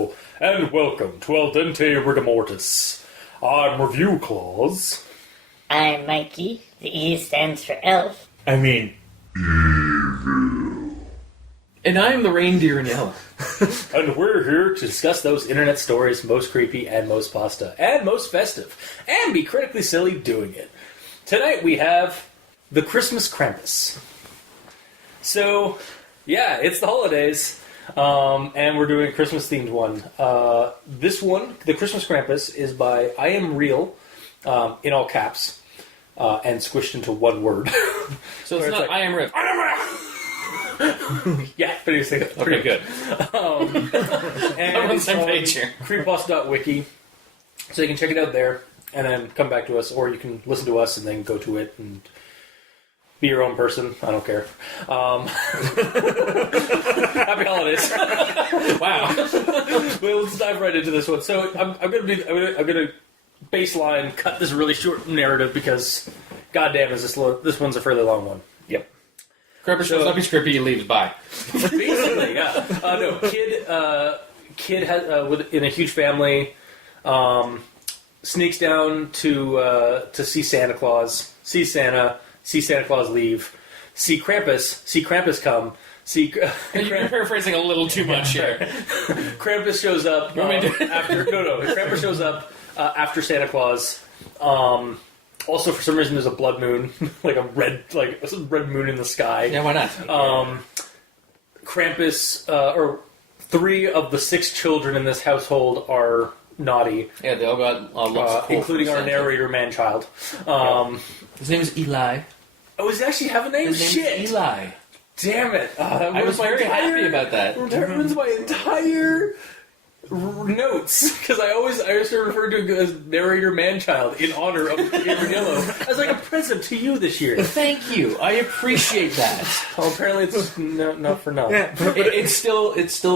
Hello, and welcome to Al Dente Rigor Mortis. I'm Review Claus. I'm Mikey. The E stands for elf. I mean... And I'm the reindeer in yellow. And we're here to discuss those internet stories most creepy and most pasta, and most festive, and be critically silly doing it. Tonight we have the Christmas Krampus. So, yeah, it's the holidays. And we're doing a Christmas-themed one. This one, the Christmas Krampus, is by IAMREAL, in all caps, and squished into one word. So it's not I am Riff. Yeah, pretty good. And I'm on the it's same on page here. Creepypasta.wikia, so you can check it out there, and then come back to us, or you can listen to us and then go to it and be your own person. I don't care. Happy holidays! Wow. Well, let's dive right into this one. So I'm gonna baseline cut this really short narrative because, goddamn, is this one's a fairly long one. Yep. Krampus shows up, he's creepy, he leaves, bye. Basically, yeah. No, kid has in a huge family, sneaks down to see Santa Claus, sees Santa Claus leave, see Krampus come, You're paraphrasing a little too much here. Krampus shows up Krampus shows up after Santa Claus. Also, for some reason, there's a blood moon, like a red moon in the sky. Yeah, why not? Krampus, or 3 of the 6 children in this household are naughty. Yeah, they all got lots of including our narrator, man-child. His name is Eli. Oh, does he actually have a name? His name Shit! is Eli. Damn it! I was very happy about that. That ruins my entire notes, because I always refer to him as narrator man-child in honor of Gabriel Yellow as like a present to you this year. Thank you. I appreciate that. Well, apparently it's not for nothing. Yeah, It's still.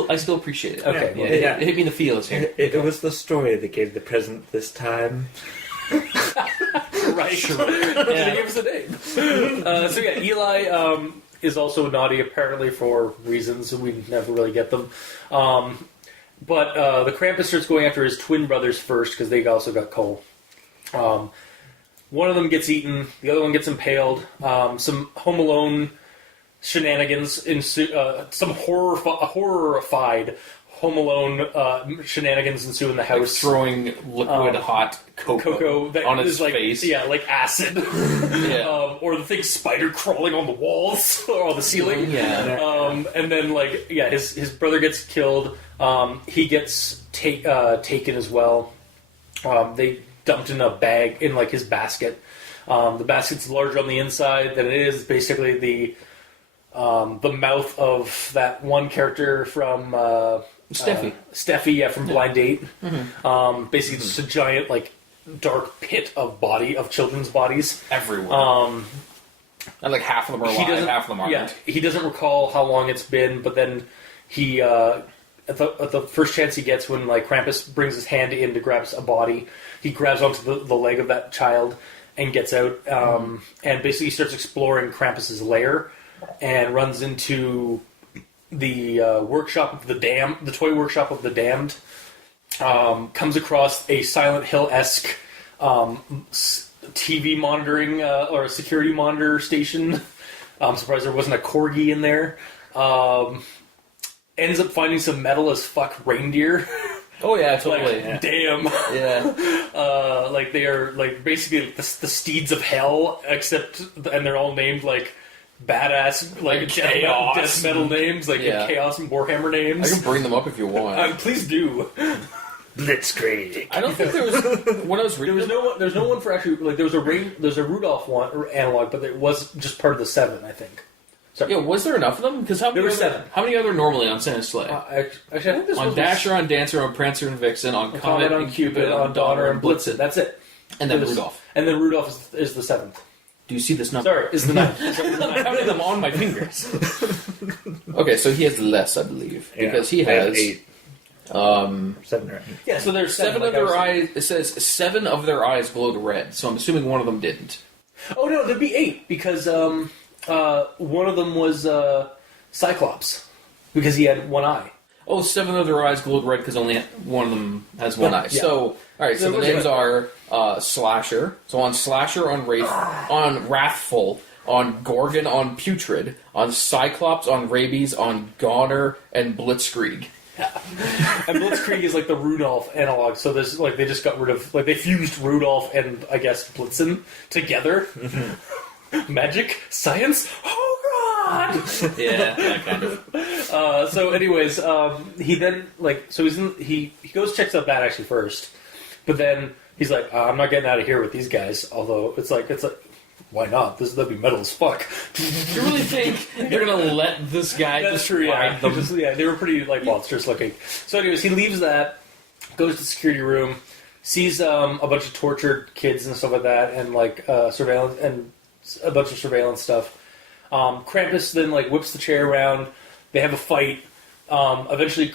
I still appreciate it. Okay, Yeah, well, it hit me in the feels here. it was the story that gave the present this time. Right. Sure. They give us a name. So yeah, Eli is also naughty apparently for reasons we never really get them. But the Krampus starts going after his twin brothers first because they also got coal. One of them gets eaten, the other one gets impaled. Some Home Alone shenanigans ensue. Some horrified Home Alone shenanigans ensue in the house. Like throwing liquid hot cocoa on his face. Yeah, like acid. Yeah. Or the thing spider crawling on the walls or on the ceiling. Yeah. And then his brother gets killed. He gets taken as well. They dumped in a bag in his basket. The basket's larger on the inside than it is. Basically the mouth of that one character from Steffi, from Blind Date. Mm-hmm. Basically, just a giant dark pit of children's bodies everywhere. And half of them are alive, half of them aren't. Yeah, he doesn't recall how long it's been, but then he at the first chance he gets when Krampus brings his hand in to grab a body, he grabs onto the leg of that child and gets out, and basically starts exploring Krampus's lair and runs into the workshop of the toy workshop of the damned. Comes across a Silent Hill-esque TV monitoring or a security monitor station. I'm surprised there wasn't a corgi in there. Ends up finding some metal as fuck reindeer. Oh yeah, totally. Damn. Yeah. They are basically the steeds of hell, and they're all named badass death metal names, Chaos and Warhammer names. I can bring them up if you want. Please do. Blitzkrieg. I don't think there was when I was reading. There's no one for actually there's a Rudolph one or analog, but it was just part of the 7, I think. Sorry. Yeah, was there enough of them? Because there were 7. How many are there normally on Santa's sleigh? Actually, I think this on Dasher, on Dancer, on Prancer and Vixen, on Comet and Cupid, on Donner and Blitzen. That's it. And then Rudolph. And then Rudolph is the 7th. Do you see this number? Sorry, is the 9th. I'm counting them on my fingers. Okay, so he has less, I believe, because he has 8. 7 or 8. Yeah, so there's 7 of their eyes. It says 7 of their eyes glowed red. So I'm assuming one of them didn't. Oh no, there'd be 8 because one of them was Cyclops because he had one eye. oh, 7 of their eyes glowed red because only one of them has one eye. Yeah. So, all right. So the names are Slasher. So on Slasher, on Wraith, on Wrathful, on Gorgon, on Putrid, on Cyclops, on Rabies, on Goner, and Blitzkrieg. And Blitzkrieg is like the Rudolph analog, so there's like they just got rid of like they fused Rudolph and I guess Blitzen together. Magic, science, oh god! Yeah, that kind of. So, anyways, he then like so he goes checks out that actually first, but then he's like, I'm not getting out of here with these guys. Although it's like why not? That'd be metal as fuck. You really think they're gonna let this guy That's true. Yeah, ride them? they were pretty like monstrous looking. So, anyways, he leaves that, goes to the security room, sees a bunch of tortured kids and stuff like that, and like surveillance and a bunch of surveillance stuff. Krampus then like whips the chair around. They have a fight. Eventually,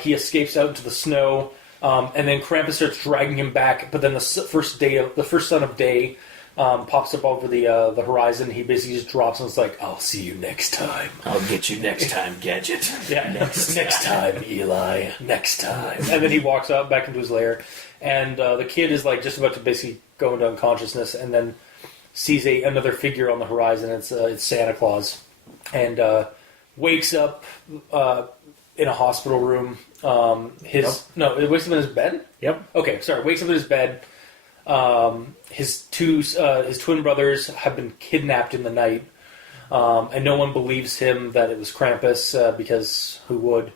he escapes out into the snow, and then Krampus starts dragging him back. But then the first son of day. Pops up over the horizon. He basically just drops and it's like, I'll see you next time. I'll get you next time, Gadget. Yeah, next time, Eli. Next time. And then he walks out back into his lair. And the kid is like just about to basically go into unconsciousness and then sees another figure on the horizon. It's Santa Claus. And wakes up in a hospital room. It wakes up in his bed? Yep. Okay, sorry. Wakes up in his bed. His twin brothers have been kidnapped in the night, and no one believes him that it was Krampus because who would?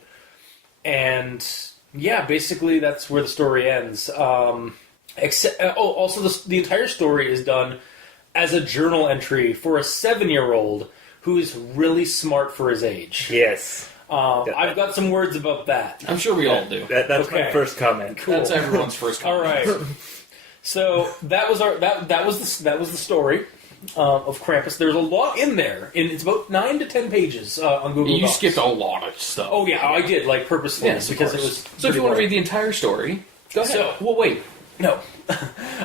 And yeah, basically that's where the story ends. Also the entire story is done as a journal entry for a 7-year-old who is really smart for his age. Yes. I've got some words about that. I'm sure we all do. That's Okay. my first comment. Cool. That's everyone's first comment. All right. So that was the story of Krampus. There's a lot in there. It's about 9 to 10 pages on Google You Docs. skipped a lot of stuff. Oh yeah, I did like purposely Yes, of because course. it was. So if you want to read the entire story, go ahead. So- Well, wait. no,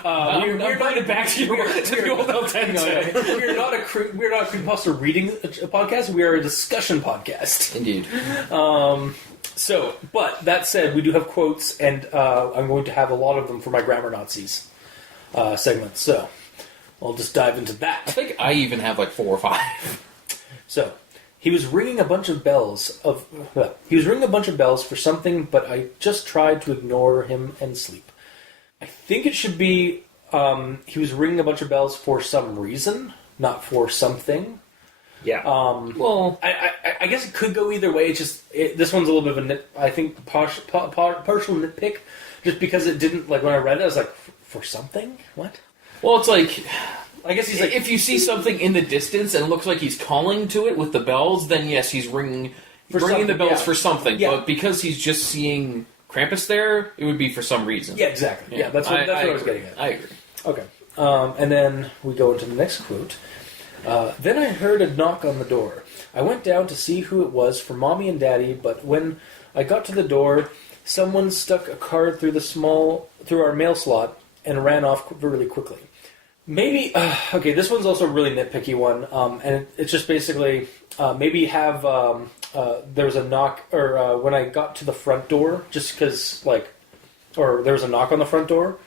We're bringing it back to the old L10 we're not a Creepypasta reading a podcast. We are a discussion podcast. Indeed. So, but that said, we do have quotes, and I'm going to have a lot of them for my Grammar Nazis segment. So, I'll just dive into I that. think I even have like 4 or 5. So, he was ringing a bunch of bells for something, but I just tried to ignore him and sleep. I think it should be he was ringing a bunch of bells for some reason, not for something. Yeah. Well, I guess it could go either way. It's just this one's a little bit of a partial nitpick, just because it didn't like when I read it. I was like, for something? What? it's like I guess he's like, if you see something in the distance and it looks like he's calling to it with the bells, then yes, he's ringing the something, bells yeah. for something. Yeah. But because he's just seeing Krampus there, it would be for some reason. yeah, exactly. Yeah, that's what I was agree. getting at. I agree. Okay, and then we go into the next quote. Then I heard a knock on the door. I went down to see who it was for Mommy and Daddy, but when I got to the door, someone stuck a card through our mail slot and ran off really quickly. Maybe okay. This one's also a really nitpicky one, and it's just basically maybe have there was a knock or when I got to the front door, just because or there was a knock on the front door,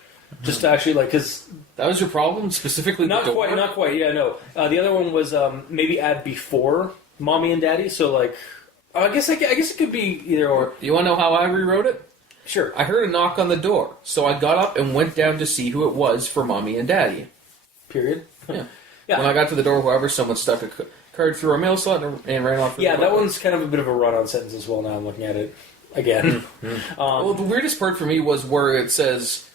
just to actually because. That was your problem, specifically Not the door? quite. Yeah, no. The other one was maybe add before Mommy and Daddy. So I guess it could be either or. You want to know how I rewrote it? Sure. I heard a knock on the door, so I got up and went down to see who it was for Mommy and Daddy. Period. Yeah. Yeah. When I got to the door, someone stuck a card through our mail slot and ran off. Yeah, that one's kind of a bit of a run-on sentence as well. Now I'm looking at it again. Well, the weirdest part for me was where it says,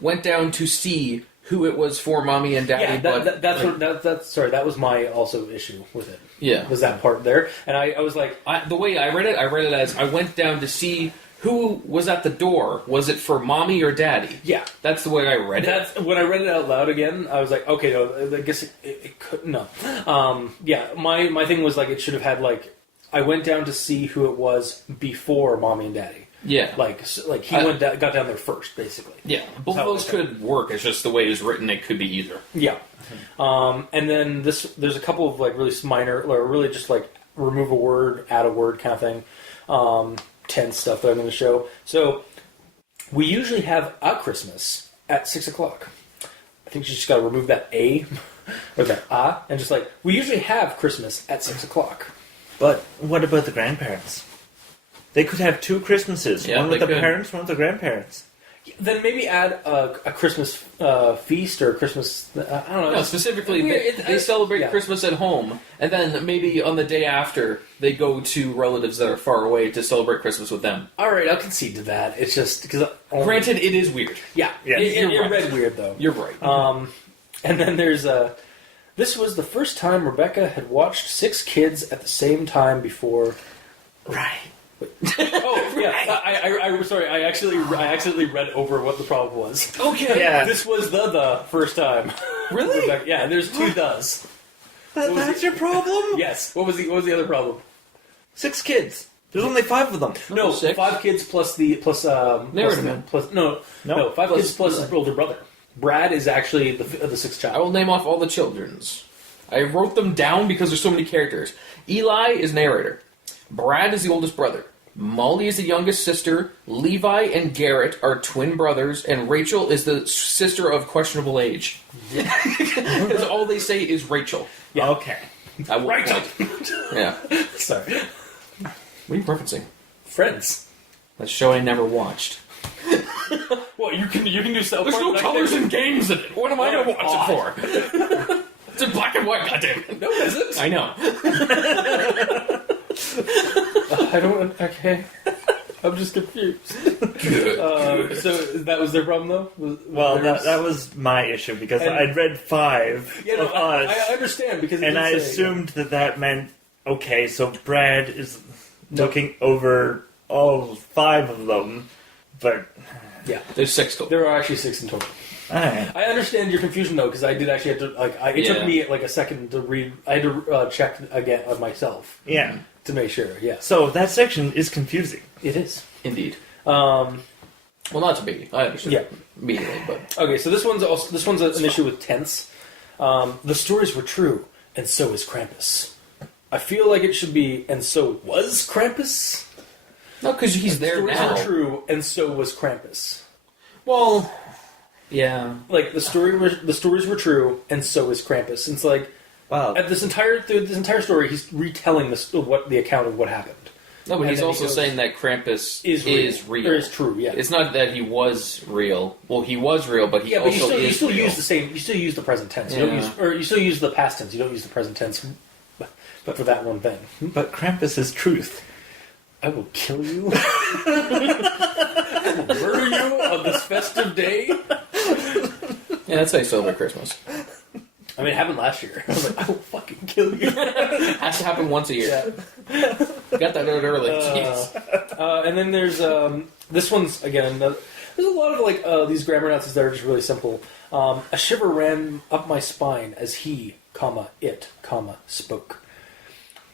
"Went down to see who it was for Mommy and Daddy." Yeah, but that was my also issue with it. Yeah. Was that part there? And I was like, The way I read it as I went down to see who was at the door. Was it for Mommy or Daddy? yeah. That's the way I read it. That's when I read it out loud again. I was like, okay, no, I guess it could no. Yeah, my thing was like it should have had I went down to see who it was before Mommy and Daddy. Yeah. He got down there first, basically. Yeah. Both of How- those could work. It's just the way it was written. It could be either. Yeah. And then there's a couple of really minor, or really just remove a word, add a word kind of thing. tense stuff that I'm going to show. So, we usually have a Christmas at 6 o'clock. I think you just got to remove that A, or that A, and just like, we usually have Christmas at 6 o'clock. But what about the grandparents? They could have 2 Christmases. Yeah, one with they the could. parents, one with the grandparents. Then maybe add a Christmas feast or a Christmas, I don't know. No, specifically, Weird. they celebrate Yeah. Christmas at home, and then maybe on the day after, they go to relatives that are far away to celebrate Christmas with them. Alright, I'll concede to that. It's just, because... Granted, it is weird. Yeah, Yes, it you're right. read weird, though. You're right. And then there's this was the first time Rebecca had watched 6 kids at the same time before. Right. Oh yeah, I sorry. I accidentally read over what the problem was. Okay. Yeah. This was the first time. Really? Rebecca, yeah, there's 2 does. That's your problem? Yes. What was the other problem? 6 kids. There's only 5 of them. No, 6? 5 kids plus Narrative man. no 5 kids plus his older brother. Brad is actually the 6th I child. will name off all the children's. I wrote them down because there's so many characters. Eli is narrator. Brad is the oldest brother. Molly is the youngest sister. Levi and Garrett are twin brothers, and Rachel is the sister of questionable age. Because all they say is Rachel. Yeah. Okay. At one Rachel. point. Yeah. Sorry. What are you referencing? Friends. That show I never watched. Well, you can do South There's Park no like colors that. and games in it. What am I Oh, going to watch it for? It's in black and white, goddammit. No, it isn't. I know. I don't. Okay. I'm just confused. So that was their problem, though. Well, There's- that was my issue because And- I'd read 5 Yeah, no, of us, I understand because it and did I say, assumed that meant okay. So Brad is Nope. looking over all 5 of them, but Yeah, There's 6 total. there are actually 6 in total. alright. I understand your confusion though, because I did actually have to it Yeah. took me like a second to read. I had to check again myself Yeah. to make sure. Yes, So that section is confusing. it is. Indeed. Um, Well, not to me. I understand. Yeah. Immediately, but... okay, so this one's an issue with tense. The stories were true, and so is Krampus. I feel like it should be, and so was Krampus. No, because he's there Stories now. were true, and so was Krampus. Well... Yeah. Like the stories were true, and so is Krampus. And it's like Wow. through this entire story, he's retelling the account of what happened. No, but And he's then he also goes- saying that Krampus Is real. Or is true, yeah. It's not that he was real. Well, he was real, but he Yeah, but also you is still real. use the same. You still use the present tense. You don't Yeah. use, or you still use the past tense. You don't use the present tense, but for that one thing. But Krampus is truth. I will kill you. I will murder you on this festive day. Yeah, that's how you celebrate Christmas. I mean, it happened last year. I was like, I will fucking kill you. Has to happen once a year. Yeah. Got that out early. Jeez. And then there's this one's again. There's a lot of these grammar Nazis that are just really simple. A shiver ran up my spine as he, it, spoke.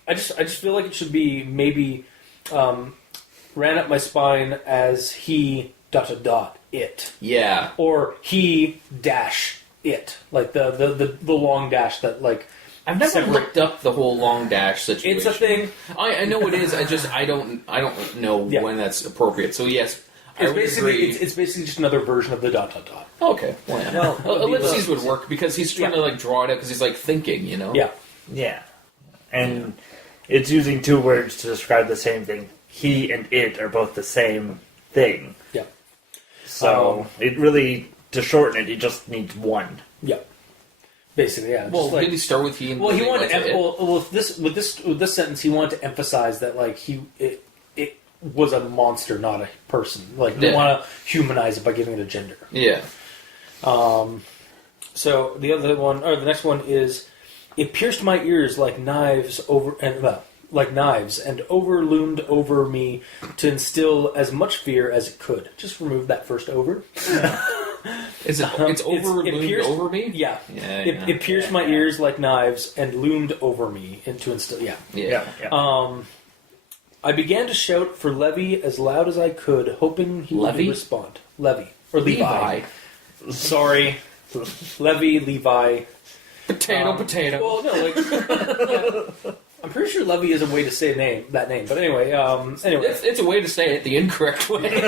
I just feel like it should be maybe ran up my spine as he ... it, Yeah. or he dash it, like the long dash that like. I've never separate- looked up the whole long dash situation. It's a thing. I know it is. I don't know Yeah. when that's appropriate. So yes, I It's would basically agree. it's basically just another version of the ... Okay. Well, yeah. Well, ellipses would work because he's trying Yeah. to draw it out because he's thinking, you know. Yeah. Yeah. And it's using 2 words to describe the same thing. He and it are both the same thing. Yeah. So it really, to shorten it, he just needs 1. Yeah. Basically, yeah. Well, just like, did he start with he? And well, he then wanted to went to it? with this sentence, he wanted to emphasize that like it was a monster, not a person. Like, they Yeah. want to humanize it by giving it a gender. Yeah. So the other one, or the next one is, it pierced my ears like knives and overloomed over me to instill as much fear as it could. Just remove that first over. Is it? It's over. it pierced- over me. Yeah. Yeah, It, yeah. it pierced my ears like knives and loomed over me to instill. Yeah. Yeah. I began to shout for Levy as loud as I could, hoping he Levy? would respond. Levy. Or Levi. Levi. Sorry. Levy, Levi. Potato. Well, no, like... I'm pretty sure Levy is a way to say that name. But anyway, It's a way to say it the incorrect way.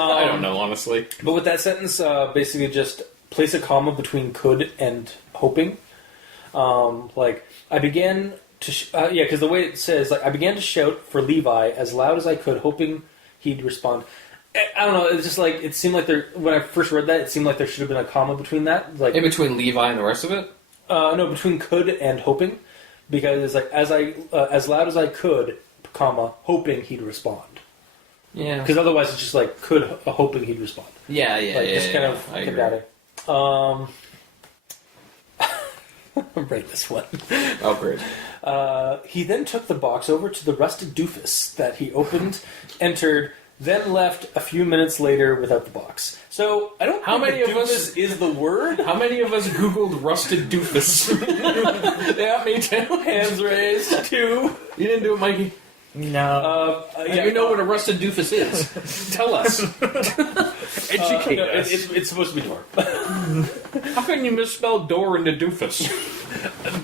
I don't know, honestly. But with that sentence, basically just place a comma between could and hoping. Like, I began to... because the way it says, like, I began to shout for Levi as loud as I could, hoping he'd respond. I don't know, it's just like, it seemed like when I first read that, it seemed like there should have been a comma between that. Like, in between Levi and the rest of it? No, between could and hoping. Because it's like, as loud as I could, comma, hoping he'd respond. Yeah. Because otherwise it's just like, hoping he'd respond. Yeah. Like, just kind of kinetic. Break this one. Oh, great. He then took the box over to the rusted doofus that he opened, entered, then left a few minutes later without the box. So, I don't How think many of doofus us- is the word. How many of us Googled rusted doofus? Yeah, me too. Hands raised. 2. You didn't do it, Mikey. No. You know what a rusted doofus is. Tell us. Educate us. It's supposed to be door. How can you misspell door into doofus?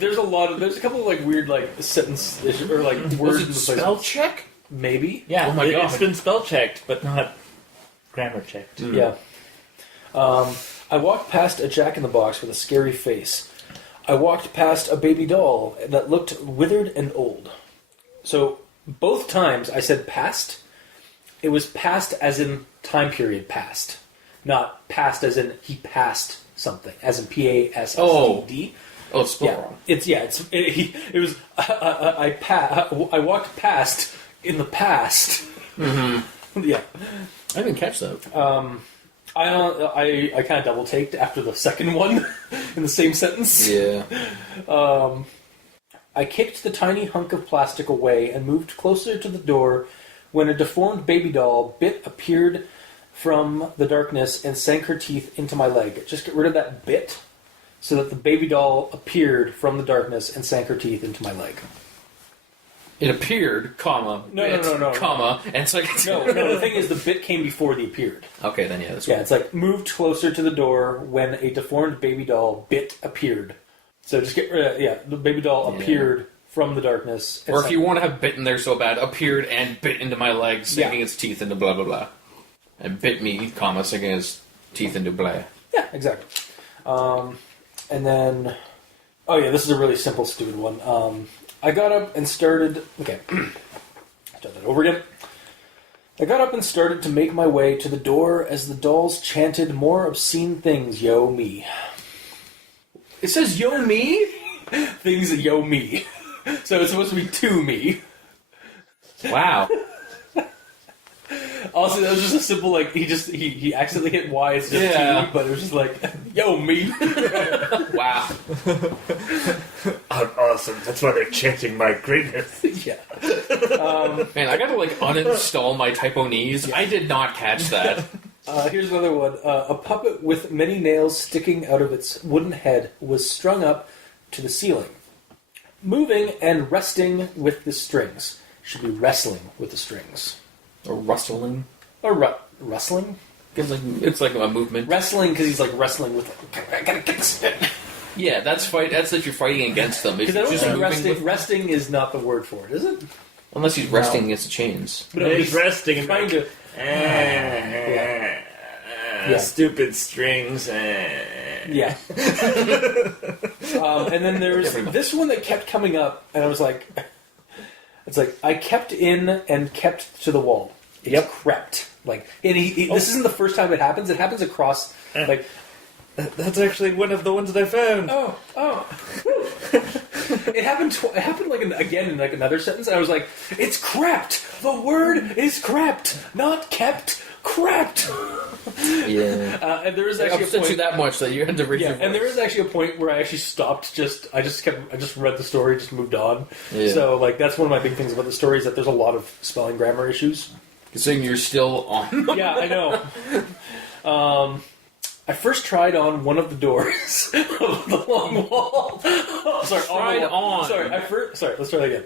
There's a couple of like weird like sentence or like words. Was in it the place. spell check? Maybe. Yeah, Oh my God. it's been spell checked, but not grammar checked. Yeah. I walked past a Jack-in-the-Box with a scary face. I walked past a baby doll that looked withered and old. So, both times I said past, it was past as in time period past. Not past as in he passed something, as in P-A-S-S-E-D. Oh, it's spelled wrong. It was, I walked past in the past. Mm-hmm. Yeah. I didn't catch that. I kind of double taked after the second one in the same sentence. Yeah. I kicked the tiny hunk of plastic away and moved closer to the door when a deformed baby doll bit appeared from the darkness and sank her teeth into my leg. Just get rid of that bit so that the baby doll appeared from the darkness and sank her teeth into my leg. It appeared, comma, No, bit, no, comma, and it's like... No, the thing is the bit came before the appeared. Okay, then yeah, that's Yeah, it's like moved closer to the door when a deformed baby doll bit appeared. So just get rid of, the baby doll appeared from the darkness. Or if you want to have bitten there so bad, appeared and bit into my leg, sinking its teeth into blah, blah, blah. And bit me, comma, sinking its teeth into blah. Yeah, exactly. And then... Oh yeah, this is a really simple, stupid one. I got up and started... Okay. Start that over again. I got up and started to make my way to the door as the dolls chanted more obscene things, yo me. It says yo me? Things that yo me. So it's supposed to be to me. Wow. Also, that was just a simple, like, he accidentally hit Y, it's just Yeah. T, but it was just like, yo me. Wow. I'm awesome. That's why they're chanting my greatness. Yeah. Man, I gotta, like, uninstall my Typonese. I did not catch that. Here's another one. A puppet with many nails sticking out of its wooden head was strung up to the ceiling, moving and resting with the strings. Should be wrestling with the strings. Or rustling. Or rustling? It's like a movement. Wrestling, because he's like wrestling with, like, I gotta get this. Yeah, that's that you're fighting against them. If Because I don't you're just think moving with- resting is not the word for it, is it? Unless he's resting against the chains. But He's resting and trying to... Yeah. Stupid strings. Yeah. And then there's this one that kept coming up, and I was like... It's like, I kept in and kept to the wall. It crept. Like, and this isn't the first time it happens. It happens across, like... That's actually one of the ones that I found. It happened like again in like another sentence, and I was like, it's crept! The word is crept! Not kept, crept! Yeah. And there was It actually a upset point... you that much that you had to raise your voice. and there was actually a point where I actually stopped. I just read the story, just moved on. Yeah. So like that's one of my big things about the story is that there's a lot of spelling grammar issues. Considering you're still on. Yeah, I know. I first tried on one of the doors of the long wall. Oh, sorry, Tried on. Sorry, sorry. Let's try that again.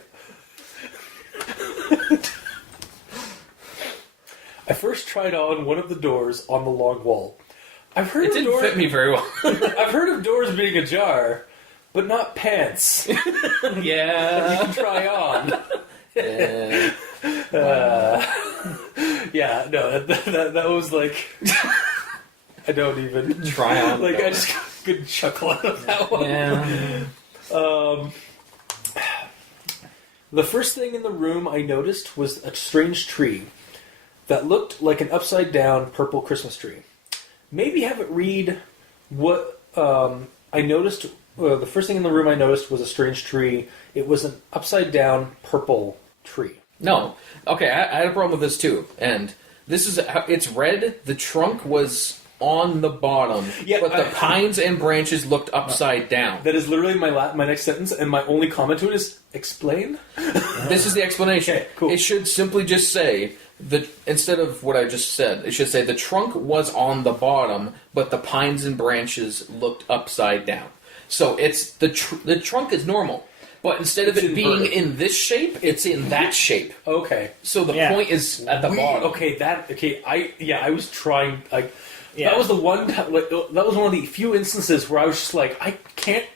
I first tried on one of the doors on the long wall. I've heard It of didn't fit me very well. I've heard of doors being ajar, but not pants. Yeah. You can try on. Yeah. Yeah, no, that was like... I don't even... Try on. Like, I just got a good chuckle out of that one. Yeah. The first thing in the room I noticed was a strange tree that looked like an upside-down purple Christmas tree. Maybe have it read what I noticed. The first thing in the room I noticed was a strange tree. It was an upside-down purple tree. No. Okay, I had a problem with this too. And this is how it's red. The trunk was on the bottom, Yeah, but the pines and branches looked upside down. That is literally my next sentence, and my only comment to it is, explain? This is the explanation. Okay, cool. It should simply just say, instead of what I just said, it should say the trunk was on the bottom, but the pines and branches looked upside down. So it's the trunk is normal, but instead of It's it being inverted. in this shape, it's in that shape. Okay. So the Yeah. point is at the bottom. I was trying, Yeah. that was the one, that was one of the few instances where I was just like, I can't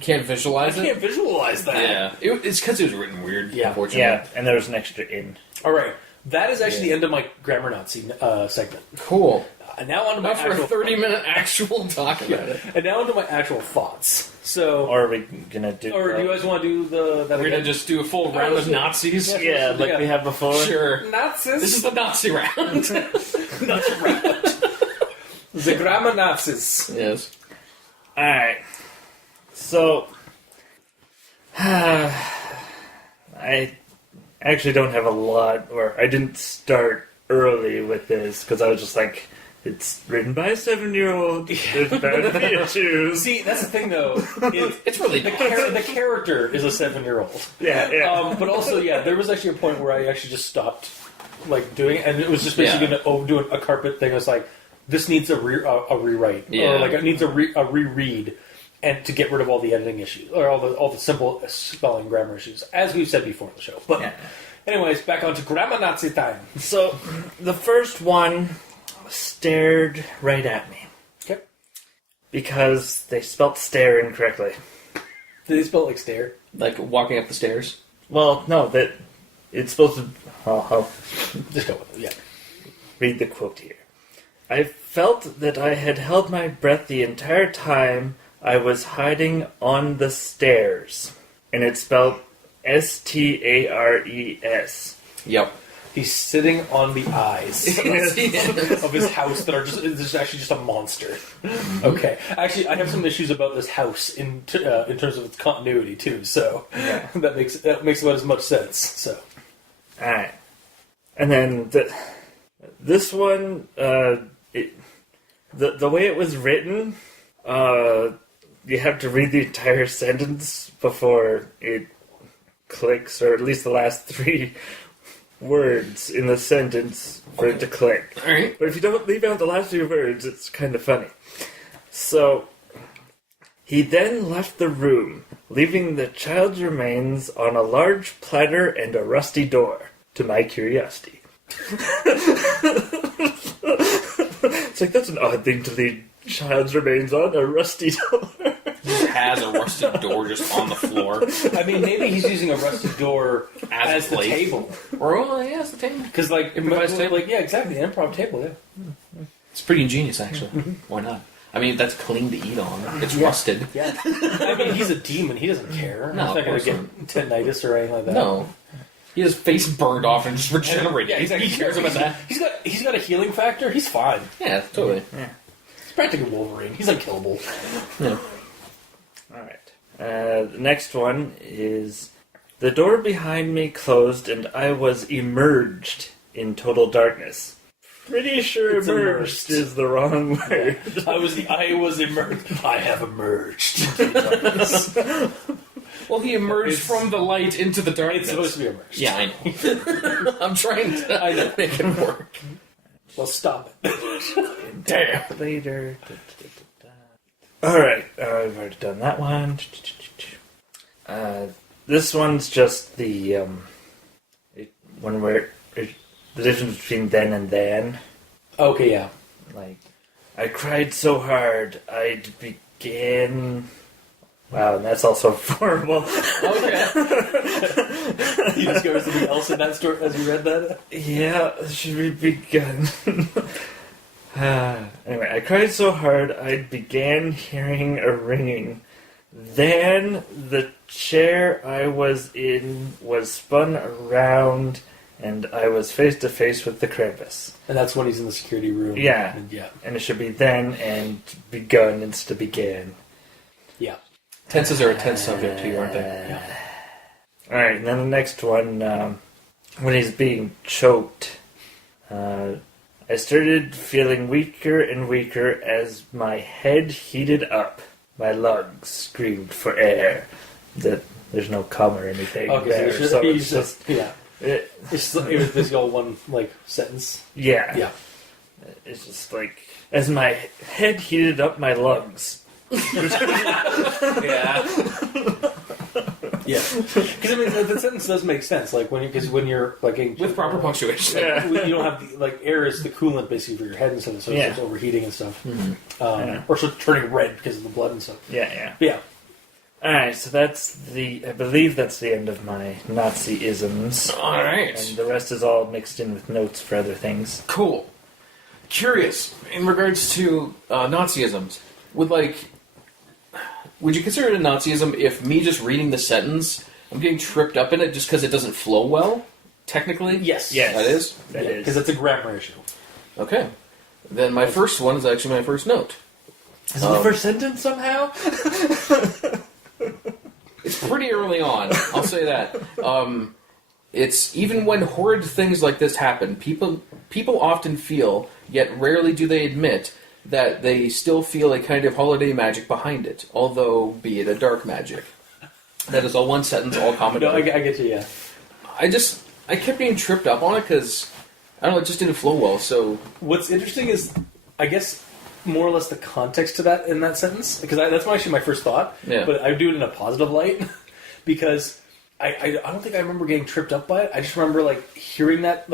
Visualize it? visualize that. Yeah. It's because it was written weird, Yeah. unfortunately. Yeah, and there was an extra in. Alright, that is actually the end of my Grammar Nazi segment. Cool. Now on to my Not for a actual... 30-minute actual talk about it. And now on to my actual thoughts. So... Or are we gonna do? Or do you guys want to do that We're again? going to just do a full round of let's do it. Nazis? Yeah, like Yeah. we have before. Sure. Nazis? This is the Nazi round. The Grammar Nazis. Yes. Alright. So, I actually don't have a lot, or I didn't start early with this, because I was just like, it's written by a 7-year-old, there's bound to be issues. See, that's the thing, though. It's really The character is a 7-year-old. Yeah. But also, yeah, there was actually a point where I actually just stopped, doing it, and it was just basically going to do a carpet thing. I was like, this needs a rewrite, Yeah. or it needs a reread, and to get rid of all the editing issues, or all the simple spelling grammar issues, as we've said before in the show. But, anyways, back on to Grammar Nazi time. So, the first one stared right at me. Okay. Because they spelt stare incorrectly. Did they spell it like stare? Like walking up the stairs. Well, no, that it's supposed to... I'll Just go with it, yeah. read the quote here. I felt that I had held my breath the entire time I was hiding on the stairs. And it's spelled S-T-A-R-E-S. Yep. He's sitting on the eyes of his house that are just actually just a monster. Okay, actually, I have some issues about this house in terms of its continuity too. So that makes about as much sense. So, Alright. And then this one, the way it was written, you have to read the entire sentence before it clicks, or at least the last 3 words in the sentence for it to click. Alright. But if you don't leave out the last 3 words, it's kind of funny. So, he then left the room, leaving the child's remains on a large platter and a rusty door, to my curiosity. It's like, that's an odd thing to leave child's remains on, a rusty door. He just has a rusted door just on the floor. I mean, maybe he's using a rusted door As a the plate. table, Or, oh, yeah, it's the table. because Improvised table? yeah, exactly, an improv table, yeah. It's pretty ingenious, actually. Why not? I mean, that's clean to eat on. It's rusted. Yeah, I mean, he's a demon. He doesn't care. No, he's not of going to course get tinnitus or anything like that. No. He has face burned off and just regenerated. Yeah, exactly. He cares about that. He's got a healing factor. He's fine. Yeah, totally. He's practically Wolverine. He's unkillable. Yeah. Alright. The next one is... The door behind me closed and I was emerged in total darkness. Pretty sure It's emerged immersed. is the wrong word. I was emerged. I have emerged. Well, he emerged from the light into the darkness. It's supposed to be emerged. Yeah, I know. I'm trying to make it work. Well, stop it. Damn. Later. Alright, I've already done that one. This one's just the one where the difference between then and then. Okay, yeah. Like, I cried so hard I'd begin Wow, and that's also horrible. Okay. You discovered something else in that story as you read that? Yeah, should we begin? Anyway, I cried so hard I began hearing a ringing. Then the chair I was in was spun around, and I was face to face with the Krampus. And that's when he's in the security room. Yeah. And yeah. And it should be then and begun instead of began. Yeah. Tenses are a tense subject to you, aren't they? Yeah. Alright, and then the next one, when he's being choked. I started feeling weaker and weaker as my head heated up. My lungs screamed for air. There's no comma or anything Okay, there, so so he's it's just... yeah. It, It was basically all one like sentence. yeah. Yeah. It's just like, as my head heated up my lungs. Yeah. Yeah. Because I mean, the sentence does make sense. Like when you're like getting, With proper punctuation. Yeah. you don't have the, like air is the coolant basically for your head and stuff, so Yeah. it's overheating and stuff, Yeah. or so turning red because of the blood and stuff. Yeah. But yeah. Alright, so I believe that's the end of my Nazi-isms. All right. And the rest is all mixed in with notes for other things. Cool. Curious, in regards to Nazisms, would you consider it a Nazism if me just reading the sentence, I'm getting tripped up in it just because it doesn't flow well, technically? Yes. Yes. That is? That is. Because it's a grammar issue. Okay. Then my first one is actually my first note. Is it the first sentence somehow? It's pretty early on, I'll say that. It's even when horrid things like this happen, people often feel, yet rarely do they admit, that they still feel a kind of holiday magic behind it, although be it a dark magic. That is all one sentence, all common. No, I get you. Yeah. I kept being tripped up on it because, I don't know, it just didn't flow well, so... What's interesting is, I guess, more or less the context to that in that sentence, because that's actually my first thought. Yeah. But I do it in a positive light because I don't think I remember getting tripped up by it. I just remember like hearing that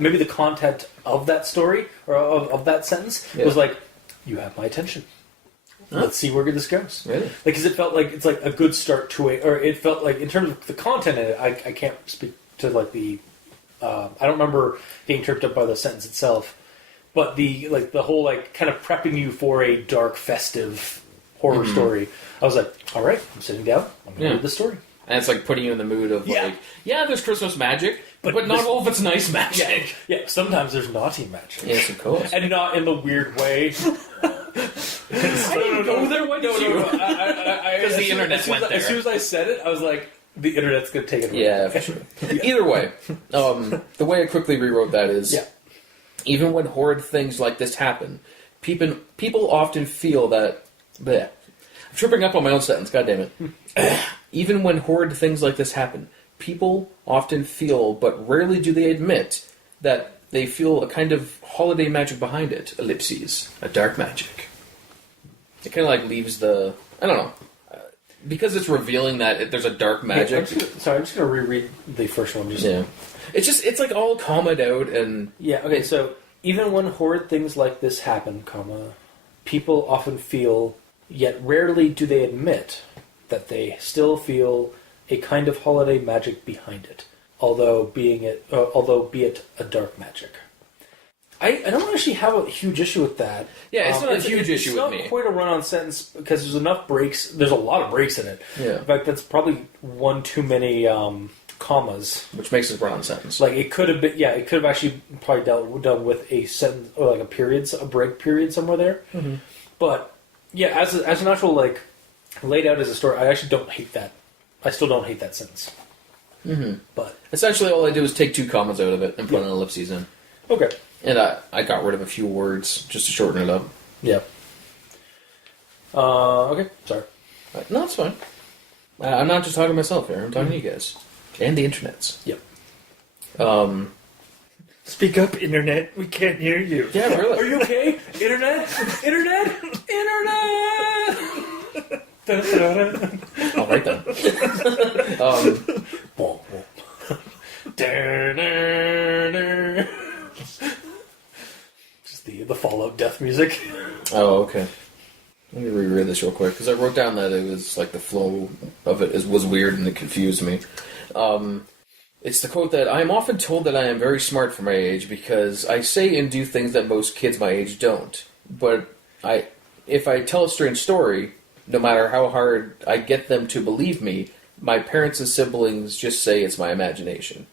maybe the content of that story or of that sentence was like, "You have my attention. Huh? Let's see where this goes." Really? Because it felt like it's like a good start to it, or it felt like in terms of the content in it, I can't speak to like the. I don't remember getting tripped up by the sentence itself. But the whole like kind of prepping you for a dark, festive horror story. I was like, all right, I'm sitting down. I'm going to read the story. And it's like putting you in the mood of there's Christmas magic, but not all of it's nice magic. Yeah, sometimes there's naughty magic. Yes, of course. And not in the weird way. I didn't go there. Why did you? Because the internet went there. As soon as I said it, I was like, the internet's going to take it away. Yeah, for sure. Either way, the way I quickly rewrote that is... Yeah. Even when horrid things like this happen, people often feel that... Bleh. I'm tripping up on my own sentence, God damn it. Even when horrid things like this happen, people often feel, but rarely do they admit, that they feel a kind of holiday magic behind it. Ellipses. A dark magic. It kind of like leaves the... I don't know. Because it's revealing that there's a dark magic... I'm just going to reread the first one. Yeah. It's like all commaed out and... Yeah, okay, so even when horrid things like this happen, people often feel, yet rarely do they admit, that they still feel a kind of holiday magic behind it, although be it a dark magic. I don't actually have a huge issue with that. Yeah, it's not a huge issue with me. It's not quite a run-on sentence because there's enough breaks. There's a lot of breaks in it. Yeah. In fact, that's probably one too many commas. Which makes it run-on sentence. Like it could have been, it could have actually probably done with a sentence or like a break period somewhere there. Mm-hmm. But yeah, as an actual like laid out as a story, I actually don't hate that. I still don't hate that sentence. Mm-hmm. But essentially, all I did was take two commas out of it and put an ellipses in. Okay. And I got rid of a few words just to shorten it up. Yeah. Okay. Sorry. No, it's fine. I'm not just talking to myself here. I'm talking to you guys and the internets. Yep. Speak up, internet. We can't hear you. Yeah, really. Are you okay? Internet. All right then. Just the Fallout death music. Oh, okay. Let me reread this real quick, because I wrote down that it was like the flow of it was weird and it confused me. It's the quote that, "I am often told that I am very smart for my age because I say and do things that most kids my age don't. But if I tell a strange story, no matter how hard I get them to believe me, my parents and siblings just say it's my imagination."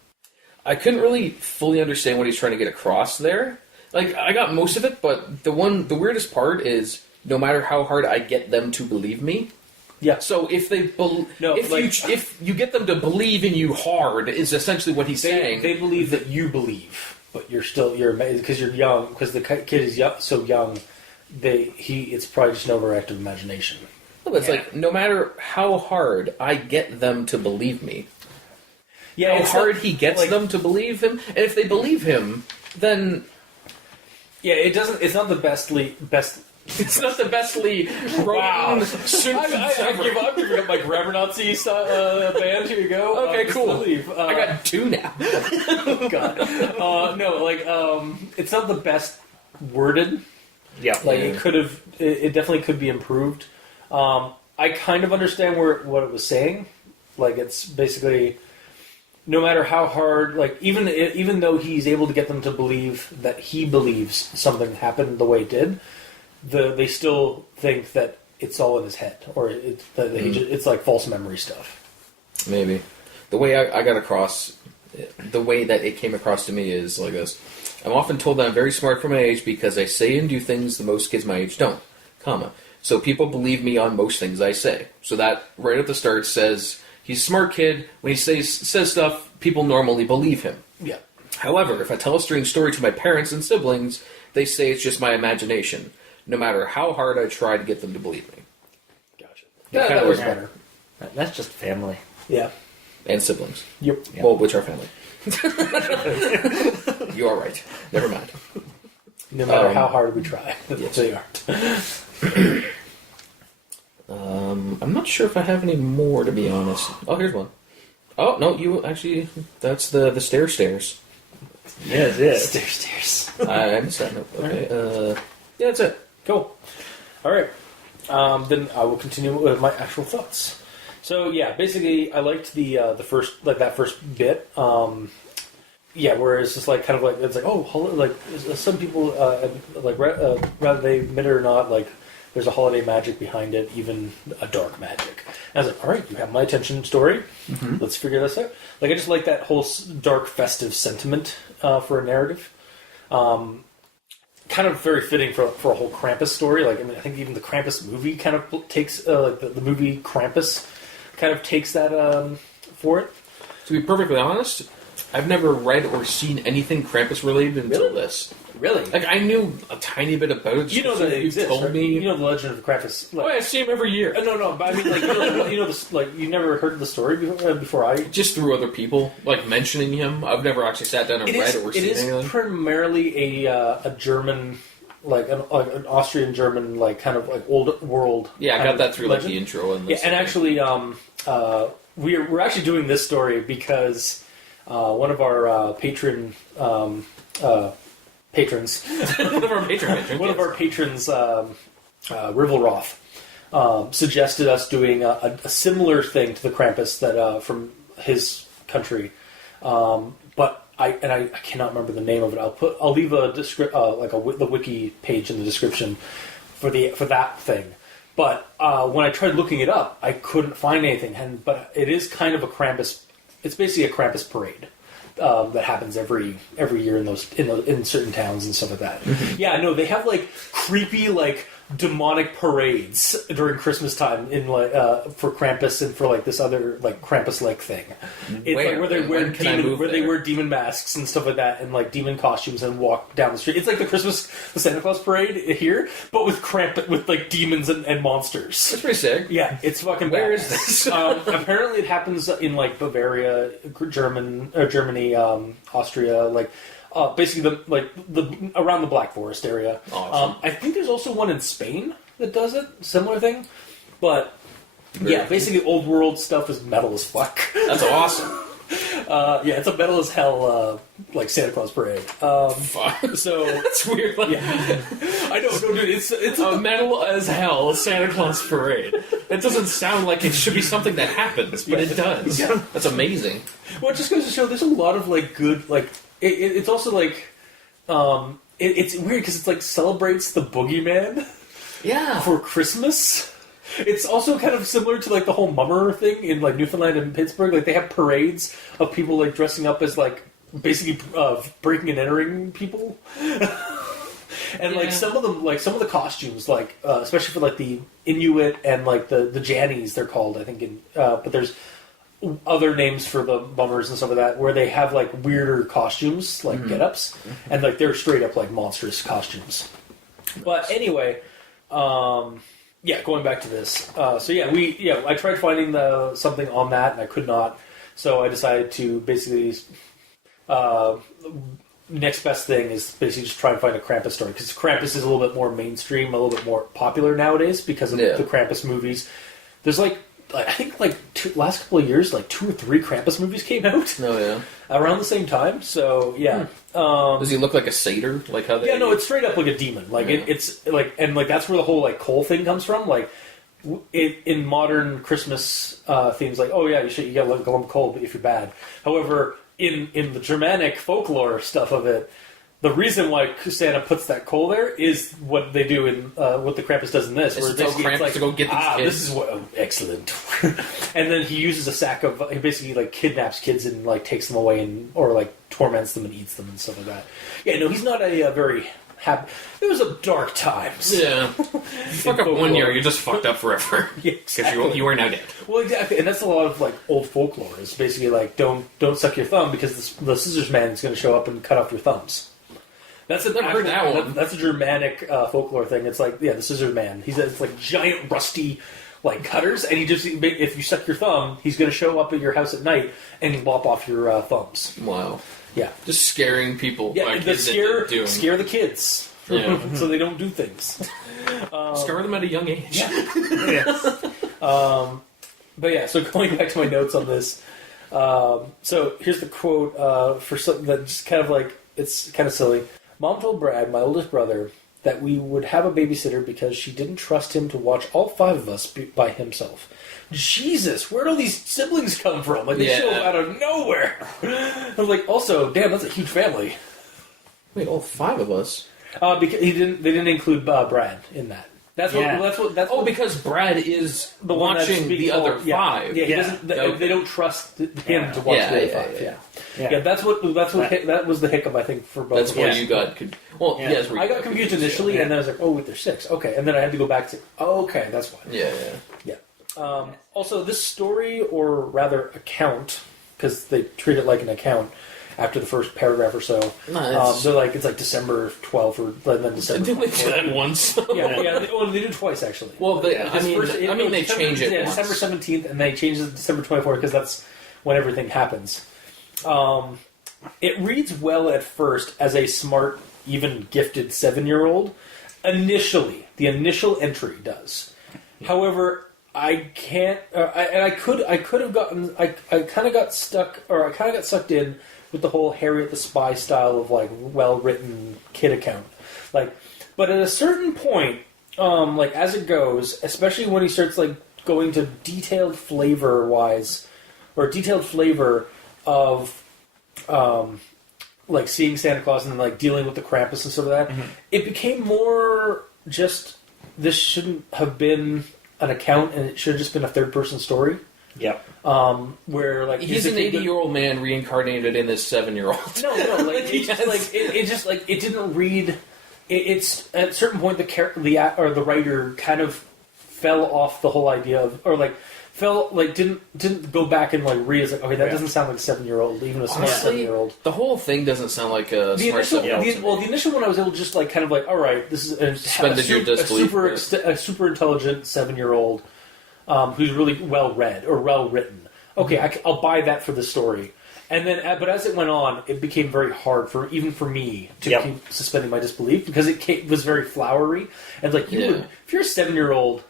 I couldn't really fully understand what he's trying to get across there. Like, I got most of it, but the weirdest part is, no matter how hard I get them to believe me. Yeah. So if they if you get them to believe in you hard, is essentially what he's saying. They believe that you believe, but you're because you're young, because the kid is so young. It's probably just an overactive imagination. No, it's like, no matter how hard I get them to believe me. Yeah, how hard he gets them to believe him, and if they believe him, then yeah, it doesn't. It's not the best. It's not the best lead. Wow. I'm giving up my grammar Nazi band. Here you go. Okay, cool. I got 2 now. Oh, God. No, it's not the best worded. Yeah. It definitely could be improved. I kind of understand what it was saying. Like, it's basically, no matter how hard, like, even though he's able to get them to believe that he believes something happened the way it did, they still think that it's all in his head, or it's like false memory stuff. Maybe. The way I got across, the way that it came across to me is like this. I'm often told that I'm very smart for my age because I say and do things that most kids my age don't, comma. So people believe me on most things I say. So that, right at the start, says he's a smart kid. When he says stuff, people normally believe him. Yeah. However, if I tell a strange story to my parents and siblings, they say it's just my imagination, no matter how hard I try to get them to believe me. Gotcha. Yeah, That was better. That's just family. Yeah. And siblings. Yep. Well, which are family. You are right. Never mind. No matter how hard we try. Yes. They aren't. I'm not sure if I have any more, to be honest. Oh, here's one. Oh, no, you actually... That's the stairs. Yes. Stairs. I missed that note. Okay, yeah, that's it. Cool. All right. Then I will continue with my actual thoughts. So yeah, basically, I liked the first that first bit. Where it's just like kind of like it's like some people rather they admit it or not, like there's a holiday magic behind it, even a dark magic. And I was like, all right, you have my attention, story. Mm-hmm. Let's figure this out. Like, I just like that whole dark, festive sentiment for a narrative. Kind of very fitting for a whole Krampus story. Like, I mean, I think even the Krampus movie kind of takes the movie Krampus kind of takes that for it. To be perfectly honest, I've never read or seen anything Krampus related until this. Really? Like, I knew a tiny bit about it. You know that it exists, told right? me. You know the legend of Krampus. Like, I see him every year. No, but I mean, like, you know this, like, you never heard the story before I... Just through other people, like, mentioning him. I've never actually sat down and read it or seen anything. It is primarily a German, like an Austrian-German, like, kind of, like, old world... Yeah, I got that through, legend. Like, the intro. And yeah, and actually, we're actually doing this story because one of our patrons... One of our patrons, Rivelroth, suggested us doing a similar thing to the Krampus that from his country, but I cannot remember the name of it. I'll leave the wiki page in the description for that thing. But when I tried looking it up, I couldn't find anything. But it is kind of a Krampus. It's basically a Krampus parade. That happens every year in certain towns and stuff like that. Mm-hmm. Yeah, no, they have like creepy like demonic parades during Christmas time in like for Krampus and for like this other like Krampus like thing. It's like where they wear demon masks and stuff like that and like demon costumes and walk down the street. It's like the Santa Claus parade here, but with Krampus with like demons and monsters. That's pretty sick. Yeah, it's fucking. Where is this? Apparently, it happens in like Bavaria, Germany, Austria, like. Basically, the around the Black Forest area. Awesome. I think there's also one in Spain that does it, similar thing. But yeah, basically, old world stuff is metal as fuck. That's awesome. Yeah, it's a metal as hell like Santa Claus parade. Fuck. So that's weird. Yeah, I know, no, dude, it's a metal as hell Santa Claus parade. That doesn't sound like it should be something that happens, but it does. Yeah. That's amazing. Well, it just goes to show there's a lot of like good like it's also like it's weird because it's like celebrates the boogeyman Yeah. for Christmas. It's also kind of similar to like the whole mummer thing in like Newfoundland and Pittsburgh. Like they have parades of people like dressing up as like basically breaking and entering people. And like some of them, like some of the costumes, like especially for like the Inuit and like the Jannies, they're called, I think. But there's other names for the bummers and stuff like that, where they have like weirder costumes, like get-ups, and like they're straight up like monstrous costumes. But anyway, yeah, going back to this. So yeah, I tried finding something on that, and I could not. So I decided to basically. Next best thing is basically just try and find a Krampus story, because Krampus is a little bit more mainstream, a little bit more popular nowadays because of the Krampus movies. There's like I think like last couple of years, like 2 or 3 Krampus movies came out. Oh yeah, around the same time. So yeah, does he look like a satyr? Like how they? Yeah, no, it's straight up like a demon. Like it's like, and like that's where the whole like coal thing comes from. Like in modern Christmas themes, like oh yeah, you get like a lump of coal if you're bad. However, in the Germanic folklore stuff of it, the reason why Santa puts that coal there is what they do in what the Krampus does in this, It's where to tell basically it's Krampus like, to go get these kids. This is what excellent, and then he uses a sack of he basically like kidnaps kids and like takes them away and or like torments them and eats them and stuff like that. Yeah, no, he's not a very happy. It was a dark times. Yeah, you fuck up one year, you're just fucked up forever. Yeah, Because exactly. you are now dead. Well, exactly, and that's a lot of like old folklore. It's basically like don't suck your thumb because the scissors man is going to show up and cut off your thumbs. That's Never heard that one. That's a Germanic folklore thing. It's like the scissors man. It's like giant rusty like cutters, and if you suck your thumb, he's going to show up at your house at night and lop off your thumbs. Wow. Yeah, Just scaring people. yeah. Like Scare the kids, Yeah. so they don't do things. Scare them at a young age. Yes. But yeah, so going back to my notes on this. So here's the quote for something that just kind of like, it's kind of silly. Mom told Brad, my oldest brother, that we would have a babysitter because she didn't trust him to watch all 5 of us by himself. Jesus, where do all these siblings come from? Like, they show up out of nowhere. I was like, also, damn, that's a huge family. Wait, all 5 of us? Because they didn't include Brad in that. That's what. Because Brad is The one that's watching being the told- other 5. Yeah, he doesn't. They don't trust him to watch the other 5. Yeah. That was the hiccup I think for both. That's of where us. you got. Yes, I got confused initially, and then I was like, "Oh, wait, there's 6." Okay, and then I had to go back to. Oh, okay, that's why. Yeah. Also, this story, or rather account, because they treat it like an account after the first paragraph or so. Nice. They're like, it's like December 12th or then December. Didn't they do that once? Yeah. They do twice actually. Well, they change it once. December 17th, and they change it to December 24th because that's when everything happens. It reads well at first as a smart, even gifted 7-year-old. Initially, the initial entry does. However, I can't. I could have gotten. I kind of got stuck, or I kind of got sucked in with the whole Harriet the Spy style of like well-written kid account. Like, but at a certain point, like as it goes, especially when he starts like going to detailed flavor of like seeing Santa Claus and like dealing with the Krampus and stuff like that, it became more just this shouldn't have been an account and it should have just been a third-person story. Yep. Where like he's an 80-year-old man reincarnated in this 7-year-old. No, like it didn't read. It's at a certain point the writer kind of fell off the whole idea of, or like fell like didn't go back and like read. Like, okay, that doesn't sound like a 7-year-old, even a smart 7-year-old. The whole thing doesn't sound like a smart 7-year-old. The initial one I was able to just like kind of like, all right, this is a super intelligent 7-year-old. Who's really well read or well written. Okay, I'll buy that for the story. And then, but as it went on, it became very hard even for me to keep suspending my disbelief because it was very flowery and like if you're a 7-year-old,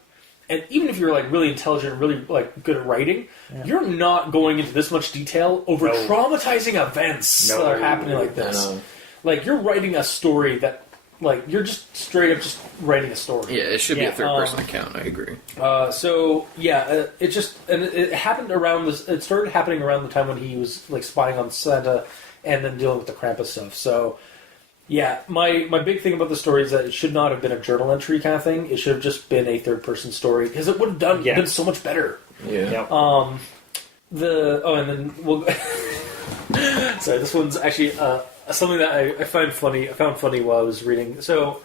and even if you're like really intelligent and really like good at writing, you're not going into this much detail over traumatizing events that are happening like this. Like you're writing a story that Like, you're just straight up just writing a story. Yeah, it should be Yeah, a third-person account. I agree. It just, and it happened around this. It started happening around the time when he was like spying on Santa, and then dealing with the Krampus stuff. So, yeah, my big thing about the story is that it should not have been a journal entry kind of thing. It should have just been a third person story because it would have done so much better. Yeah. Yep. And then we'll. Sorry, this one's actually something that I find funny. I found funny while I was reading. So,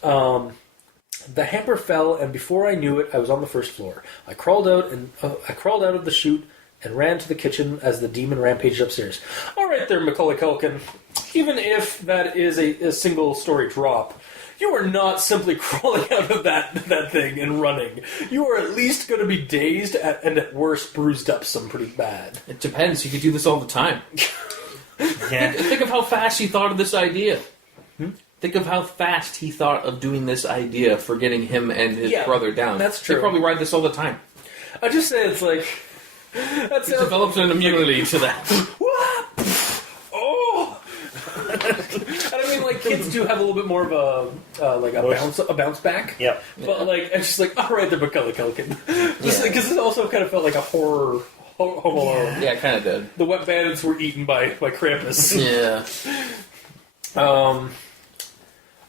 the hamper fell, and before I knew it, I was on the first floor. I crawled out of the chute and ran to the kitchen as the demon rampaged upstairs. All right, there, Macaulay Culkin. Even if that is a single story drop, you are not simply crawling out of that thing and running. You are at least going to be dazed and at worst bruised up some pretty bad. It depends. You could do this all the time. Yeah. Think of how fast he thought of this idea. Think of how fast he thought of doing this idea for getting him and his brother down. That's true. He'd probably ride this all the time. I just say it's like... He develops an immunity to that. Oh! And I mean, like, kids do have a little bit more of a bounce back. Yep. But, like, it's just like, all right, they're Macaulay Culkin. Just because it also kind of felt like a horror Home Alone. Yeah, it kind of did. The wet bandits were eaten by Krampus. Yeah.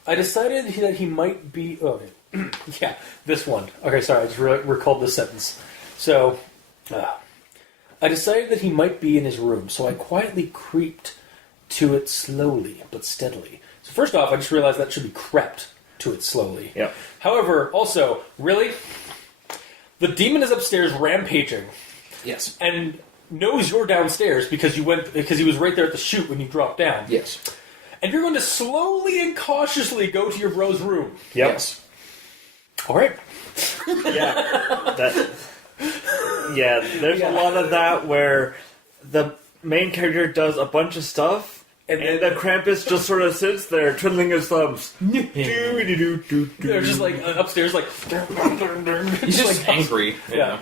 I decided that he might be... Oh, yeah, this one. Okay, sorry, I just recalled this sentence. So, I decided that he might be in his room, so I quietly creeped to it slowly but steadily. So first off, I just realized that should be crept to it slowly. Yep. However, also, really? The demon is upstairs rampaging. Yes. And knows you're downstairs because he was right there at the chute when you dropped down. Yes. And you're going to slowly and cautiously go to your bro's room. Yep. Yes. All right. Yeah. There's a lot of that where the main character does a bunch of stuff, and then the Krampus just sort of sits there twiddling his thumbs. They're just like upstairs, like... He's just angry. Yeah.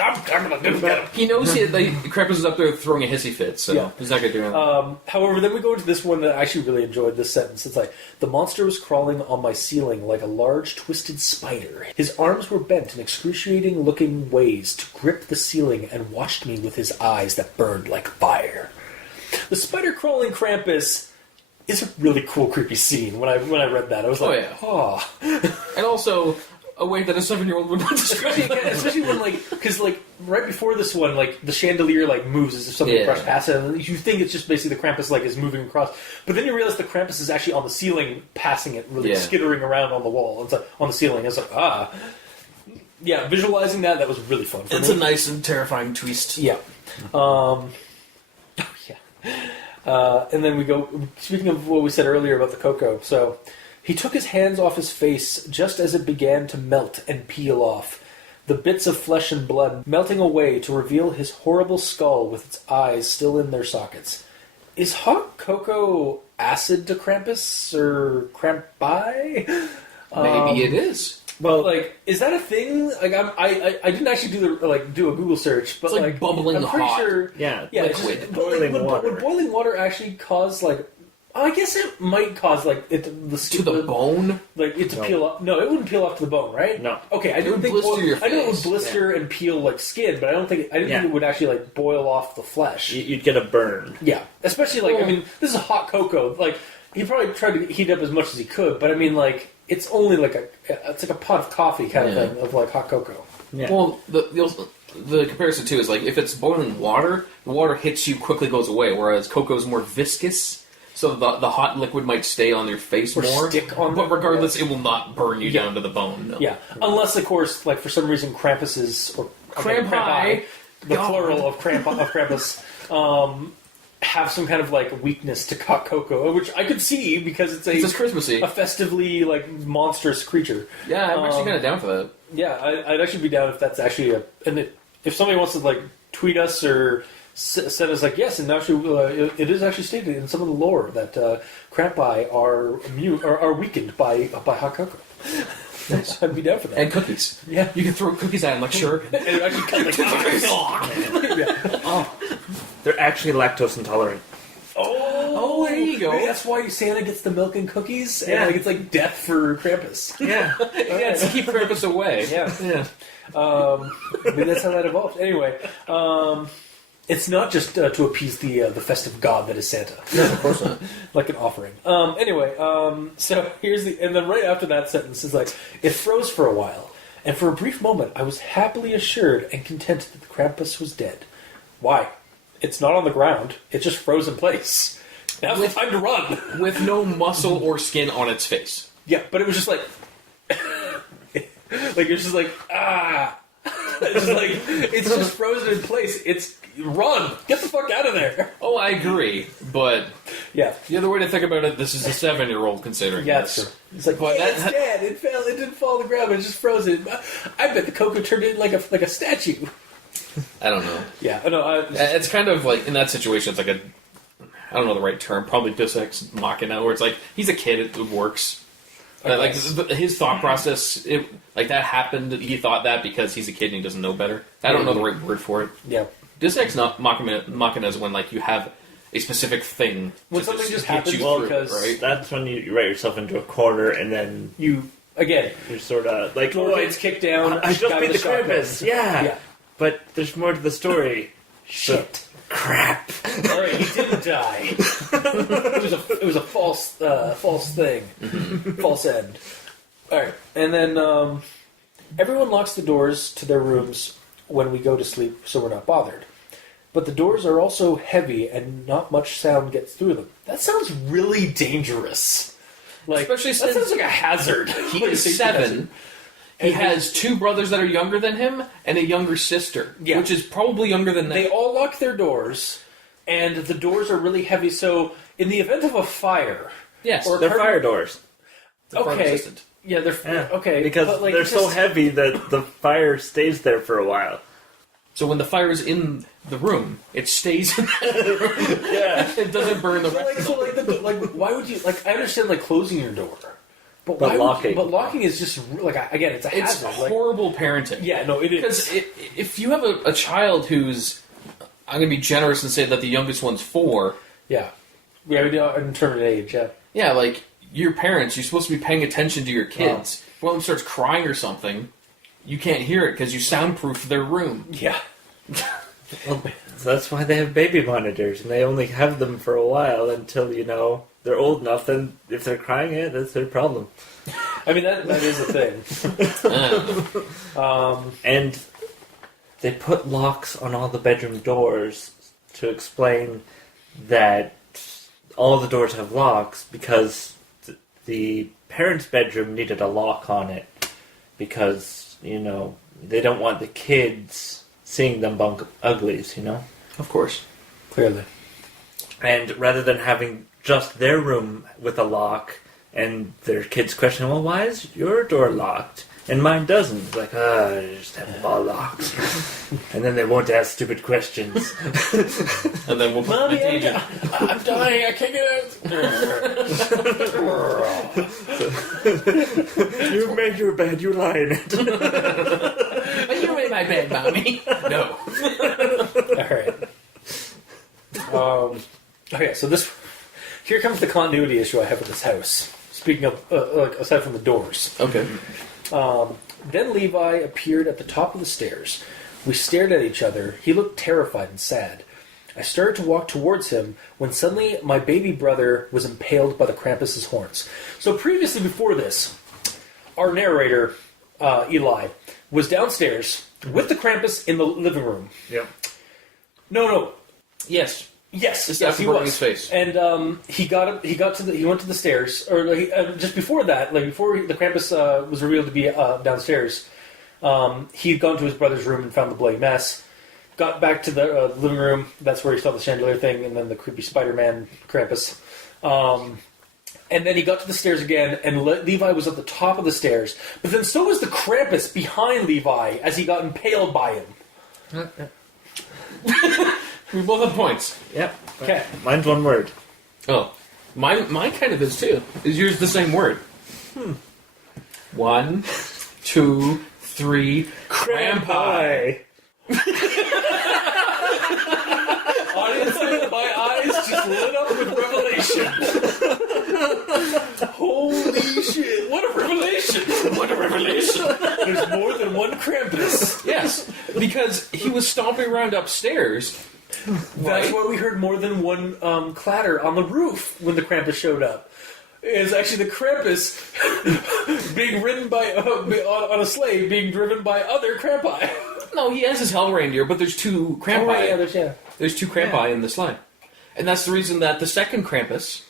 I'm gonna get him. He knows that Krampus is up there throwing a hissy fit, so he's not going to do anything. However, then we go into this one that I actually really enjoyed, this sentence. It's like, the monster was crawling on my ceiling like a large twisted spider. His arms were bent in excruciating-looking ways to grip the ceiling and watched me with his eyes that burned like fire. The spider-crawling Krampus is a really cool, creepy scene. When I read that, I was like, oh. And also... a way that a 7-year-old would not describe it. Especially when, like, because, like, right before this one, like, the chandelier, like, moves as if something brushed past it, and you think it's just basically the Krampus, like, is moving across. But then you realize the Krampus is actually on the ceiling, passing it, really skittering around on the wall. It's like, on the ceiling. It's like, Yeah, visualizing that was really fun for me. It's a nice and terrifying twist. Yeah. And then we go, speaking of what we said earlier about the Coco, so... He took his hands off his face just as it began to melt and peel off, the bits of flesh and blood melting away to reveal his horrible skull with its eyes still in their sockets. Is hot cocoa acid to Krampus or Krampi? Maybe it is. Well, like, is that a thing? Like, I didn't actually do a Google search, but it's like bubbling I'm pretty hot. sure. Yeah, liquid. Boiling water. Would boiling water actually cause like? I guess it might cause like it to the bone, like it to peel off. No, it wouldn't peel off to the bone, right? No. Okay, I didn't think. I know it would blister and peel like skin, but I didn't think it would actually like boil off the flesh. You'd get a burn. Yeah, especially like I mean, this is hot cocoa. Like he probably tried to heat up as much as he could, but I mean, like it's only like it's like a pot of coffee kind of thing of like hot cocoa. Yeah. Well, the comparison too is like if it's boiling water, the water hits you quickly, goes away, whereas cocoa is more viscous. So the hot liquid might stay on your face or more, stick on but regardless, it will not burn you down to the bone. No. Yeah, unless of course, like for some reason, Krampuses or Krampi, the plural of Krampus, have some kind of like weakness to hot cocoa, which I could see because it's just Christmassy, a festively like monstrous creature. Yeah, I'm actually kind of down for that. Yeah, I'd actually be down if that's actually if somebody wants to like tweet us or send us like yes, and actually it is actually stated in some of the lore that Krampi are weakened by hot cocoa. Yes. I'd be down for that. And cookies. Yeah, you can throw cookies at him like sure. And it actually cut like They're actually lactose intolerant. Oh, there you you go. Maybe that's why Santa gets the milk and cookies, and Yeah. like, it's like death for Krampus. Yeah. Yeah, to keep Krampus away. Yeah. Yeah. Maybe that's how that evolved. Anyway, it's not just to appease the festive god that is Santa. No, of course not. Like an offering. Anyway, so here's and then right after that sentence is like, it froze for a while, and for a brief moment I was happily assured and content that the Krampus was dead. Why? It's not on the ground. It just froze in place. Now's the time to run. With no muscle or skin on its face. Yeah, but it was just like, like it's just like it's just like it's just frozen in place. It's run. Get the fuck out of there. Oh, I agree, but Yeah. the other way to think about it, this is a 7-year-old considering Yeah, this. that's true. It's like, But it's dead. It fell. It didn't fall on the ground. But it just froze it. I bet the Coco turned it like a statue. I don't know. Yeah. No. It's kind of like, in that situation, it's like I don't know the right term, probably Deus Ex Machina, where it's like, he's a kid, it works. Like, his thought process, like, that happened, he thought that because he's a kid and he doesn't know better. I don't know the right word for it. Yeah. Deus Ex Machina is when, like, you have a specific thing When to something just hit happens you through, because- right? That's when you write yourself into a corner, and then You again. you're sort of like, Door gets kicked down. I just guy beat with the a shotgun. Krampus. Yeah. Yeah. But there's more to the story. Shit. Crap. All right, he didn't die. It was a false thing, false end. All right, and then everyone locks the doors to their rooms when we go to sleep, so we're not bothered. But the doors are also heavy, and not much sound gets through them. That sounds really dangerous. Like, Especially that since sounds like a hazard. He Like a is safety 7. hazard. He has 2 brothers that are younger than him and a younger sister, Yeah. which is probably younger than They them. all lock their doors, and the doors are really heavy. So, in the event of a fire, Yes, or They're carbon- fire doors. they're fire okay. resistant. Yeah, they're Yeah. okay Because but, like, they're it's so just- heavy that the fire stays there for a while. So when the fire is in the room, it stays in the room. Yeah. It doesn't burn the But, rest like, of so, it. like, why would you like? I understand like closing your door, but But why locking. but locking is just like again, it's a It's hazard. Like, horrible parenting. yeah, no, it Because is. if you have a child who's... I'm going to be generous and say that the youngest one's 4. Yeah, we do in terms of age. Yeah, Yeah, like, your parents, you're supposed to be paying attention to your kids. If one of them starts crying or something, you can't hear it because you soundproof their room. yeah. Well, that's why they have baby monitors, and they only have them for a while until, they're old enough, then if they're crying, that's their problem. I mean that is a thing. And they put locks on all the bedroom doors to explain that all the doors have locks because the parents' bedroom needed a lock on it because, they don't want the kids seeing them bunk uglies, Of course. Clearly, And rather than having just their room with a lock and their kids questioning, well, why is your door locked? And mine doesn't. It's like, I just have them all locked. And then they won't ask stupid questions. And then we'll put Mommy, the agent. I'm dying. I can't get You made your bed, you lie in it. But you made my bed, Mommy. No. All right. Okay, so here comes the continuity issue I have with this house. Speaking of, like aside from the doors. Okay. Then Levi appeared at the top of the stairs. We stared at each other. He looked terrified and sad. I started to walk towards him when suddenly my baby brother was impaled by the Krampus's horns. So previously, before this, our narrator, Eli, was downstairs with the Krampus in the living room. Yep. No. Yes. Yes, Just yes, after he burning was. his face. And he went to the stairs, or like, just before that, like before the Krampus was revealed to be downstairs, he'd gone to his brother's room and found the bloody mess. Got back to the living room. That's where he saw the chandelier thing, and then the creepy Spider-Man Krampus. And then he got to the stairs again, and Levi was at the top of the stairs. But then so was the Krampus behind Levi as he got impaled by him. We both have points. Yep. Okay. Mine's one word. Oh. Mine kind of is too. Is yours the same word? 1, 2, 3. Crampi. Honestly, my eyes just lit up with revelation. Holy shit! What a revelation! What a revelation! There's more than one Krampus. Yes, because he was stomping around upstairs. That's why we heard more than one clatter on the roof when the Krampus showed up. It's actually the Krampus being ridden by on a sleigh, being driven by other Krampi. No, he has his hell reindeer, but there's two Krampi. There's two Krampi in the sleigh. And that's the reason that the second Krampus...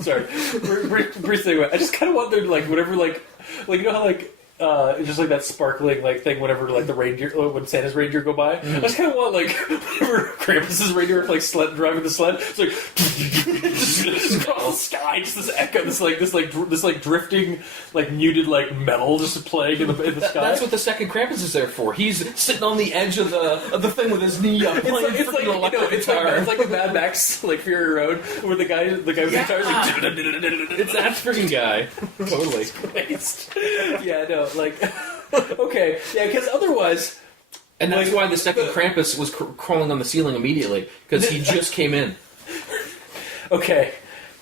Sorry, brief thing. I just kind of want there to, like, whatever, like you know how, like, just like that sparkling, like, thing whenever, like, the reindeer, when Santa's reindeer go by. I just kind of want, like, whenever Krampus's reindeer, like, driving the sled, it's like, just across the sky, just this echo, this drifting, like, muted, like, metal just playing in the sky. That's what the second Krampus is there for. He's sitting on the edge of the thing with his knee up, playing it's like a Mad Max, like, Fury Road, where the guy with the guitar is like, it's that freaking guy. Totally. Yeah, no, like, okay, yeah, because otherwise... And that's why the second Krampus was crawling on the ceiling immediately, because he just came in. Okay.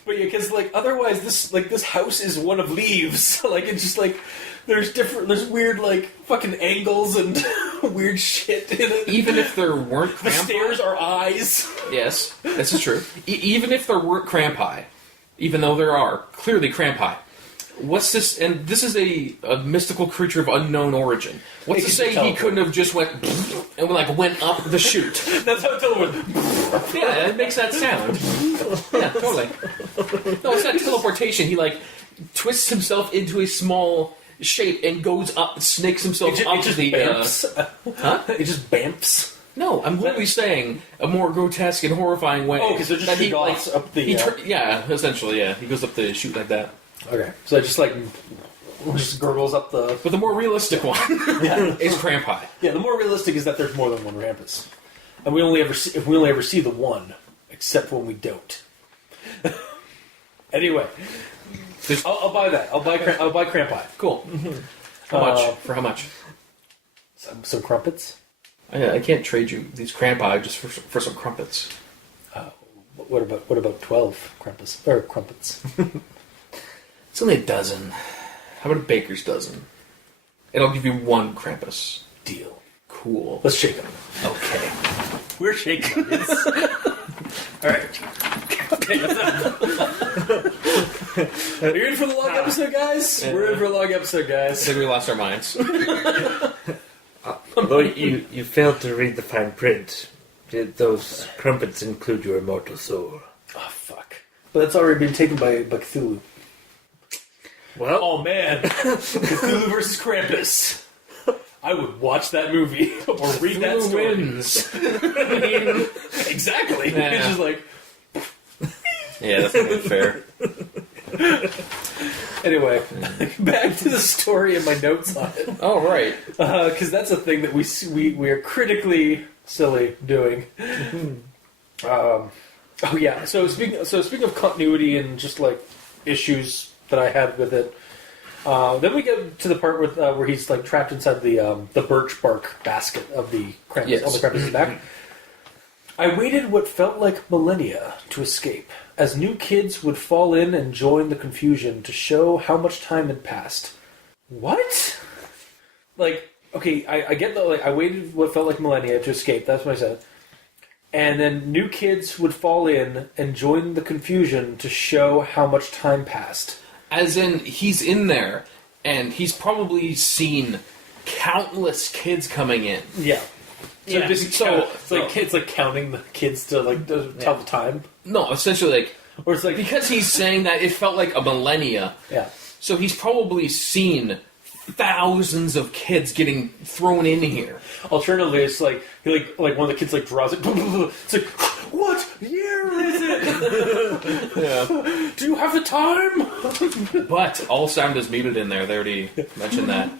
But yeah, because, like, otherwise this house is one of leaves. Like, it's just, like, there's weird, like, fucking angles and weird shit in it. Even if there weren't Krampi... The stairs are eyes. Yes, this is true. Even if there weren't Krampi, even though there are clearly Krampi, what's this? And this is a mystical creature of unknown origin. What's to say he couldn't have just went and like went up the chute? That's how it went. Yeah, it makes that sound. Yeah, totally. No, it's not teleportation. He like twists himself into a small shape and goes up, snakes himself up it just the. Bamfs. Huh? It just bamfs. No, I'm literally saying a more grotesque and horrifying way. Oh, because they're just like, up the. Yeah, essentially, yeah. He goes up the chute like that. Okay, so it just like gurgles up the. But the more realistic one is Krampi. Yeah, the more realistic is that there's more than one Krampus, and we only ever see the one, except when we don't. Anyway, I'll buy that. I'll buy Krampi. Cool. How much? For how much? Some crumpets. I can't trade you these Krampi just for some crumpets. What about 12 Krampus or crumpets? It's only a dozen. How about a baker's dozen? And I'll give you one Krampus. Deal. Cool. Let's shake them. Okay. We're shaking this. Alright. Are you in for the long episode, guys? Yeah. We're in for a long episode, guys. I think we lost our minds. Although you failed to read the fine print. Did those crumpets include your immortal soul? Oh, fuck. But that's already been taken by Cthulhu. Well, oh man, Cthulhu versus Krampus. I would watch that movie or read that story. Wins. Exactly. Yeah. It's just like. Yeah, that's not fair. Anyway, back to the story and my notes on it. Oh right, because that's a thing that we are critically silly doing. Oh yeah. So speaking of continuity and just like issues that I had with it. Then we get to the part where he's like trapped inside the birch bark basket of the Krampus, yes. on the Krampus' back. I waited what felt like millennia to escape, as new kids would fall in and join the confusion to show how much time had passed. What? Like, okay, I get that. Like, I waited what felt like millennia to escape. That's what I said. And then new kids would fall in and join the confusion to show how much time passed. As in, he's in there, and he's probably seen countless kids coming in. Yeah. So Yeah. It's like counting the kids to like tell the time. No, essentially, like, Or it's like because he's saying that it felt like a millennia. yeah. So he's probably seen thousands of kids getting thrown in here. Alternatively, it's like he like one of the kids like draws it. It's like, what year is it? Yeah. Do you have the time? But all sound is muted in there. They already mentioned that.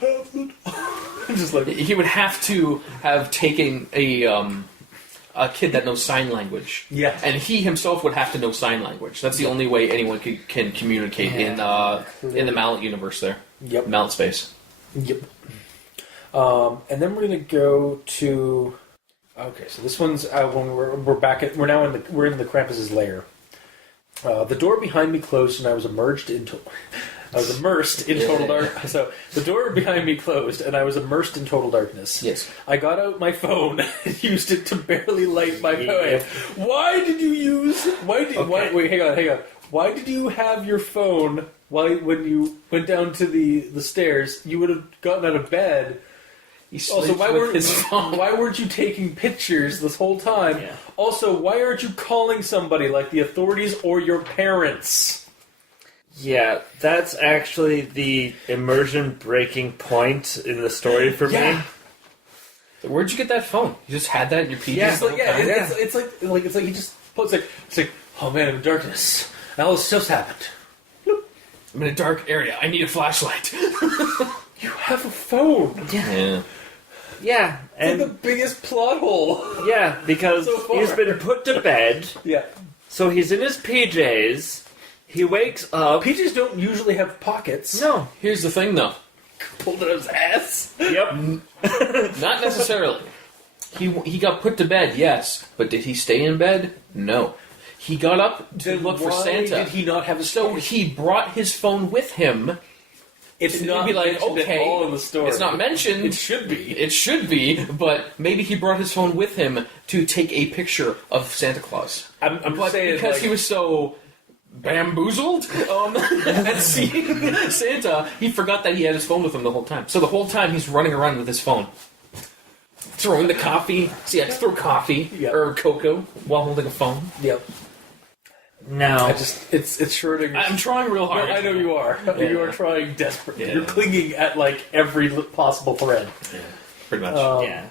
Just like He would have to have taken a kid that knows sign language. Yeah. And he himself would have to know sign language. That's the only way anyone can communicate in the Mallet universe there. Yep. Mallet space. Yep. And then we're gonna go to Okay, so this one's when we're in the Krampus's lair. The door behind me closed, and I was immersed in total dark. So the door behind me closed, and I was immersed in total darkness. Yes. I got out my phone and used it to barely light my phone. Why did you use? Wait, hang on. Why did you have your phone? When you went down to the stairs, you would have gotten out of bed. Also, why weren't you taking pictures this whole time? Yeah. Also, why aren't you calling somebody like the authorities or your parents? Yeah, that's actually the immersion breaking point in the story for me. Where'd you get that phone? You just had that in your PJs? Yeah, the whole time? It's like he just puts it's like, oh man, I'm in darkness. And all this just happened. I'm in a dark area. I need a flashlight. You have a phone. Yeah. Yeah, and It's like the biggest plot hole. yeah, because So far. he's been put to bed, Yeah. so he's in his PJs. He wakes up. PJs don't usually have pockets. No. Here's the thing, though. Pulled out his ass. Yep. Not necessarily. He got put to bed, yes, but did he stay in bed? No. He got up to look for Santa. Did he not have a So he brought his phone with him. It's It'd not be like, mentioned at okay, all in the story. it's not mentioned. It should be. It should be, but maybe he brought his phone with him to take a picture of Santa Claus. I'm just But saying, because like, he was so bamboozled at seeing Santa, he forgot that he had his phone with him the whole time. So the whole time he's running around with his phone. Throwing the coffee. See, I had to throw coffee or cocoa while holding a phone. Yep. Now, it's Schrödinger. I'm trying real hard. I know you are. Yeah. You are trying desperately. Yeah. You're clinging at like every possible thread. Yeah, pretty much. yeah.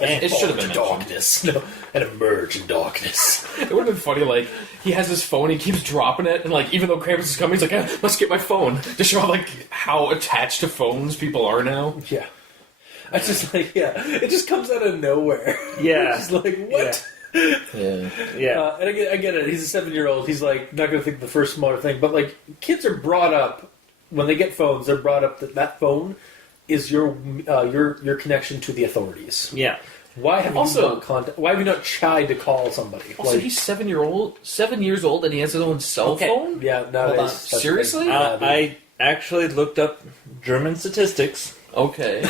It should have been mentioned. darkness. No, and emerge in darkness. It would have been funny, like, he has his phone, he keeps dropping it, and, like, even though Krampus is coming, he's like, let's get my phone. To show, like, how attached to phones people are now. Yeah. I just like it just comes out of nowhere. Yeah. It's just like what? Yeah. Yeah. And I get it. He's a 7-year-old. He's like not going to think of the first smaller thing. But like kids are brought up when they get phones. They're brought up that phone is your connection to the authorities. Yeah. Why have Why have you not tried to call somebody? Also, Like, he's 7 years old, and he has his own cell Okay. phone? yeah, Hold nowadays. on. that's the Seriously? thing. Yeah, dude. I actually looked up German statistics, Okay.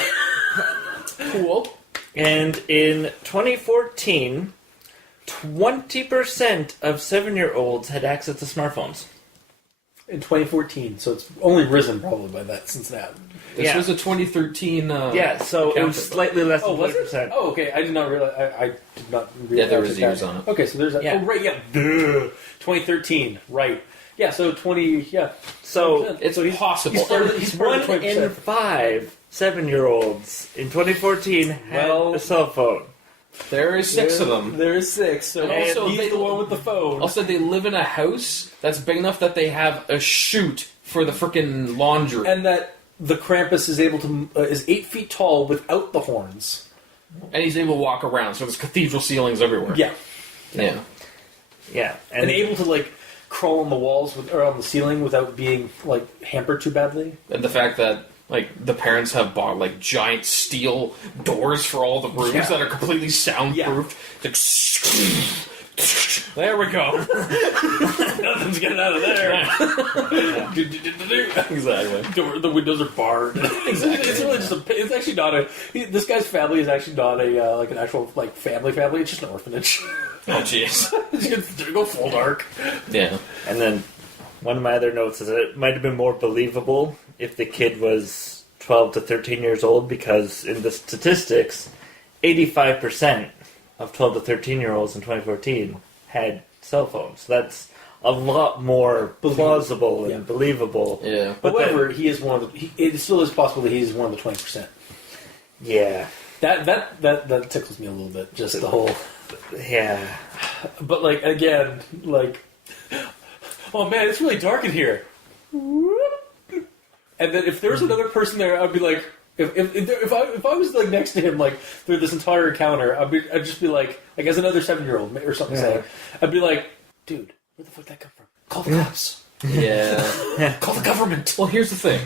Cool. and in 2014, 20% of 7-year-olds had access to smartphones. in 2014, so it's only risen probably by that since that. This was a 2013. Yeah, so it was slightly less than was it? 20%. Oh, okay. I did not realize. I did not realize. Yeah, there was that. years on it. Okay, so there's that. Yeah. Oh, right. Yeah. Duh. 2013. Right. Yeah. So 20. Yeah. So It's possible. He's part of one the in 20%. 5 7-year-olds in 2014 had Well, a cell phone. There is 6 of them. There is 6. So And also he's they- the one with the phone. Also, they live in a house that's big enough that they have a chute for the frickin' laundry. And that the Krampus is able to is 8 feet tall without the horns. And he's able to walk around, so there's cathedral ceilings everywhere. Yeah. Yeah. Yeah, And able to like crawl on the walls or on the ceiling without being like hampered too badly. And the fact that, like, the parents have bought, like, giant steel doors for all the rooms Yeah. that are completely soundproofed. Like, there we go. Nothing's getting out of there. Exactly. The windows are barred. Exactly. It's really just it's actually not a. This guy's family is actually not a like an actual like family. It's just an orphanage. Oh, jeez. They go full dark. Yeah. And then one of my other notes is that it might have been more believable if the kid was 12 to 13 years old, because in the statistics, 85% of 12 to 13-year-olds in 2014 had cell phones. That's a lot more plausible and believable. Yeah. However, he is one of the. It still is possible that he is one of the 20%. Yeah. That tickles me a little bit. Just the whole. Yeah. But like again, like, oh man, it's really dark in here. And then if there was another person there, I'd be like, if I was like next to him like through this entire encounter, I'd just be like as another 7-year-old or something saying, I'd be like, dude, where the fuck did that come from? Call the cops. Yeah. Call the government. Well, here's the thing.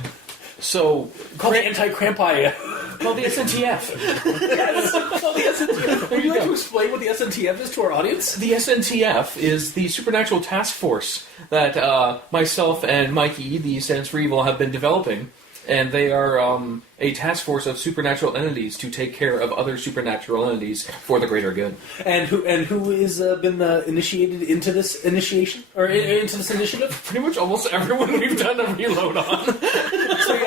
So, Call the anti-Krampi Called the SNTF. Oh, the SNTF. Would you like to explain what the SNTF is to our audience? The SNTF is the Supernatural Task Force that myself and Mikey, the Stands for Evil, have been developing. And they are a task force of supernatural entities to take care of other supernatural entities for the greater good. And who is been initiated into this initiation or into this initiative? Pretty much almost everyone we've done a reload on. So we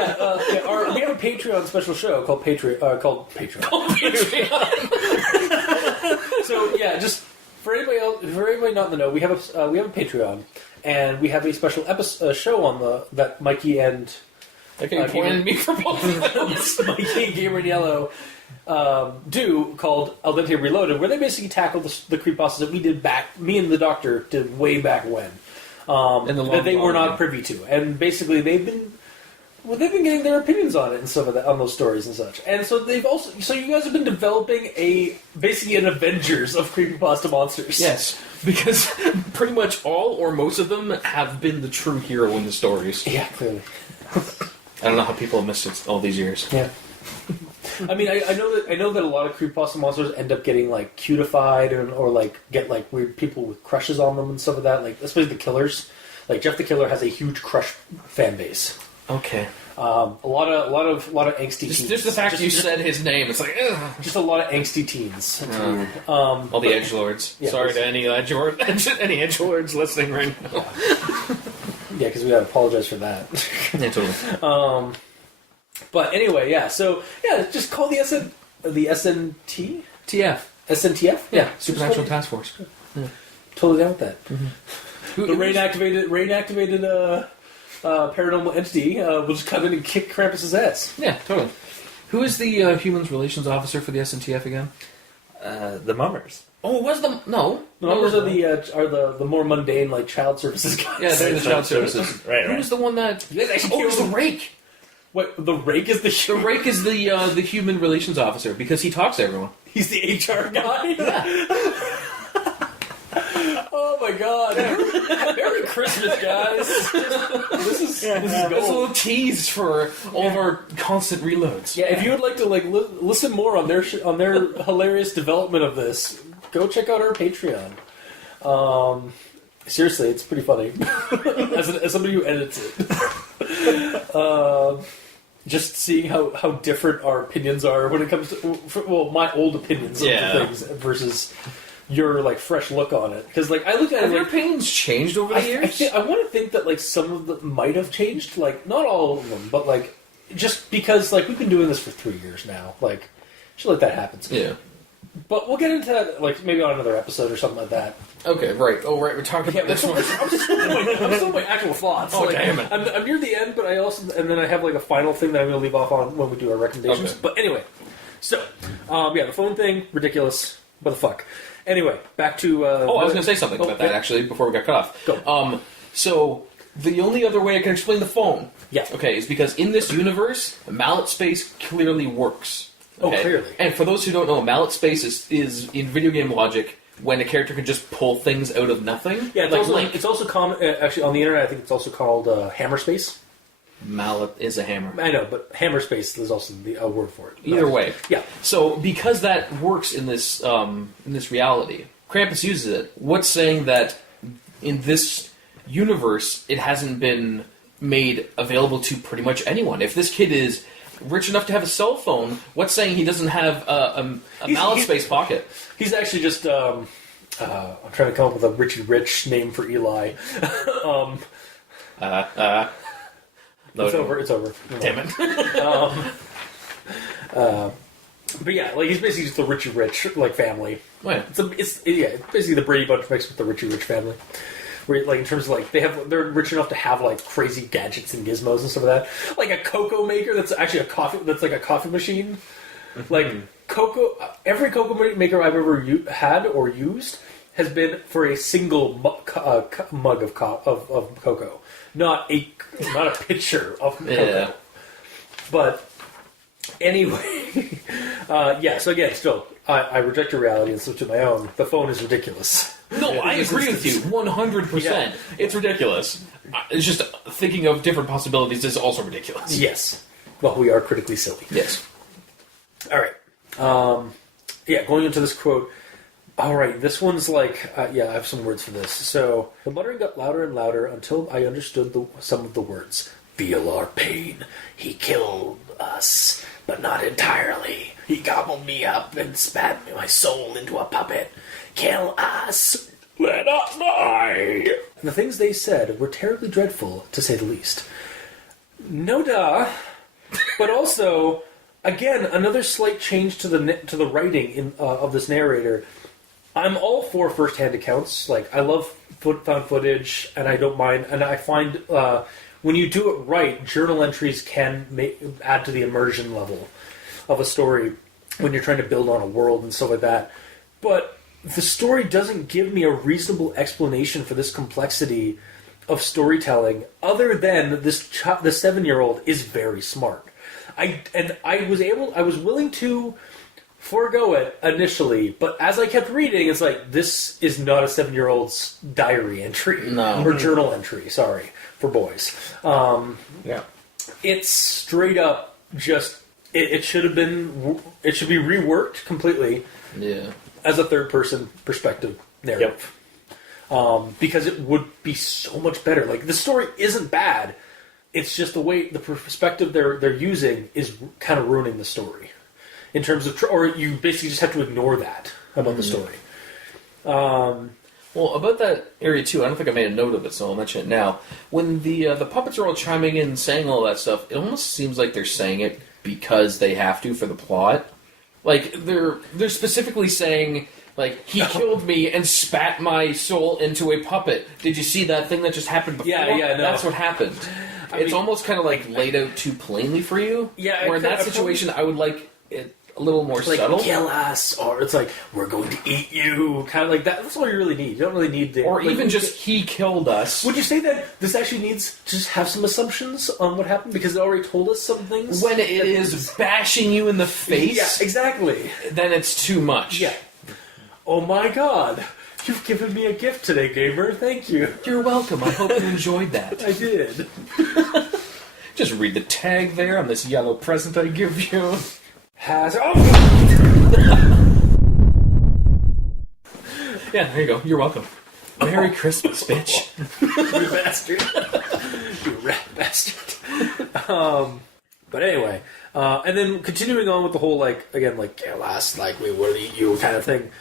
have a Patreon special show called Patreon. Patreon. So yeah, just for anybody not in the know, we have a Patreon, and we have a special show on that Mikey and. Okay, you pointed at me for both of those. Mikey and Gamer in Yellow do called Al Dente Reloaded, where they basically tackle the creepypastas that we did me and the Doctor did way back when, that they were not privy to, and basically they've been getting their opinions on it and stuff like that, on those stories and such. And so you guys have been developing basically an Avengers of creepypasta monsters. Yes, because pretty much all or most of them have been the true hero in the stories. Yeah, clearly. I don't know how people have missed it all these years. Yeah. I mean, I know that a lot of creepypasta monsters end up getting like cutified or like get like weird people with crushes on them and stuff like that. Like especially the killers. Like Jeff the Killer has a huge Crush fan base. Okay. A lot of angsty teens. Just the fact you said his name, it's like ugh. Just a lot of angsty teens. All the edgelords. Yeah, Sorry to any edgelords listening right now. Yeah, because we gotta apologize for that. Yeah, totally. But anyway, yeah. So yeah, just call the SNT. TF. SNTF? Yeah, Supernatural Task Force. Yeah. Totally down with that. Mm-hmm. The rain activated paranormal entity will just come in and kick Krampus's ass. Yeah, totally. Who is the Humans Relations Officer for the SNTF again? The Mummers. Oh, it was the Numbers are the more mundane like child services guys. Yeah, they're the child services. Right. Who's the one that? You guys actually It's the Rake. Wait, the Rake is The Rake is the Human Relations Officer because he talks to everyone. He's the HR guy. Yeah. Oh my god! Merry Christmas, guys. This is That's a gold. little tease for all of our constant reloads. Yeah, if you would like to listen more on their hilarious development of this, go check out our Patreon. Seriously, it's pretty funny. as somebody who edits it, just seeing how different our opinions are when it comes to my old opinions of the things versus your like fresh look on it. Because like I look at Have it, your like, opinions changed over the years? I want to think that like some of them might have changed. Like not all of them, but like just because like we've been doing this for 3 years now. Like should let that happen. Yeah. But we'll get into that, like, maybe on another episode or something like that. Okay, right. Oh, right, we're talking about this one. I'm still my actual thoughts. Oh, like, damn it. I'm near the end, but and then I have, like, a final thing that I'm going to leave off on when we do our recommendations. Okay. But anyway, so, the phone thing, ridiculous. What the fuck? Anyway, back to... I was going to say something about that, actually, before we got cut off. Go. So, the only other way I can explain the phone, Yeah. okay, is because in this universe, mallet space clearly works. Okay? Oh, clearly. And for those who don't know, mallet space is in video game logic when a character can just pull things out of nothing. Yeah, it's also common... actually, on the internet, I think it's also called hammer space. Mallet is a hammer. I know, but hammer space is also a word for it. Either way. Yeah. So, because that works in this reality, Krampus uses it. What's saying that in this universe, it hasn't been made available to pretty much anyone? If this kid is rich enough to have a cell phone, what's saying he doesn't have a mallet space pocket? He's actually just... I'm trying to come up with a Richie Rich name for Eli. No, it's over. Damn it. But yeah, like he's basically just the Richie Rich like family. Oh, yeah. It's basically the Brady Bunch mixed with the Richie Rich family. Where like in terms of like they're rich enough to have like crazy gadgets and gizmos and stuff like that. Like a cocoa maker that's actually a coffee machine. Mm-hmm. Like every cocoa maker I've ever had or used has been for a single mug of cocoa. Not a pitcher of cocoa. Yeah. But anyway, so again, still, I reject your reality and switch to my own. The phone is ridiculous. No, I agree with you 100%. Yeah. It's ridiculous. It's just thinking of different possibilities is also ridiculous. Yes. Well, we are critically silly. Yes. All right. Going into this quote. All right, this one's like, I have some words for this. So, the muttering got louder and louder until I understood some of the words. Feel our pain. He killed us, but not entirely. He gobbled me up and spat my soul into a puppet. Kill us. Let us die. The things they said were terribly dreadful, to say the least. No duh. But also, again, another slight change to the writing of this narrator. I'm all for first-hand accounts. Like, I love found footage, and I don't mind. And I find when you do it right, journal entries can add to the immersion level of a story when you're trying to build on a world and stuff like that. But the story doesn't give me a reasonable explanation for this complexity of storytelling, other than the 7-year-old is very smart. I was willing to forego it initially, but as I kept reading, it's like, this is not a 7-year-old's diary entry. No. Or journal entry, sorry, for boys. It's straight up just, it should be reworked completely. Yeah. As a third-person perspective narrative. Because it would be so much better. Like, the story isn't bad, it's just the way, the perspective they're using is kind of ruining the story. In terms of, or you basically just have to ignore that about the story. Well, about that area too, I don't think I made a note of it, so I'll mention it now. When the puppets are all chiming in and saying all that stuff, it almost seems like they're saying it because they have to for the plot. Like, they're specifically saying, like, he killed me and spat my soul into a puppet. Did you see that thing that just happened before? Yeah, no. That's what happened. It's almost kind of like laid out too plainly for you. Yeah, where in that situation, I would like it a little more subtle. Kill us, or it's like, we're going to eat you, kind of like that. That's all you really need. You don't really need the... Or even just, he killed us. Would you say that this actually needs to just have some assumptions on what happened, because it already told us some things? When it is bashing you in the face... Yeah, exactly. Then it's too much. Yeah. Oh my god, you've given me a gift today, gamer. Thank you. You're welcome. I hope you enjoyed that. I did. Just read the tag there on this yellow present I give you. Yeah, there you go. You're welcome. Merry Christmas, bitch. You bastard. You rat bastard. But anyway, and then continuing on with the whole, like, again, like, kill us, like, we will eat you kind of thing.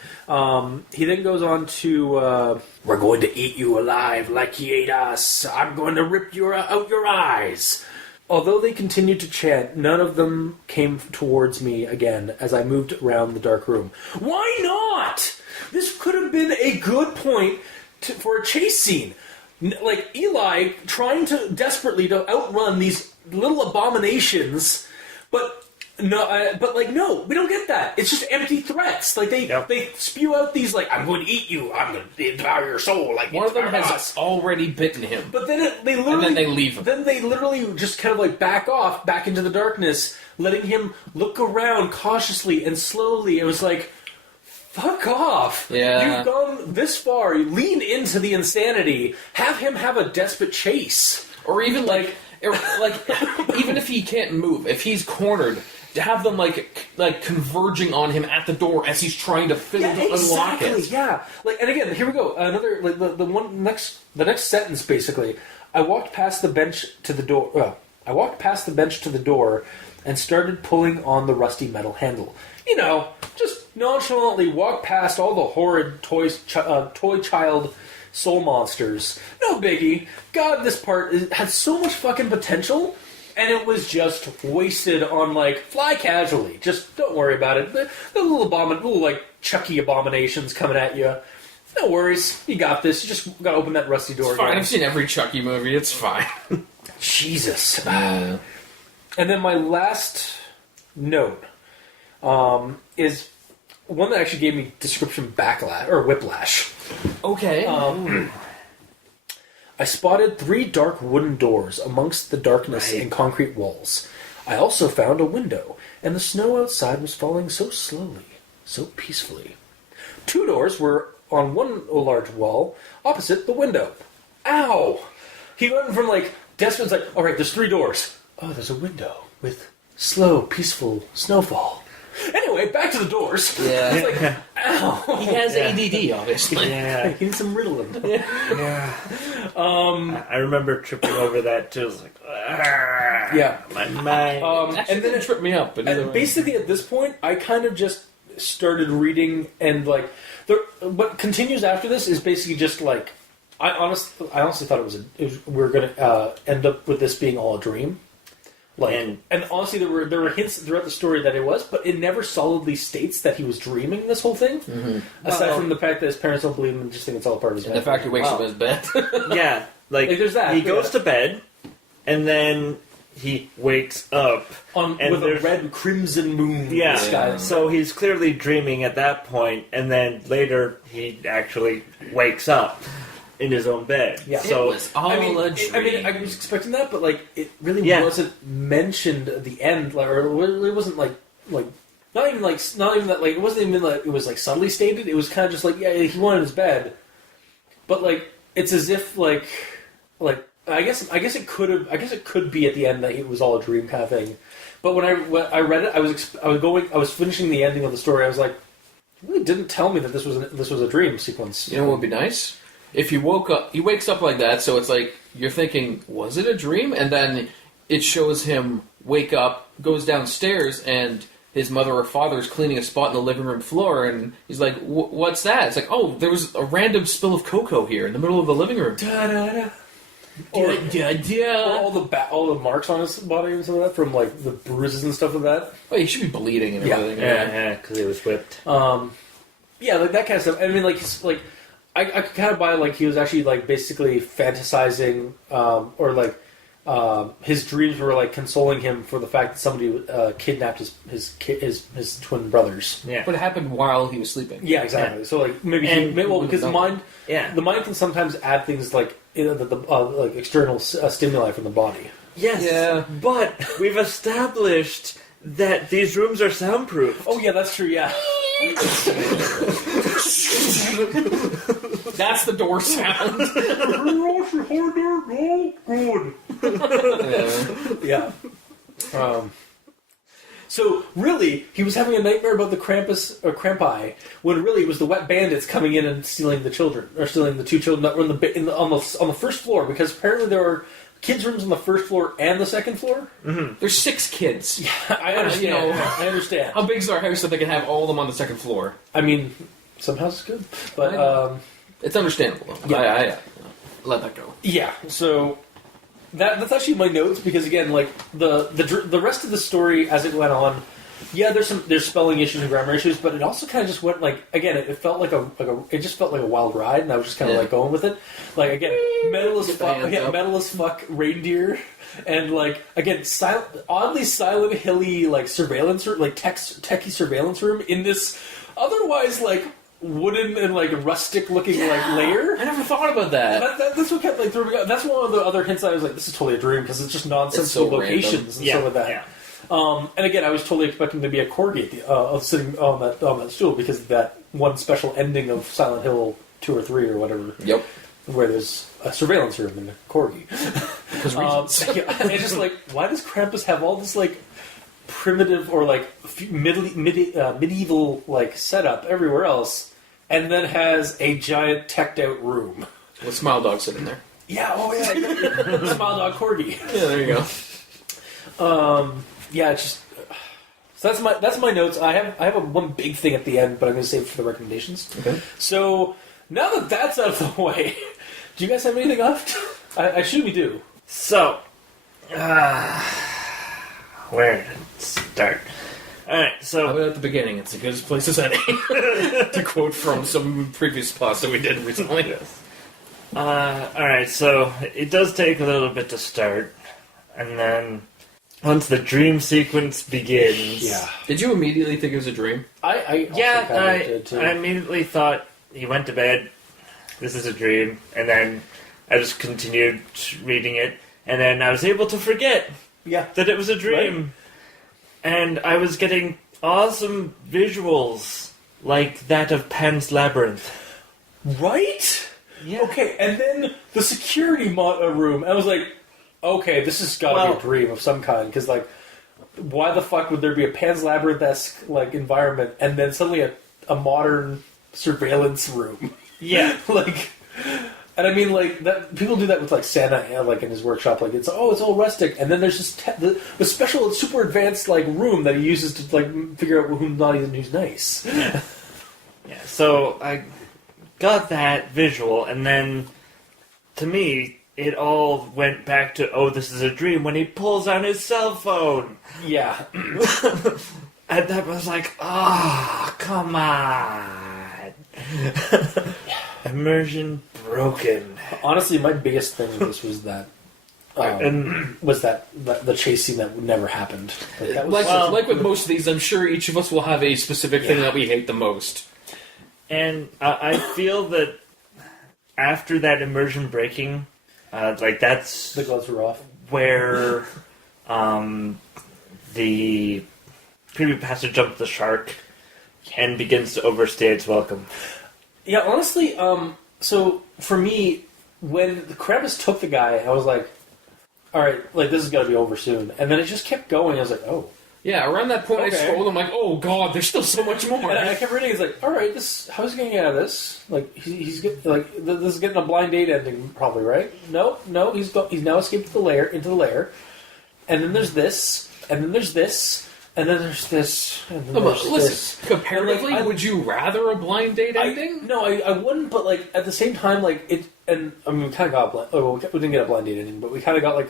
He then goes on to, we're going to eat you alive like he ate us. I'm going to rip out your eyes. Although they continued to chant, none of them came towards me again as I moved around the dark room. Why not? This could have been a good point for a chase scene. Like, Eli trying to desperately to outrun these little abominations, but no, we don't get that. It's just empty threats. Like, they spew out these, like, I'm going to eat you, I'm going to devour your soul. Like, one of them has already bitten him. But then they literally... And then they leave him. Then they literally just kind of, like, back off, back into the darkness, letting him look around cautiously and slowly. It was like, fuck off. Yeah. You've gone this far. You lean into the insanity. Have him have a desperate chase. Or even, like even if he can't move, if he's cornered... To have them like converging on him at the door as he's trying to unlock it. Yeah, like, and again, here we go. Another, like, the next sentence basically. I walked past the bench to the door. And started pulling on the rusty metal handle. You know, just nonchalantly walk past all the horrid toy child soul monsters. No biggie. God, this part had so much fucking potential. And it was just wasted on, like, fly casually. Just don't worry about it. The little like, Chucky abominations coming at you. No worries. You got this. You just gotta open that rusty door. It's fine. I've seen every Chucky movie. It's fine. Jesus. And then my last note is one that actually gave me description backlash, or whiplash. Okay. I spotted 3 dark wooden doors amongst the darkness and concrete walls. I also found a window, and the snow outside was falling so slowly, so peacefully. 2 doors were on one large wall, opposite the window. Ow! He went from, like, desperate, like, alright, there's 3 doors. Oh, there's a window with slow, peaceful snowfall. Anyway, back to the doors. Yeah. It's like, ow. He has ADD, obviously. Yeah. He needs some Ritalin. Yeah. I remember tripping over that too. It was like, Yeah. my mind. And then it tripped me up. But And basically, at this point, I kind of just started reading, and like, what continues after this is basically just like, I honestly thought we were going to end up with this being all a dream. Like, and honestly, there were hints throughout the story that it was, but it never solidly states that he was dreaming this whole thing. Mm-hmm. Aside from the fact that his parents don't believe him and just think it's all part of his and the fact he wakes up in his bed. Yeah, like there's that. He goes to bed, and then he wakes up with a red crimson moon. Yeah, in the sky. so he's clearly dreaming at that point, and then later he actually wakes up in his own bed. Yeah. So it was all a dream. I was expecting that, but like it really wasn't mentioned at the end, like, or it wasn't like not even that, like, it wasn't even like it was like subtly stated. It was kind of just like, yeah, he wanted his bed, but like it's as if like I guess it could be at the end that it was all a dream kind of thing. But when I read it, I was finishing the ending of the story. I was like, it really didn't tell me that this was a dream sequence. You know what would be nice? If he wakes up like that, so it's like, you're thinking, was it a dream? And then it shows him wake up, goes downstairs, and his mother or father is cleaning a spot in the living room floor, and he's like, what's that? It's like, oh, there was a random spill of cocoa here in the middle of the living room. Da-da-da. Or all the marks on his body and stuff like that, from like the bruises and stuff like that. Oh, he should be bleeding and everything. yeah, because he was whipped. Yeah, like that kind of stuff. I mean, like, I could kind of buy, like, he was actually, like, basically fantasizing, or, like, his dreams were, like, consoling him for the fact that somebody kidnapped his twin brothers. Yeah. But it happened while he was sleeping. Yeah, exactly. Yeah. So, like, because the mind can sometimes add things, like, like external stimuli from the body. Yes, yeah. But we've established that these rooms are soundproof. Oh, yeah, that's true, yeah. That's the door sound. Yeah. So really, he was having a nightmare about the Krampus or Krampi, when really it was the wet bandits coming in and stealing the children, or stealing the two children that were on the first floor, because apparently there were kids' rooms on the first floor and the second floor. Mm-hmm. There's 6 kids. Yeah, I understand. I understand. How big's our house that they can have all of them on the second floor? I mean, some houses good, but it's understandable though. Yeah, I let that go. Yeah, so that's actually my notes, because again, like the rest of the story as it went on, yeah, there's spelling issues and grammar issues, but it also kind of just went like, again, it felt like it just felt like a wild ride, and I was just kind of like going with it. Like, again, metal as fuck reindeer, and like, again, oddly silent hilly, like, surveillance room, like techie surveillance room in this otherwise like wooden and like rustic looking like lair. I never thought about that. That's what kept like throwing me out. That's one of the other hints that I was like, this is totally a dream, because it's just nonsensical locations and stuff like that. Yeah. And again, I was totally expecting to be a corgi sitting on that stool, because of that one special ending of Silent Hill 2 or 3 or whatever. Yep. Where there's a surveillance room in a corgi. Because reasons. And it's just like, why does Krampus have all this like primitive or like medieval like setup everywhere else, and then has a giant teched out room with Smile Dog sitting there? Yeah, Smile Dog corgi. Yeah, there you go. Yeah, it's just so that's my notes. I have one big thing at the end, but I'm going to save it for the recommendations. Okay. So now that that's out of the way, do you guys have anything left? I assume you do. So, where did it start? Alright, so... How about at the beginning? It's the goodest place as any. To quote from some previous spots that we did recently. Yes. Alright, so it does take a little bit to start. And then, once the dream sequence begins... Yeah. Did you immediately think it was a dream? I did too. I immediately thought he went to bed, this is a dream, and then I just continued reading it, and then I was able to forget that it was a dream. Right. And I was getting awesome visuals like that of Pan's Labyrinth. Right? Yeah. Okay, and then the security room, I was like, okay, this has got to be a dream of some kind, because like, why the fuck would there be a Pan's Labyrinth-esque like environment and then suddenly a modern surveillance room? Yeah. Like, and I mean, like that. People do that with like Santa, like in his workshop. Like it's all rustic, and then there's just the special, super advanced like room that he uses to like figure out who's naughty and who's nice. Yeah. So I got that visual, and then to me, it all went back to this is a dream when he pulls on his cell phone. Yeah, and that was like, come on. Immersion broken. honestly, my biggest thing with this was that. The chase scene that never happened. Like, that was like with most of these, I'm sure each of us will have a specific thing that we hate the most. And I feel that after that immersion breaking, like that's the gloves were off. Where the creepypasta jumps the shark and begins to overstay its welcome. Yeah, honestly, so for me, when the Krampus took the guy, I was like, all right, like this is gonna be over soon. And then it just kept going. I was like, oh. Yeah, around that point Okay. I scrolled, I'm like, oh god, there's still so much more. And I kept reading. It's like, all right, how's he getting out of this? Like, he's this is getting a blind date ending, probably, right? No, he's now escaped into the lair, and then there's this, and then there's this, and then there's this, and then there's this. Listen, comparatively, And, like, would you rather a blind date ending? I wouldn't, but like at the same time, like it, and I mean, we kind of got we didn't get a blind date ending, but we kind of got like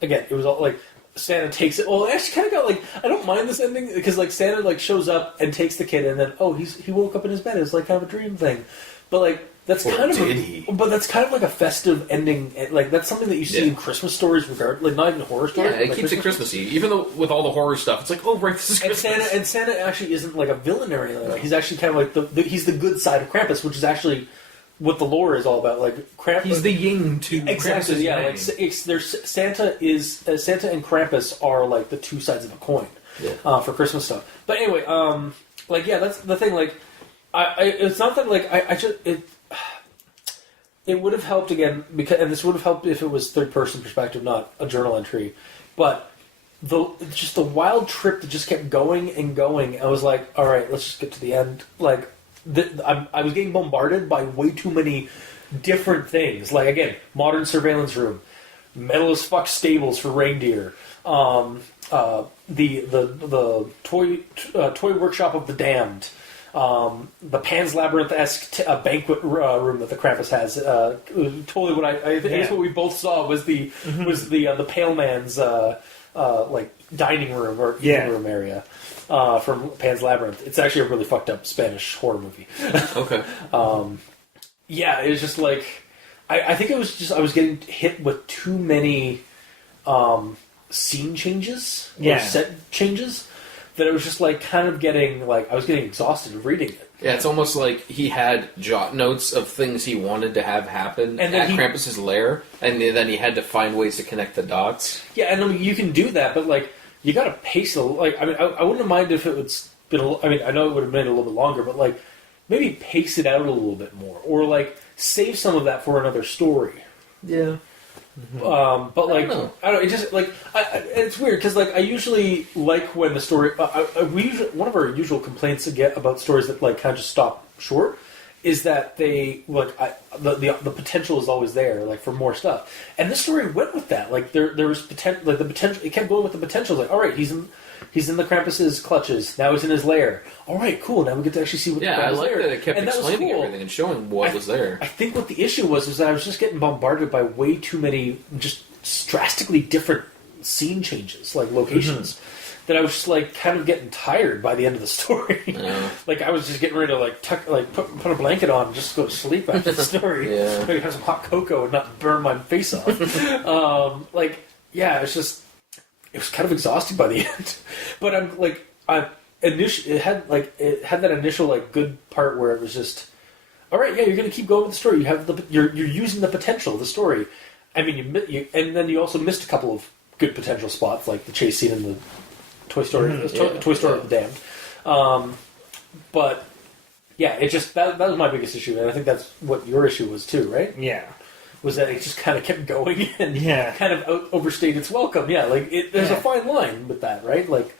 again, it was all like. Santa takes it. Well, it actually kind of got like I don't mind this ending because like Santa like shows up and takes the kid and then he woke up in his bed. It's like kind of a dream thing, but like that's kind of but that's kind of like a festive ending. Like that's something that you see in Christmas stories, like not even horror stories. Yeah, it keeps it Christmassy, even though with all the horror stuff, it's like right, this is Christmas. And Santa actually isn't like a villain or anything. Like, he's actually kind of like he's the good side of Krampus, which is actually what the lore is all about. Like Krampus, he's the yin to exactly. Krampus' Yeah, name. like there's Santa and Krampus are like the two sides of a coin for Christmas stuff. But anyway, like yeah, that's the thing. Like, it's not that like I just it would have helped again and this would have helped if it was third person perspective, not a journal entry, but. Just the wild trip that just kept going and going. I was like, all right, let's just get to the end. Like. I was getting bombarded by way too many different things. Like again, modern surveillance room, metal as fuck stables for reindeer, the toy workshop of the damned, the Pan's Labyrinth-esque banquet room that the Krampus has. Totally what I think that's what we both saw was the Pale Man's like dining room or eating room area. From Pan's Labyrinth. It's actually a really fucked up Spanish horror movie. Okay. Yeah, it was just like I think it was just I was getting hit with too many scene changes or set changes that it was just like kind of getting like I was getting exhausted of reading it. Yeah, it's almost like he had jot notes of things he wanted to have happen at Krampus' lair, and then he had to find ways to connect the dots. Yeah, and I mean, you can do that, but like you got to pace it. Like, I mean, I wouldn't have minded if it would been. I mean, I know it would have been a little bit longer, but like maybe pace it out a little bit more, or like save some of that for another story. Yeah. But like, I don't know. It just like it's weird because like I usually like when the story. One of our usual complaints about stories that like kind of just stop short is that they like the potential is always there like for more stuff, and this story went with that. Like there was potential. Like the potential, it kept going with the potential. Like all right, he's in the Krampus's clutches. Now he's in his lair. All right, cool. Now we get to actually see what. Yeah, I like that it kept explaining cool. everything and showing what was there. I think what the issue was that I was just getting bombarded by way too many just drastically different scene changes, like locations. That I was just like kind of getting tired by the end of the story. Yeah. Like I was just getting ready to like put a blanket on and just go to sleep after the story. Maybe have some hot cocoa and not burn my face off. It was kind of exhausting by the end. But I'm like it had that initial like good part where it was just all right. Yeah, you're going to keep going with the story. You have you're using the potential of the story. I mean, and then you also missed a couple of good potential spots like the chase scene in the Toy Story, Toy Story of the Damned. But yeah, it just that was my biggest issue, and I think that's what your issue was too, right? Yeah. was that it just kind of kept going and Yeah. kind of overstayed its welcome. Yeah, like there's a fine line with that, right? Like,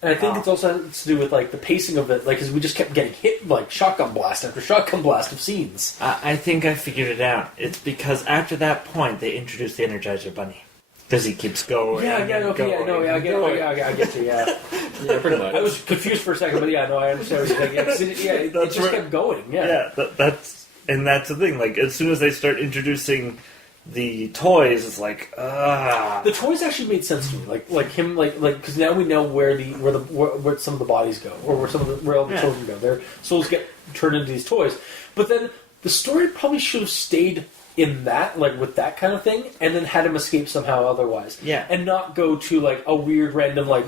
and I think it's also has to do with like the pacing of it, like because we just kept getting hit like shotgun blast after shotgun blast of scenes. I think I figured it out. It's because after that point, they introduced the Energizer Bunny. Because he keeps going. I get you. Yeah, Yeah, pretty much. I was confused for a second, but I understand what you're saying. Yeah, 'cause it just kept going. Yeah, that's the thing. Like as soon as they start introducing the toys, it's like The toys actually made sense to me. Like him, because now we know where some of the bodies go, or where all the children go. Their souls get turned into these toys. But then the story probably should have stayed in that, like with that kind of thing, and then had him escape somehow otherwise. Yeah. And not go to like a weird random like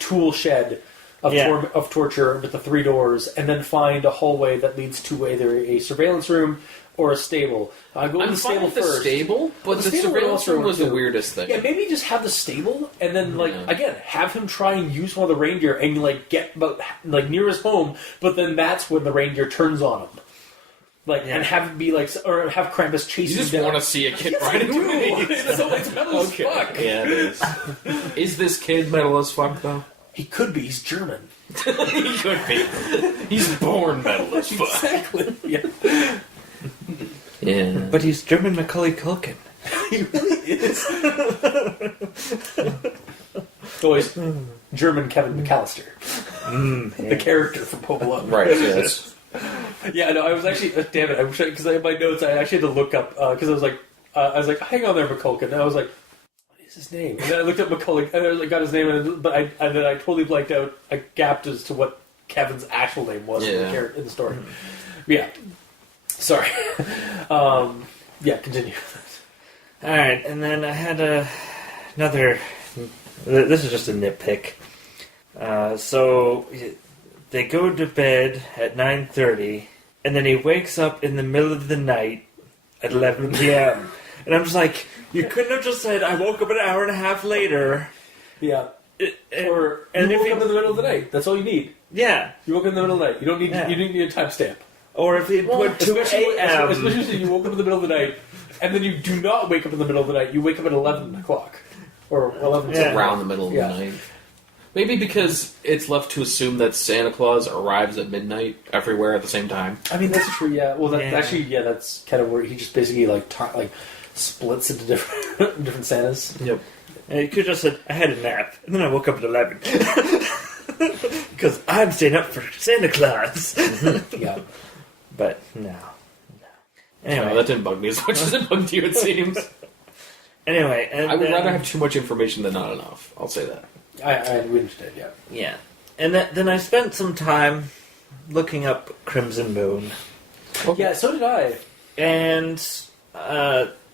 tool shed of torture with the 3 doors, and then find a hallway that leads to either a surveillance room or a stable. I go to I'm the fine stable with the first. stable, but the stable surveillance room was the too. weirdest thing. Yeah, maybe just have the stable, and then again have him try and use one of the reindeer and like get about like near his home, but then that's when the reindeer turns on him. And have it be like, or have Krampus chase You him just down. want to see a kid Yes, I riding do. with So it's metal as fuck. Yeah, it is. Is this kid metal as fuck, though? He could be. He's German. He could be. He's born metal as fuck. Exactly. Yeah. Yeah. but he's German Macaulay Culkin. He really is. Always German Kevin McAllister, the character from Home Alone. Right, yes. Yeah, no, I was actually damn it. I wish because I had my notes. I actually had to look up because I was like, hang on there, McCulkin. And I was like, what is his name? And then I looked up Macaulay, and I got his name, and then I totally blanked out. I gapped as to what Kevin's actual name was in the story. Yeah, sorry. Continue. All right, and then I had another. This is just a nitpick. So they go to bed at 9:30, and then he wakes up in the middle of the night at 11 p.m. And I'm just like, you couldn't have just said, I woke up an hour and a half later. Yeah. Or and you if woke he- up in the middle of the night. That's all you need. Yeah. You woke up in the middle of the night. You don't need Yeah. you don't need a timestamp. Or if he put 2 Especially a.m. if you woke up in the middle of the night, and then you do not wake up in the middle of the night. You wake up at 11 o'clock or 11. Yeah. Around the middle of the night. Maybe because it's left to assume that Santa Claus arrives at midnight everywhere at the same time. I mean, that's true. Yeah. Well, Yeah. that's kind of where he just basically splits into different Santas. Yep. And you could have just said, I had a nap, and then I woke up at 11. Because I'm staying up for Santa Claus. Yeah. But no. Anyway, that didn't bug me as much as it bugged you, it seems. Anyway, and I would then- rather have too much information than not enough. I'll say that. I understand. Yeah. Yeah. And then I spent some time looking up Crimson Moon. Yeah. So did I. And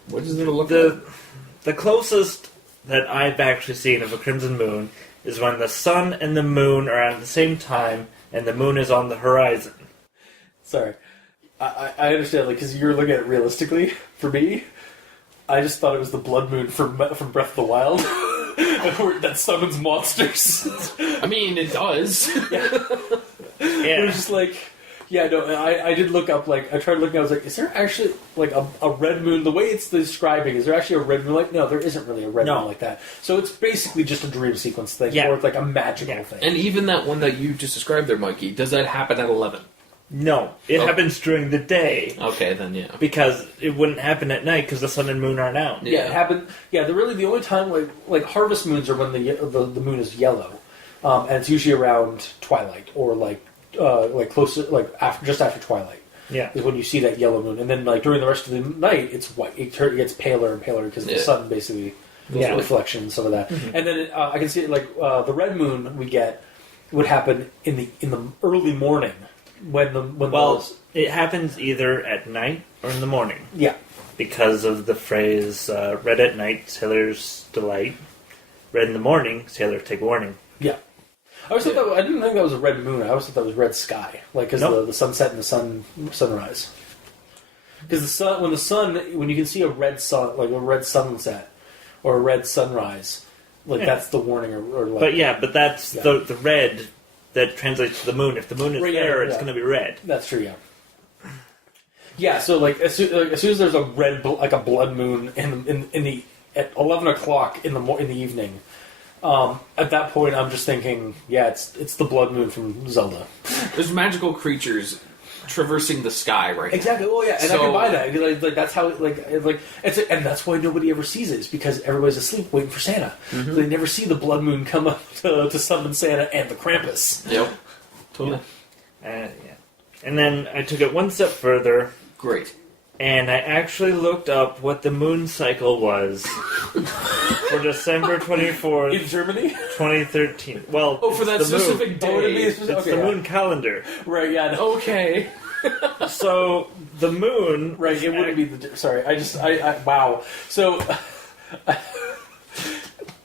What is there to look the closest that I've actually seen of a Crimson Moon is when the sun and the moon are at the same time and the moon is on the horizon. Sorry. I understand, because you're looking at it realistically. For me, I just thought it was the blood moon from Breath of the Wild. That summons monsters. I mean, it does. It was just like, I did look up, I tried looking, I was like, is there actually, a red moon? The way it's describing, is there actually a red moon? No, there isn't really a red moon like that. So it's basically just a dream sequence thing, or it's like a magical thing. And even that one that you just described there, Mikey, does that happen at 11? No, it happens during the day. Okay, then yeah. Because it wouldn't happen at night because the sun and moon aren't out. Yeah, it happened. Yeah, the only time like harvest moons are when the moon is yellow, and it's usually around twilight or closer just after twilight. Yeah, is when you see that yellow moon, and then during the rest of the night, it's white. It gets paler and paler because the sun basically reflection some of that. Mm-hmm. And then I can see the red moon we get would happen in the early morning when it happens either at night or in the morning. Yeah. Because of the phrase, red at night, sailors delight. Red in the morning, sailors take warning. Yeah. I always thought I didn't think that was a red moon. I always thought that was red sky. Because the sunset and the sunrise. Because when you can see a red sun, a red sunset, or a red sunrise, that's the warning But that's the red that translates to the moon. If the moon is there, it's going to be red. That's true, yeah. Yeah, so like as soon as there's a a blood moon at 11 o'clock in the evening, at that point I'm just thinking, yeah, it's the blood moon from Zelda. There's magical creatures traversing the sky, right? Exactly. Oh yeah, and I can buy that. Like that's how and that's why nobody ever sees it. Is because everybody's asleep waiting for Santa. Mm-hmm. So they never see the blood moon come up to summon Santa and the Krampus. Yep. Totally. Yeah. And then I took it one step further, Great. and I actually looked up what the moon cycle was for December 24th, In Germany? 2013. Well, Oh, for that it's the moon. specific day. It's the moon calendar. Right. Yeah. No. Okay. So the moon, Right. It wouldn't be the. Sorry. I wow. So.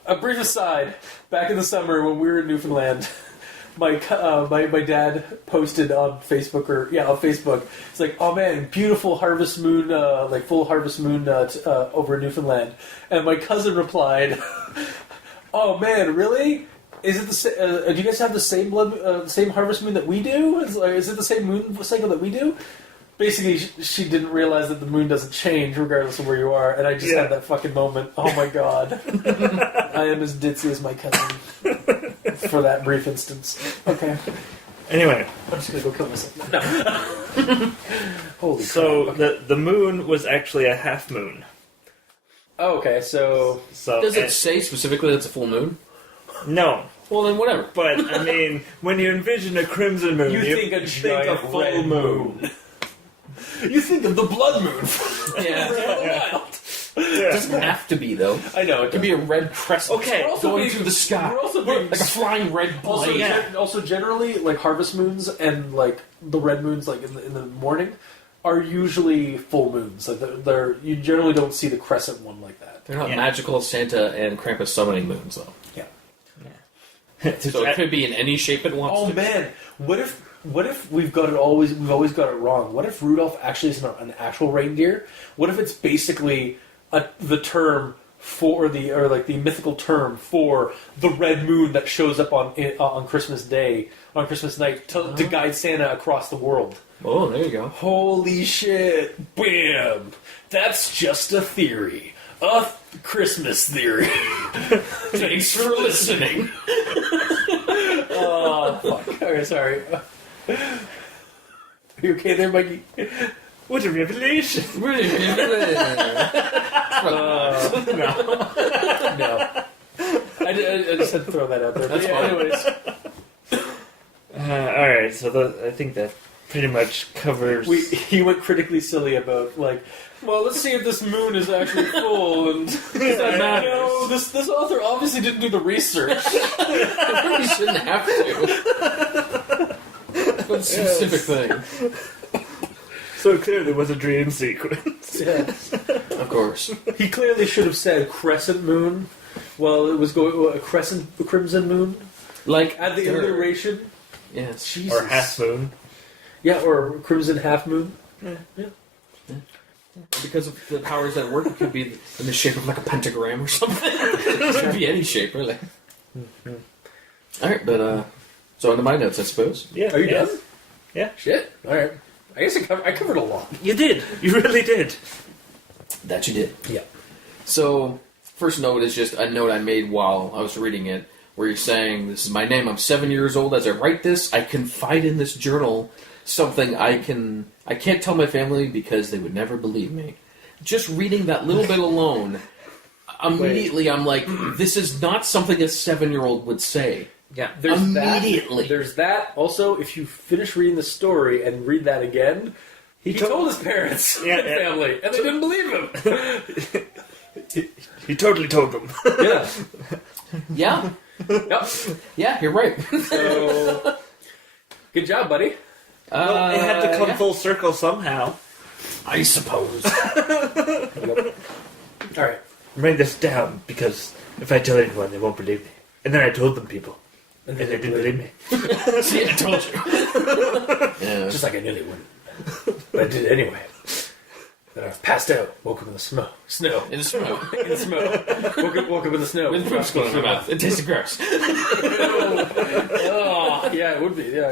A brief aside. Back in the summer when we were in Newfoundland. My dad posted on Facebook on Facebook. It's like, oh man, beautiful harvest moon, like full harvest moon over in Newfoundland. And my cousin replied, "Oh man, really? Is it the same? Do you guys have the same harvest moon that we do? Is it the same moon cycle that we do?" Basically, she didn't realize that the moon doesn't change regardless of where you are, and I just had that fucking moment. Oh my god, I am as ditzy as my cousin. For that brief instance. Okay. anyway, I'm just gonna go kill myself. No. Holy so crap. the moon was actually a half moon. Oh, okay, so... Does it say specifically that it's a full moon? No. Well, then whatever. But, I mean, when you envision a crimson moon, You think a giant full red moon. You think of the blood moon. Yeah. It doesn't have to be, though. I know. It could be a red crescent going through the sky. We're also being... Like a flying red blade. Also, generally, like, harvest moons and, like, the red moons, like, in the morning, are usually full moons. Like, you generally don't see the crescent one like that. They're not magical Santa and Krampus summoning moons, though. Yeah. So it could be in any shape it wants to. Oh, man. What if we've always got it wrong? What if Rudolph actually isn't an actual reindeer? What if it's basically the term for the mythical term for the red moon that shows up on Christmas Day, on Christmas night to guide Santa across the world? Oh, there you go. Holy shit! Bam! That's just a theory. A Christmas theory. Thanks for listening. Oh, fuck. Okay, sorry. Are you okay there, Mikey? What a revelation! No. I just had to throw that out there. But yeah, anyways. Alright, so I think that pretty much covers... He went critically silly about, like, well, let's see if this moon is actually full, and no, this author obviously didn't do the research. I really shouldn't have to. What a specific thing. So clearly it was a dream sequence. Yes. Of course. He clearly should have said crescent moon. Well, it was going a crimson moon. Like At the alliteration. Yes. Jesus. Or half moon. Yeah, or crimson half moon. Yeah. Because of the powers that work, it could be in the shape of like a pentagram or something. It could be any shape, really. Alright, but so on to my notes, I suppose. Yeah. Are you done? Yeah. Shit. Alright. I guess I covered a lot. You did. You really did. That you did. Yeah. So, first note is just a note I made while I was reading it, where you're saying, this is my name, I'm 7 years old, as I write this, I confide in this journal something I can't tell my family because they would never believe me. Just reading that little bit alone, immediately I'm like, this is not something a 7-year-old would say. Yeah, there's immediately. There's that. Also, if you finish reading the story and read that again, he told his parents and family, and they didn't believe him. He totally told them. Yeah. Yeah? Yep. Yeah, you're right. So, good job, buddy. Well, it had to come full circle somehow. I suppose. Yep. All right. Write this down, because if I tell anyone, they won't believe me. And then I told them people. And they didn't believe me. See, I told you. Yeah. Just like I knew they wouldn't. But I did it anyway. Then I was passed out. Woke up in the snow. In the snow. In the snow. Woke up in the snow. With popsicle in my mouth. It tasted gross. Oh, yeah, it would be. Yeah.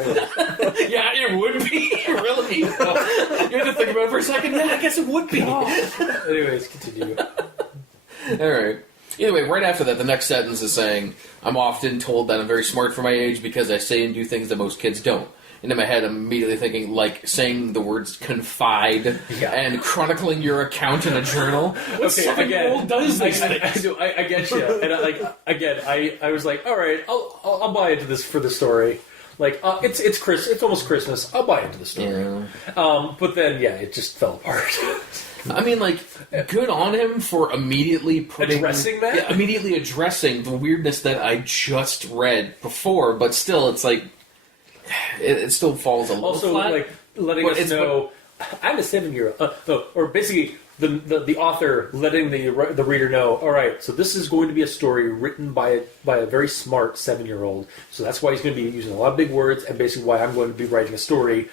Yeah, it would be. Really? You had to think about it for a second. Yeah, I guess it would be. Anyways, continue. Alright. Either way, right after that, the next sentence is saying, I'm often told that I'm very smart for my age because I say and do things that most kids don't. And in my head, I'm immediately thinking, like, saying the words confide and chronicling your account in a journal. What 7-year-old does these things? I get you. And I was like, all right, I'll buy into this for the story. Like, it's almost Christmas. I'll buy into the story. Yeah. But then, it just fell apart. I mean, like, good on him for immediately addressing that? Yeah, immediately addressing the weirdness that I just read before, but still, it's like, it still falls a little also, flat. like, letting us know, I'm a 7-year-old. Or basically, the author letting the reader know, all right, so this is going to be a story written by a very smart 7-year-old. So that's why he's going to be using a lot of big words, and basically why I'm going to be writing a story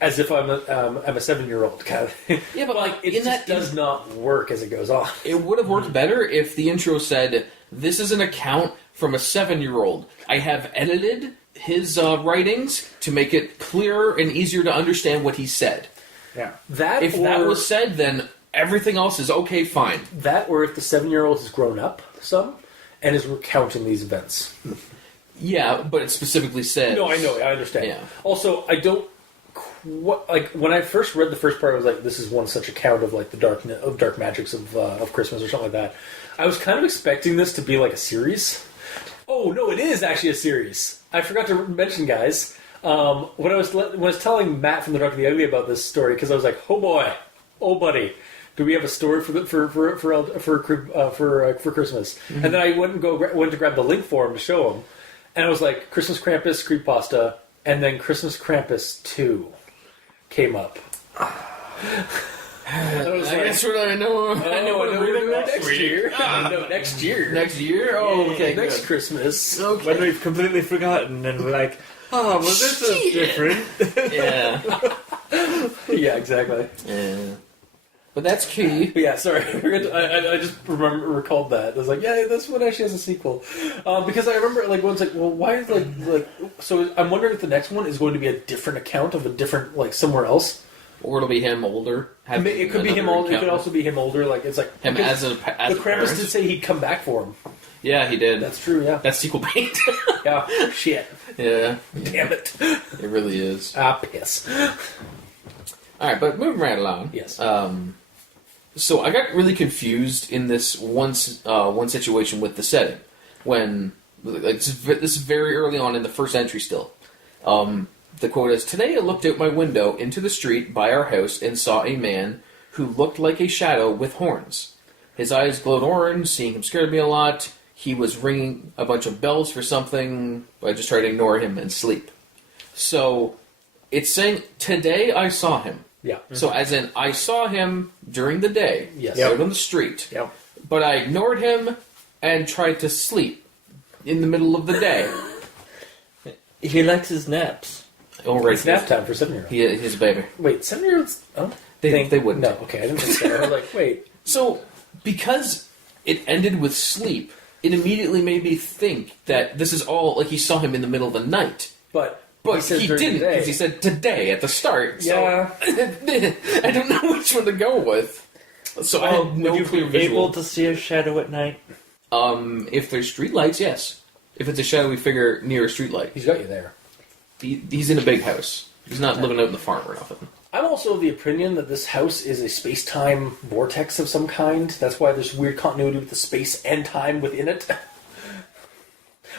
as if I'm a 7-year-old kind of thing. Yeah, but like it does not work as it goes on. It would have worked better if the intro said, "This is an account from a 7-year-old. I have edited his writings to make it clearer and easier to understand what he said." Yeah. That was said, then everything else is okay, fine. That, or if the 7-year-old has grown up some and is recounting these events. Yeah, but it specifically said. No, I know, I understand. Yeah. Also, I don't. Like when I first read the first part, I was like, "This is one such account of like the dark magics of Christmas or something like that." I was kind of expecting this to be like a series. Oh no, it is actually a series. I forgot to mention, guys, when I was telling Matt from the Dark and the Ugly about this story, because I was like, "Oh boy, oh buddy, do we have a story for Christmas?" Mm-hmm. And then I went to grab the link for him to show him, and I was like, "Christmas Krampus, Creepypasta," and then Christmas Krampus 2 came up. I guess what I know. I know what I'm reading next year. No, next year. Next year? Oh, okay. Next good. Christmas. Okay. When we've completely forgotten and we're like, oh, well, this is different. Yeah. Yeah, exactly. Yeah. But that's key. But yeah, sorry. I just recalled that. I was like, yeah, this one actually has a sequel. Because I remember, like, one's like, well, why is, like... So I'm wondering if the next one is going to be a different account of a different, like, somewhere else. Or it'll be him older. It could be him older. It could also be him older. Like, it's like... Him as the Krampus did say he'd come back for him. Yeah, he did. That's true, yeah. That's sequel bait. Yeah. Shit. Yeah. Damn it. It really is. Piss. Alright, but moving right along. Yes. So I got really confused in this one situation with the setting. When, like, this is very early on in the first entry still. The quote is, "Today I looked out my window into the street by our house and saw a man who looked like a shadow with horns. His eyes glowed orange, seeing him scared me a lot. He was ringing a bunch of bells for something, but I just tried to ignore him and sleep." So, it's saying, today I saw him. Yeah. So, as in, I saw him during the day, Yes. out on the street, Yep. but I ignored him and tried to sleep in the middle of the day. He likes his naps. Oh, right. It's nap time for 7-year-olds. He's a baby. Wait, 7-year-olds? Oh, They wouldn't. No, okay, I didn't think so. I was like, wait. So, because it ended with sleep, it immediately made me think that this is all, like, he saw him in the middle of the night. But he didn't, because he said today at the start. Yeah. So I don't know which one to go with. So I had no Would you clear be visual. able to see a shadow at night? If there's streetlights, yes. If it's a shadowy figure near a streetlight. He's got you there. He's in a big house. He's not living out in the farm or nothing. I'm also of the opinion that this house is a space-time vortex of some kind. That's why there's weird continuity with the space and time within it.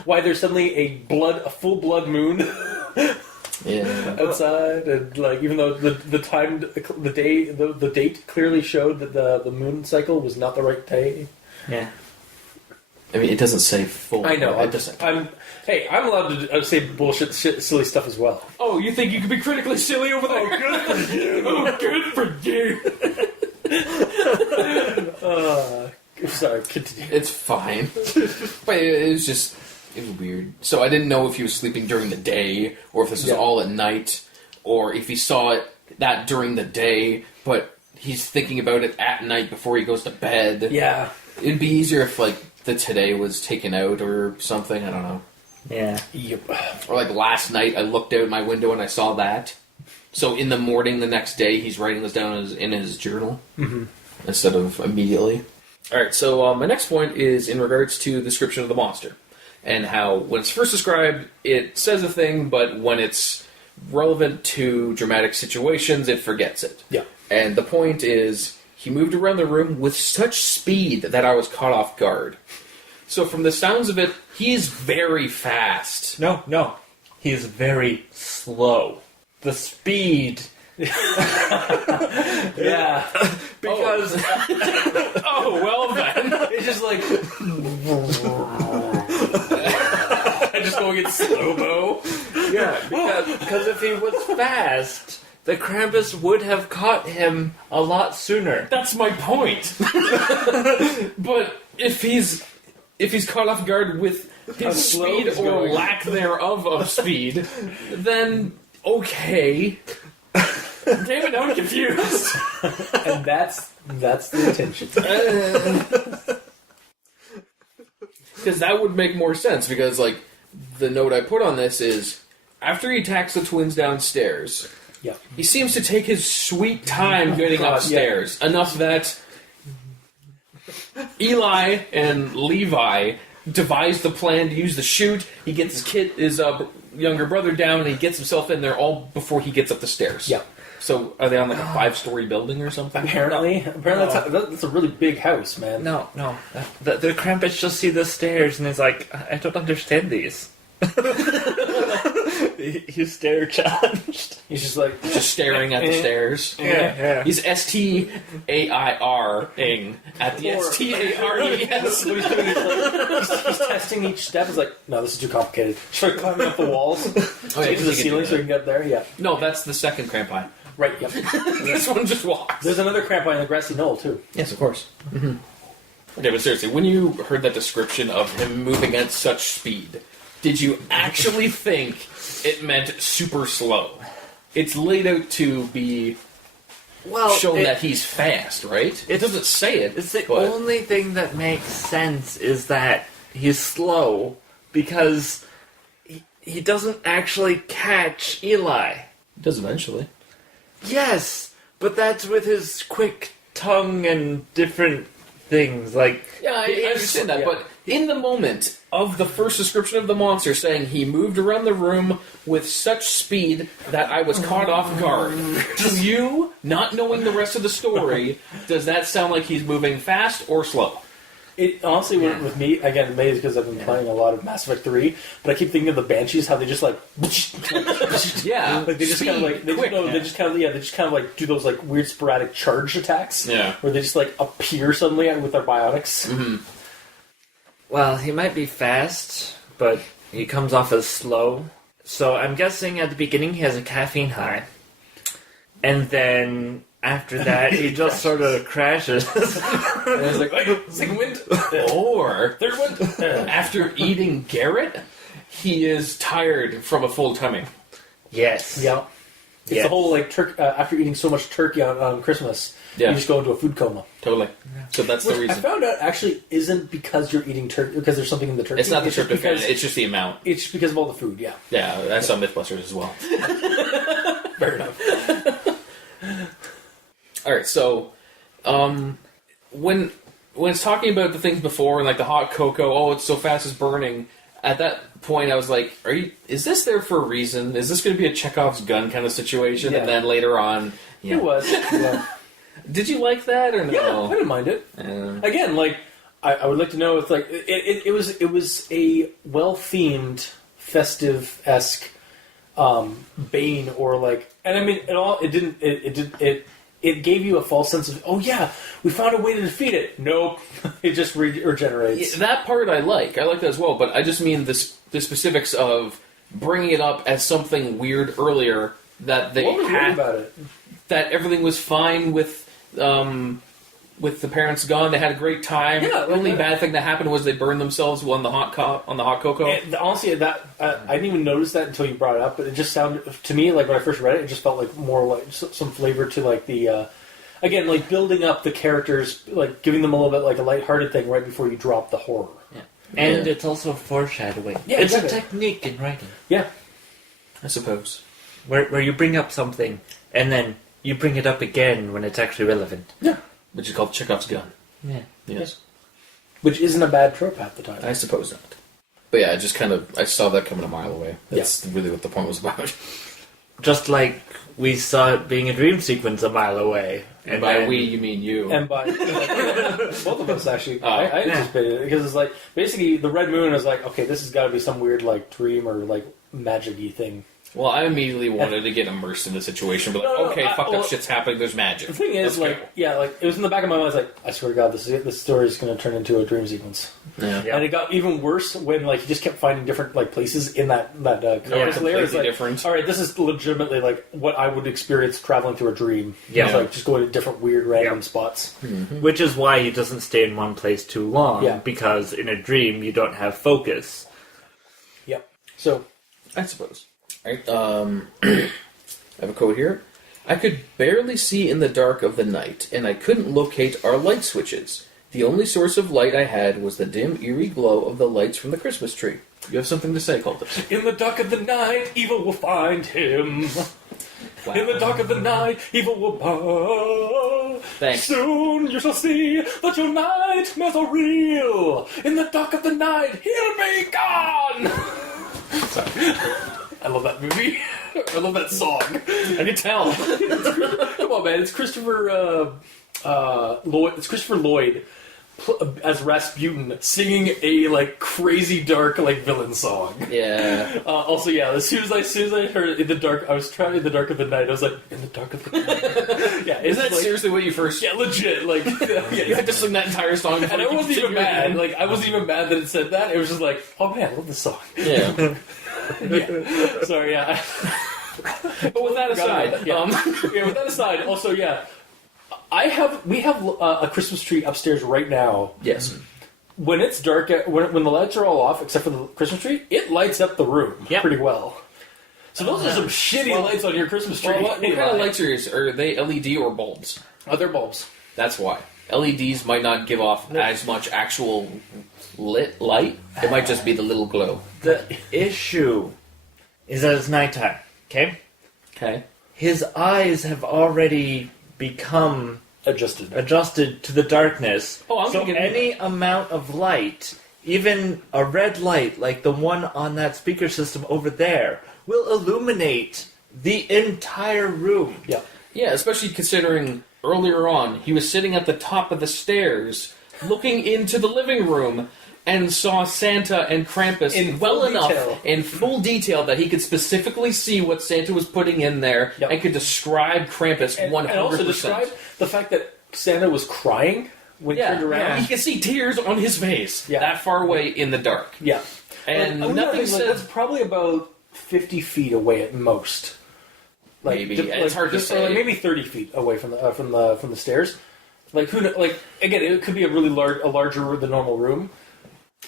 Why there's suddenly a full blood moon Yeah. outside, and like even though the date clearly showed that the moon cycle was not the right day. Yeah. I mean, it doesn't say full. I know. I'm I'm allowed to say bullshit, silly stuff as well. Oh, you think you could be critically silly over there? Oh, good for you. Sorry, continue. It's fine. But it was weird. So I didn't know if he was sleeping during the day, or if this was all at night, or if he saw it that during the day. But he's thinking about it at night before he goes to bed. Yeah. It'd be easier if, like, the today was taken out or something. I don't know. Yeah. Yep. Or, like, last night I looked out my window and I saw that. So in the morning the next day, he's writing this down in his journal instead of immediately. All right, so my next point is in regards to the description of the monster. And how, when it's first described, it says a thing, but when it's relevant to dramatic situations, it forgets it. Yeah. And the point is, he moved around the room with such speed that I was caught off guard. So from the sounds of it, he's very fast. No. He's very slow. The speed. Yeah. Because Oh, well then. It's just like... I just go get slow-mo. yeah, because if he was fast, the Krampus would have caught him a lot sooner. That's my point. But if he's caught off guard with his slow speed he's or going. lack thereof of speed, then okay. Damn it, now I'm confused. And that's the intention. Because that would make more sense, because, like, the note I put on this is, after he attacks the twins downstairs, Yeah. he seems to take his sweet time getting God, upstairs, enough that Eli and Levi devise the plan to use the chute. He gets his younger brother down, and he gets himself in there all before he gets up the stairs. Yeah. So, are they on, like, a 5-story building or something? Apparently that's a really big house, man. No. The Krampus just see the stairs and is like, I don't understand these. He's stare challenged. He's just like... Just staring at the stairs. Yeah. He's STAIR-ing at the STARES. What he's doing is like, he's testing each step. He's like, no, this is too complicated. Just like climbing up the walls to get to the he can ceiling do so he can get there. Yeah, No, that's the second Crampi. right. Yep. This one just walks. There's another Krampus in the grassy knoll too. Yes, of course. Mm-hmm. Okay, but seriously, when you heard that description of him moving at such speed, did you actually think it meant super slow? It's laid out to be shown that he's fast, right? It doesn't say it. It's the but only thing that makes sense is that he's slow because he doesn't actually catch Eli. it does eventually. Yes, but that's with his quick tongue and different things. Like, Yeah, I understand that, yeah. but in the moment of the first description of the monster saying he moved around the room with such speed that I was caught off guard, to you, not knowing the rest of the story, does that sound like he's moving fast or slow? It honestly, with me again, maybe it's because I've been playing a lot of Mass Effect 3, but I keep thinking of the Banshees, how they just like, Yeah, like they just kind of like they just kind of like do those like weird sporadic charge attacks, where they just like appear suddenly with their biotics. Mm-hmm. well, he might be fast, but he comes off as slow. So I'm guessing at the beginning he has a caffeine high. And then after that, he just sort of crashes. And it's like, second wind, Or third wind. after eating Garrett, he is tired from a full tummy. Yes. Yeah. It's Yes. the whole like after eating so much turkey on Christmas, Yeah. you just go into a food coma. Totally. So that's Which the I reason. found out actually isn't because you're eating turkey, because there's something in the turkey. It's not the just tryptophan, because it's just the amount. it's just because of all the food. Yeah, Yeah, I saw Mythbusters as well. fair enough. Alright, so, when it's talking about the things before, and like the hot cocoa, oh, it's so fast it's burning, at that point I was like, is this there for a reason? Is this going to be a Chekhov's gun kind of situation? Yeah. And then later on, It was. Yeah. Did you like that or no? Yeah, I didn't mind it. Again, like I would like to know if like it was a well themed, festive esque Bane or like, and I mean it gave you a false sense of, oh yeah, we found a way to defeat it. Nope, it just regenerates. Yeah, that part I like that as well, but I just mean the specifics of bringing it up as something weird earlier that they What was weird had about it? that everything was fine with the parents gone. They had a great time. Yeah, the only like bad thing that happened was they burned themselves on the hot cocoa. And honestly, that I didn't even notice that until you brought it up. But it just sounded to me like when I first read it, it just felt like more like some flavor to like the again, like building up the characters, like giving them a little bit like a lighthearted thing right before you drop the horror. Yeah. And it's also foreshadowing. Yeah, it's exactly. a technique in writing. Yeah. I suppose. Where you bring up something, and then you bring it up again when it's actually relevant. Yeah. Which is called Chekhov's gun. Yeah. Yes. Which isn't a bad trope half the time. I suppose not. But yeah, I saw that coming a mile away. That's really what the point was about. Just like we saw it being a dream sequence a mile away. And by we, you mean you. And by both of us, actually. I anticipated it, because it's like, basically, the Red Moon is like, okay, this has got to be some weird, like, dream or, like, magic-y thing. Well, I immediately wanted to get immersed in the situation, but fucked up shit's happening, there's magic. The thing is, Let's go. it was in the back of my mind, I was like, I swear to God, this story is going to turn into a dream sequence. Yeah. And it got even worse when, like, you just kept finding different, like, places in that Krampus layer. It's like, different. all right, this is legitimately, like, what I would experience traveling through a dream. Yeah. It's like, just going to different weird random spots. Mm-hmm. Which is why he doesn't stay in one place too long. Yeah. Because in a dream, you don't have focus. Yep. So, I suppose. Right. I have a quote here. I could barely see in the dark of the night, and I couldn't locate our light switches. The only source of light I had was the dim, eerie glow of the lights from the Christmas tree. You have something to say, Cultist? in the dark of the night, evil will find him. Wow. In the dark of the night, evil will bow. Thanks. Soon you shall see that your nightmares are real. In the dark of the night, he'll be gone. Sorry. I love that movie. I love that song. I can tell. Come on, man. It's Christopher Lloyd. It's Christopher Lloyd as Rasputin singing a like crazy dark like villain song. Yeah. Also, yeah. As soon as I heard in the dark, I was trying in the dark of the night. I was like, in the dark of the night. Yeah. Is that like, seriously what you first? Yeah, legit. Like, you had to sing that entire song, and I wasn't even mad. Like, I wasn't even mad that it said that. It was just like, oh man, I love this song. Yeah. Yeah. Sorry, yeah. But with that aside, With that aside, also, yeah, we have a Christmas tree upstairs right now. Yes. When it's dark, when the lights are all off, except for the Christmas tree, it lights up the room pretty well. So those are some shitty lights on your Christmas tree. Well, what kind of lights are yours? Are they LED or bulbs? They're bulbs. That's why. LEDs might not give off as much actual lit light. It might just be the little glow. The issue is that it's nighttime, okay? Okay. His eyes have already become adjusted to the darkness. Oh, I'm so gonna give you any amount of light, even a red light like the one on that speaker system over there, will illuminate the entire room. Yeah. Yeah, especially considering earlier on he was sitting at the top of the stairs looking into the living room and saw Santa and Krampus in full detail that he could specifically see what Santa was putting in there and could describe Krampus 100%. And also describe the fact that Santa was crying when he turned around. He could see tears on his face that far away in the dark. Yeah. And nothing said... That's probably about 50 feet away at most. Like, maybe. It's hard to say. Maybe 30 feet away from the stairs. Like, who knows? Like, again, it could be a really larger than normal room.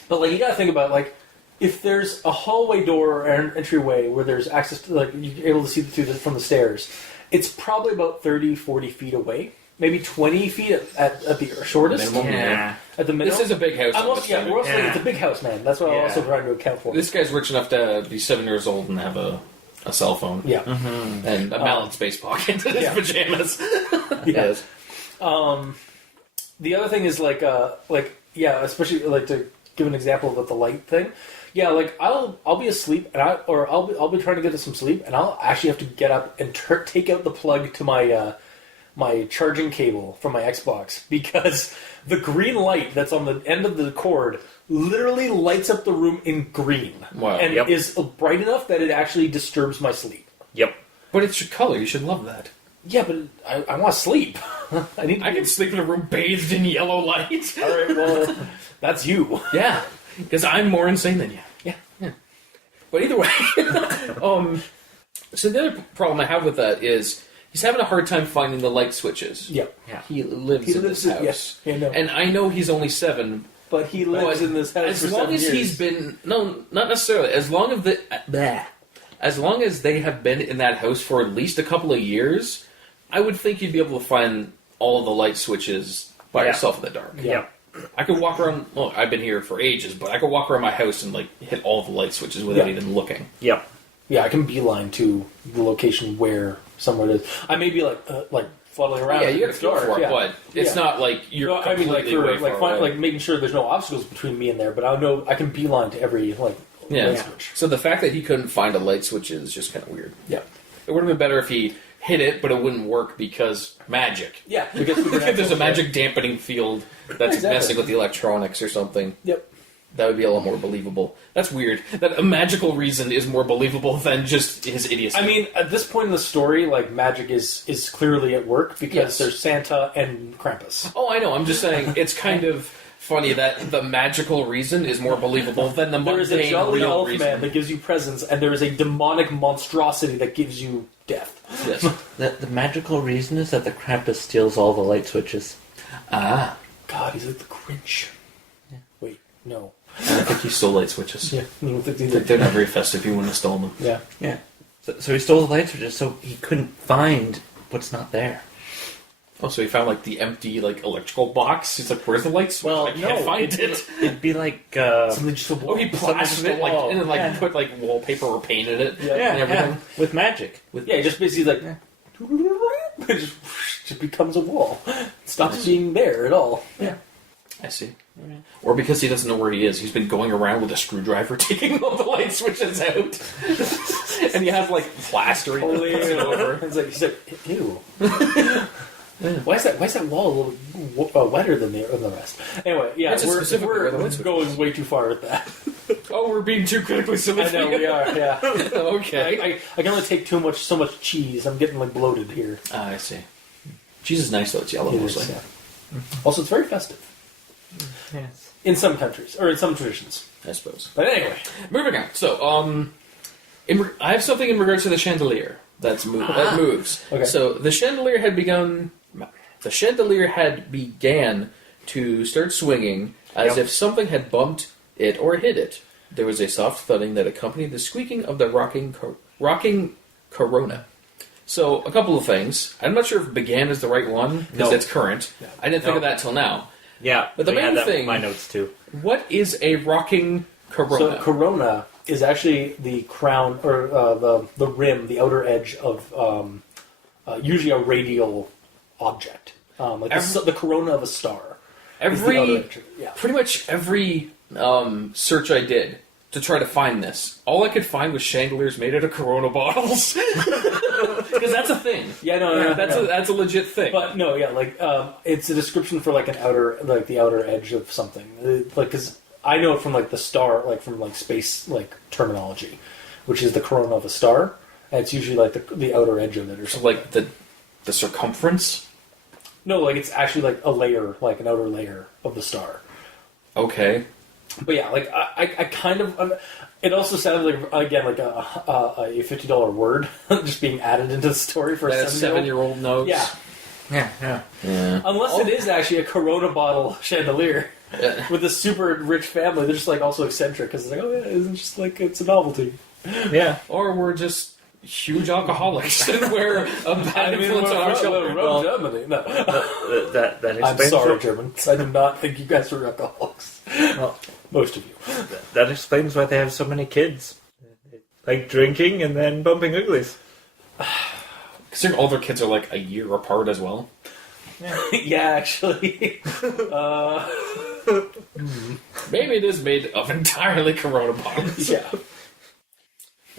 But, like, you gotta think about, like, if there's a hallway door or an entryway where there's access to, like, you're able to see from the stairs, it's probably about 30, 40 feet away. Maybe 20 feet at the shortest. Minimum, At the minimum. This is a big house. We're also it's a big house, man. That's what I'm also trying to account for. This guy's rich enough to be 7 years old and have a cell phone. Yeah. Mm-hmm. And a mallet space pocket in his pajamas. Yes. The other thing is, especially, like, to give an example about the light thing. Yeah, like, I'll be asleep, and I'll be trying to get to some sleep, and I'll actually have to get up and take out the plug to my my charging cable from my Xbox, because the green light that's on the end of the cord literally lights up the room in green. Wow. And is bright enough that it actually disturbs my sleep. Yep. But it's your color. You should love that. Yeah, but I want to sleep. I can sleep in a room bathed in yellow light. All right, well, that's you. Yeah, because I'm more insane than you. Yeah. But either way, so the other problem I have with that is he's having a hard time finding the light switches. Yeah. He lives in this house. Yes, I know. And I know he's only 7. But he lives in this house for 7 years. As long as he's been... No, not necessarily. As long as they have been in that house for at least a couple of years, I would think you'd be able to find all the light switches by Yeah. yourself in the dark. Yeah. I could walk around. Well, I've been here for ages, but I could walk around my house and like hit all the light switches without Yeah. even looking. Yep. Yeah, I can beeline to the location where somewhere it is. I may be like fluttering around. Yeah, you got to It's go dark, for it, yeah. but it's Yeah. not like you're No, I mean, like completely way for far away. like making sure there's no obstacles between me and there. But I know I can beeline to every light switch. So the fact that he couldn't find a light switch is just kind of weird. Yeah. It would have been better if he hit it, but it wouldn't work because magic. Yeah. Because If there's a magic dampening field that's Exactly. messing with the electronics or something, Yep. that would be a lot more believable. That's weird. That a magical reason is more believable than just his idiocy. I mean, at this point in the story, like magic is clearly at work because Yes. there's Santa and Krampus. oh, I know. I'm just saying it's kind of funny that the magical reason is more believable than the There is a mundane jolly real elf reason. man that gives you presents, and there is a demonic monstrosity that gives you death. Yes. The magical reason is that the Krampus steals all the light switches. Ah. God, he's like the Grinch. Wait, no. I don't think he stole light switches. Yeah, I don't think They're not very festive. He wouldn't have stolen them. Yeah. Yeah. So he stole the light switches, so he couldn't find what's not there. Oh, so he found like the empty like electrical box. He's like, "Where's the light switch? I can't find it." It'd be like Something just Oh, he plastered it like and then like put like wallpaper or painted it and everything. with magic. Yeah, he just basically like it just becomes a wall. It stops being there at all. Yeah. I see. Or because he doesn't know where he is, he's been going around with a screwdriver taking all the light switches out, and you have like plaster Totally over. It's like he's like, ew. Why is that wall a little wetter than the rest? Anyway, yeah, That's just specifically where the light switch going way too far with that. Oh, we're being too critically silly. I know we are. Yeah. Okay. I can only take so much cheese. I'm getting like bloated here. Ah, I see. Cheese is nice though. It's yellow It is, mostly. yeah. Also, it's very festive Yes. in some countries or in some traditions. I suppose. But anyway, Moving on. So, I have something in regards to the chandelier that moves. Okay. So the chandelier had began to start swinging as if something had bumped it or hit it. There was a soft thudding that accompanied the squeaking of the rocking corona. So, a couple of things. I'm not sure if began is the right one because No. it's current. No. I didn't think No. of that till now. Yeah, But the we had main that with thing- my notes too. What is a rocking corona? so Corona is actually the crown or the rim, the outer edge of usually a radial object, like the corona of a star. is the outer edge. Yeah. Pretty much every search I did to try to find this, all I could find was chandeliers made out of Corona bottles. Because that's a thing. Yeah, no, That's a legit thing. But no, yeah, like it's a description for like the outer edge of something. Like, because I know it from like the star, like from like space like terminology, which is the corona of a star, and it's usually like the outer edge of it or so something. like the circumference. No, like it's actually like a layer, like an outer layer of the star. Okay. But yeah, like I kind of. It also sounded like again like a $50 word just being added into the story for That a 7-year-old knows. Yeah, Yeah. unless it is actually a Corona bottle chandelier with a super rich family. They're just like also eccentric because it's like, oh yeah, isn't just like it's a novelty. Yeah. Or we're just huge alcoholics and we're a bad influence on our children. Well, Germany. No, That I'm explains sorry, what- Germans. I do not think you guys are alcoholics. Well, Most of you. that explains why they have so many kids. Like drinking and then bumping uglies. Considering all their kids are like a year apart as well. Yeah, actually. Maybe it is made of entirely Corona bottles. Yeah.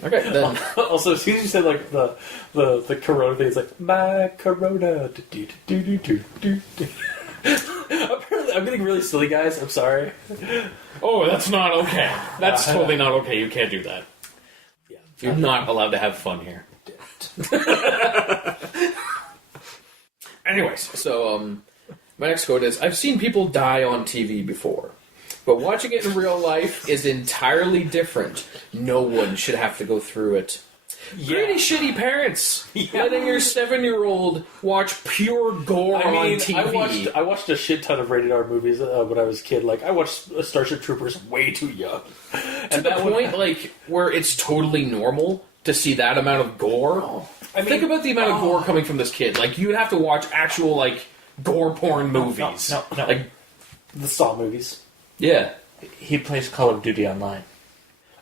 Okay, then. Also, as soon as you said like the Corona thing, it's like my Corona. Apparently, I'm getting really silly, guys. I'm sorry. Oh, that's not okay. That's totally not okay. You can't do that. Yeah. You're not allowed to have fun here. Anyways, so my next quote is: I've seen people die on TV before, but watching it in real life is entirely different. No one should have to go through it. Pretty shitty parents letting your 7-year-old watch pure gore I mean, on TV. I watched a shit ton of rated R movies when I was a kid. Like I watched Starship Troopers way too young, to the point like where it's totally normal to see that amount of gore. I mean, Think about the amount of gore coming from this kid. Like you would have to watch actual like gore porn movies. No. Like, The Saw movies. yeah. He plays Call of Duty Online.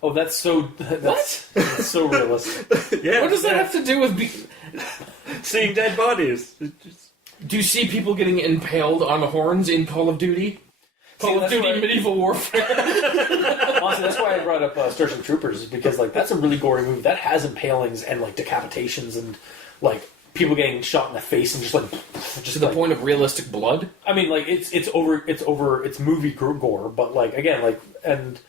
Oh, that's so so realistic. Yeah. What does that have to do with... Seeing dead bodies. Do you see people getting impaled on horns in Call of Duty? Call of that's Duty why- Medieval Warfare. Honestly, that's why I brought up Starship Troopers, is because like that's a really gory movie that has impalings and like decapitations and like people getting shot in the face and just To the like, point of realistic blood? I mean, like it's movie gore, but like again, like and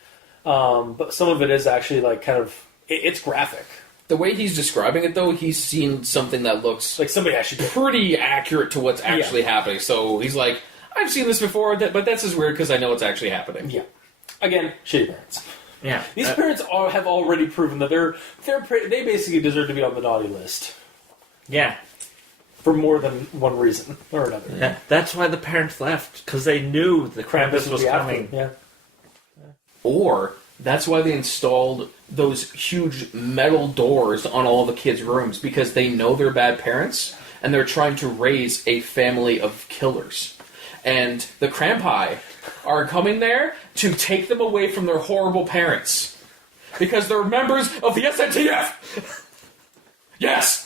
but some of it is actually like kind of it's graphic. The way he's describing it, though, he's seen something that looks Like somebody actually did. pretty accurate to what's actually happening. So he's like, I've seen this before, but that's just weird because I know it's actually happening. Yeah. Again, shitty parents. Yeah. These parents have already proven that they basically deserve to be on the naughty list Yeah. for more than one reason or another. Yeah. That's why the parents left, because they knew the Krampus was would be after coming. them. Yeah. Or that's why they installed those huge metal doors on all the kids' rooms, because they know they're bad parents and they're trying to raise a family of killers. And the Krampi are coming there to take them away from their horrible parents. Because they're members of the SNTF! Yes!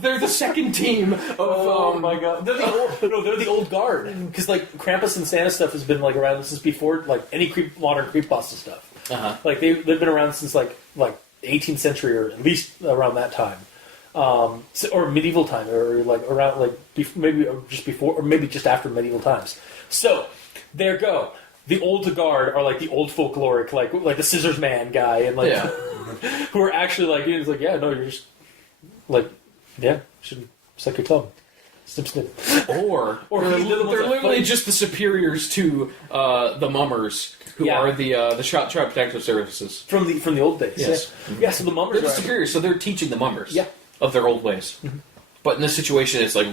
They're the second team of... Oh my god, they're the old guard, because like Krampus and Santa stuff has been like around since before like any modern creepypasta stuff. Uh-huh. Like they've been around since like 18th century or at least around that time, or medieval time, or like around like maybe just before or maybe just after medieval times. So there go. The old guard are like the old folkloric like the Scissors Man guy and like who are actually like it's like yeah no you're just like. Yeah, should suck your thumb. Snip, snip. Or they're literally just the superiors to the mummers, who are the Child Protective Services. From the old days. Yes. Yeah, so the mummers They're the are superiors, so they're teaching the mummers Yeah. of their old ways. Mm-hmm. But in this situation, it's like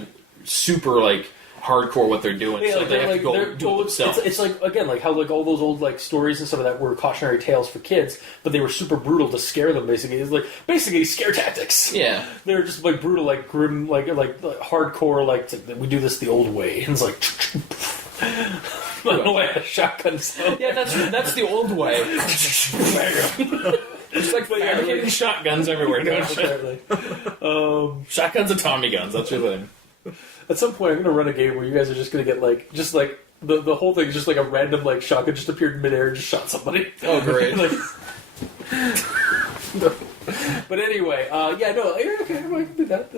super like hardcore what they're doing, Yeah, so like, they have to go do it themselves. It's like again like how like all those old like stories and stuff like that were cautionary tales for kids, but they were super brutal to scare them. Basically, it's like basically scare tactics. Yeah. They were just like brutal, like grim, like hardcore. Like it's like we do this the old way, and it's like like a shotgun. Yeah, that's the old way. It's like fabricating shotguns everywhere. Apparently. Shotguns and Tommy guns. That's your thing. At some point, I'm going to run a game where you guys are just going to get like the whole thing is just like a random like shotgun just appeared in midair and just shot somebody. Oh, great! But anyway, yeah, no, I can do that.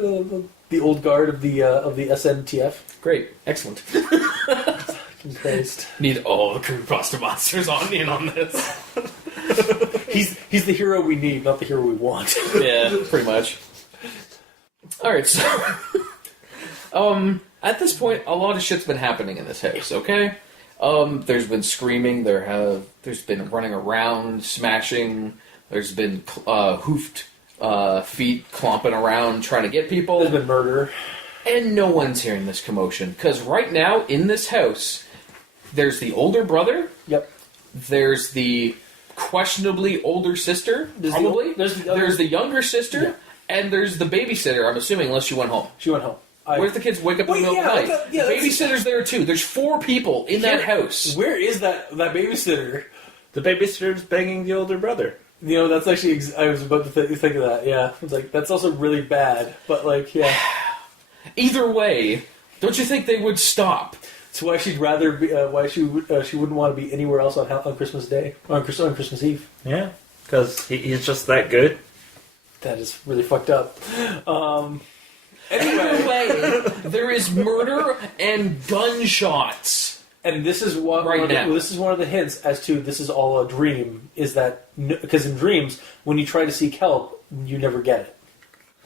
The old guard of the SNTF. Great, excellent. Christ. Need all the creepypasta monsters on this. He's the hero we need, not the hero we want. Yeah, pretty much. All right, so at this point, a lot of shit's been happening in this house. Okay, there's been screaming. There's been running around, smashing. There's been hoofed feet clomping around trying to get people. There's been murder. And no one's hearing this commotion. Because right now, in this house, there's the older brother. Yep. There's the questionably older sister, probably. There's the younger sister. Yeah. And there's the babysitter, I'm assuming, unless she went home. She went home. What if the kids wake up in the middle of the night? The babysitter's there, too. There's 4 people in that house. Where is that babysitter? The babysitter's banging the older brother. You know, that's actually... I was about to think of that, yeah. It's like, that's also really bad, but like, yeah. Either way, don't you think they would stop? It's why she'd rather be... why she wouldn't want to be anywhere else on Christmas Day. On Christmas Eve. Yeah, because he's just that good. That is really fucked up. Either way, there is murder and gunshots. And this is what this is one of the hints as to this is all a dream. Is that because in dreams, when you try to seek help, you never get it.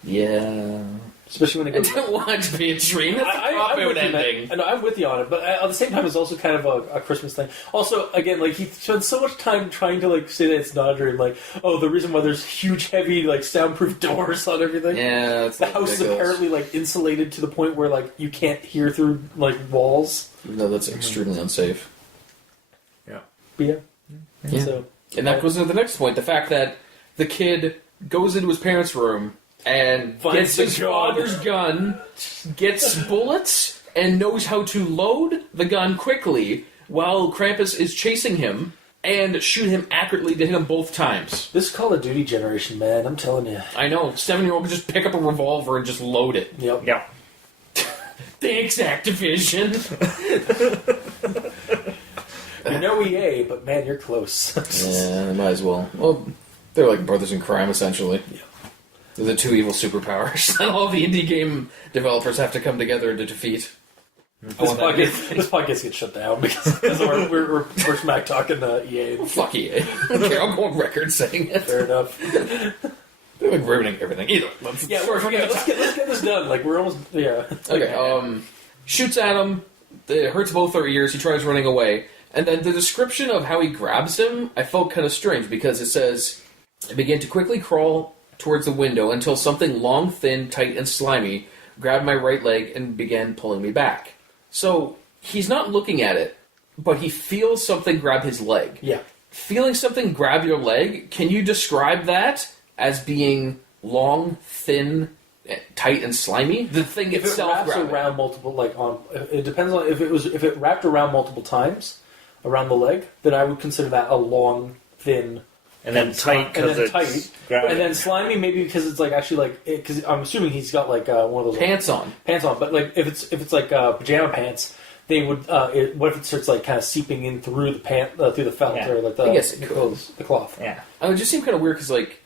Yeah. Especially when it goes. I don't want it to be a dream. That's a cop-out ending. I know, I'm with you on it, but at the same time, it's also kind of a Christmas thing. Also, again, like he spends so much time trying to like say that it's not a dream. Like, oh, the reason why there's huge, heavy, like soundproof doors on everything. Yeah, the house is apparently like insulated to the point where like you can't hear through like walls. Even though that's extremely unsafe. Yeah. But yeah. Yeah. So, and that goes to the next point: the fact that the kid goes into his parents' room, and Finds gets the his gun. father's gun, gets bullets, and knows how to load the gun quickly while Krampus is chasing him and shoot him accurately to hit him both times. This Call of Duty generation, man, I'm telling you. I know, 7-year-old can just pick up a revolver and just load it. Yep. Yeah. Thanks, Activision. You're no EA, but man, you're close. Yeah, they might as well. Well, they're like brothers in crime, essentially. Yeah. They're the two evil superpowers that all the indie game developers have to come together to defeat. This podcast gets shut down because we're smack talking EA. Fuck EA. Okay, I'll go on record saying it. Fair enough. They're like ruining everything. Either. Let's get this done. Like we're almost Okay. Shoots at him. It hurts both their ears. He tries running away, and then the description of how he grabs him, I felt kind of strange because it says, "I began to quickly crawl towards the window until something long, thin, tight, and slimy grabbed my right leg and began pulling me back." So he's not looking at it, but he feels something grab his leg. Yeah. Feeling something grab your leg, can you describe that as being long, thin, tight, and slimy? The thing If it itself wraps grabbing. around multiple, it depends on if it wrapped around multiple times around the leg, then I would consider that a long, thin, And then tight and because then it's tight, grabbing. and then slimy maybe because it's like actually like because I'm assuming he's got like one of those Pants on. pants on, but like if it's like pajama pants, they would. What if it starts like kind of seeping in through the through the felt Yeah. or like the I guess it could. the cloth. Yeah. It would just seem kind of weird because, like,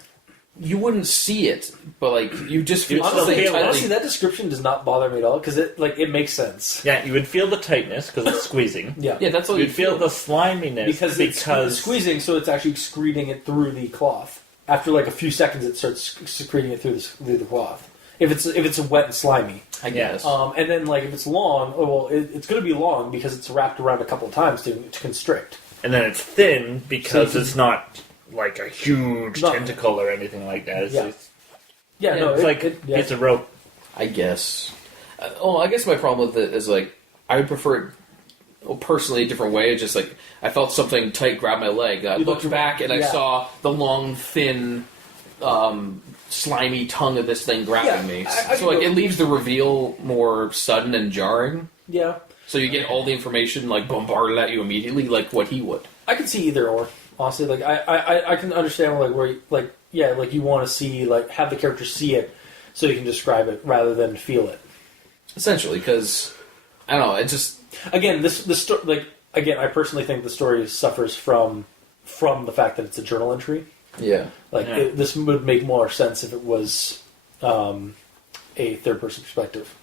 you wouldn't see it, but, like, you just feel You'd still something feel it. tightly. Honestly, that description does not bother me at all because it makes sense. Yeah, you would feel the tightness because it's squeezing. Yeah, Yeah, that's all You'd you feel the sliminess because it's squeezing, so it's actually excreting it through the cloth. After like a few seconds, it starts secreting it through the cloth. If it's wet and slimy, I guess. and then like if it's long, it's going to be long because it's wrapped around a couple of times to constrict. And then it's thin because So it's not like a huge No. tentacle or anything like that. It's, Yeah. it's, Yeah, no, it's like yeah. it's a rope. I guess. I guess my problem with it is, like, I would prefer it, personally, a different way. It's just, like, I felt something tight grab my leg. I You looked looked- back and I yeah. saw the long, thin, slimy tongue of this thing grabbing me. I So, like, can go- it leaves the reveal more sudden and jarring. Yeah, So you get all the information, like, bombarded at you immediately, like what he would. I can see either or. Honestly, like I can understand like where like you want to see like have the character see it so you can describe it rather than feel it. Essentially, because, I don't know, it just... Again, I personally think the story suffers from the fact that it's a journal entry. Yeah. Like Yeah. this would make more sense if it was a third person perspective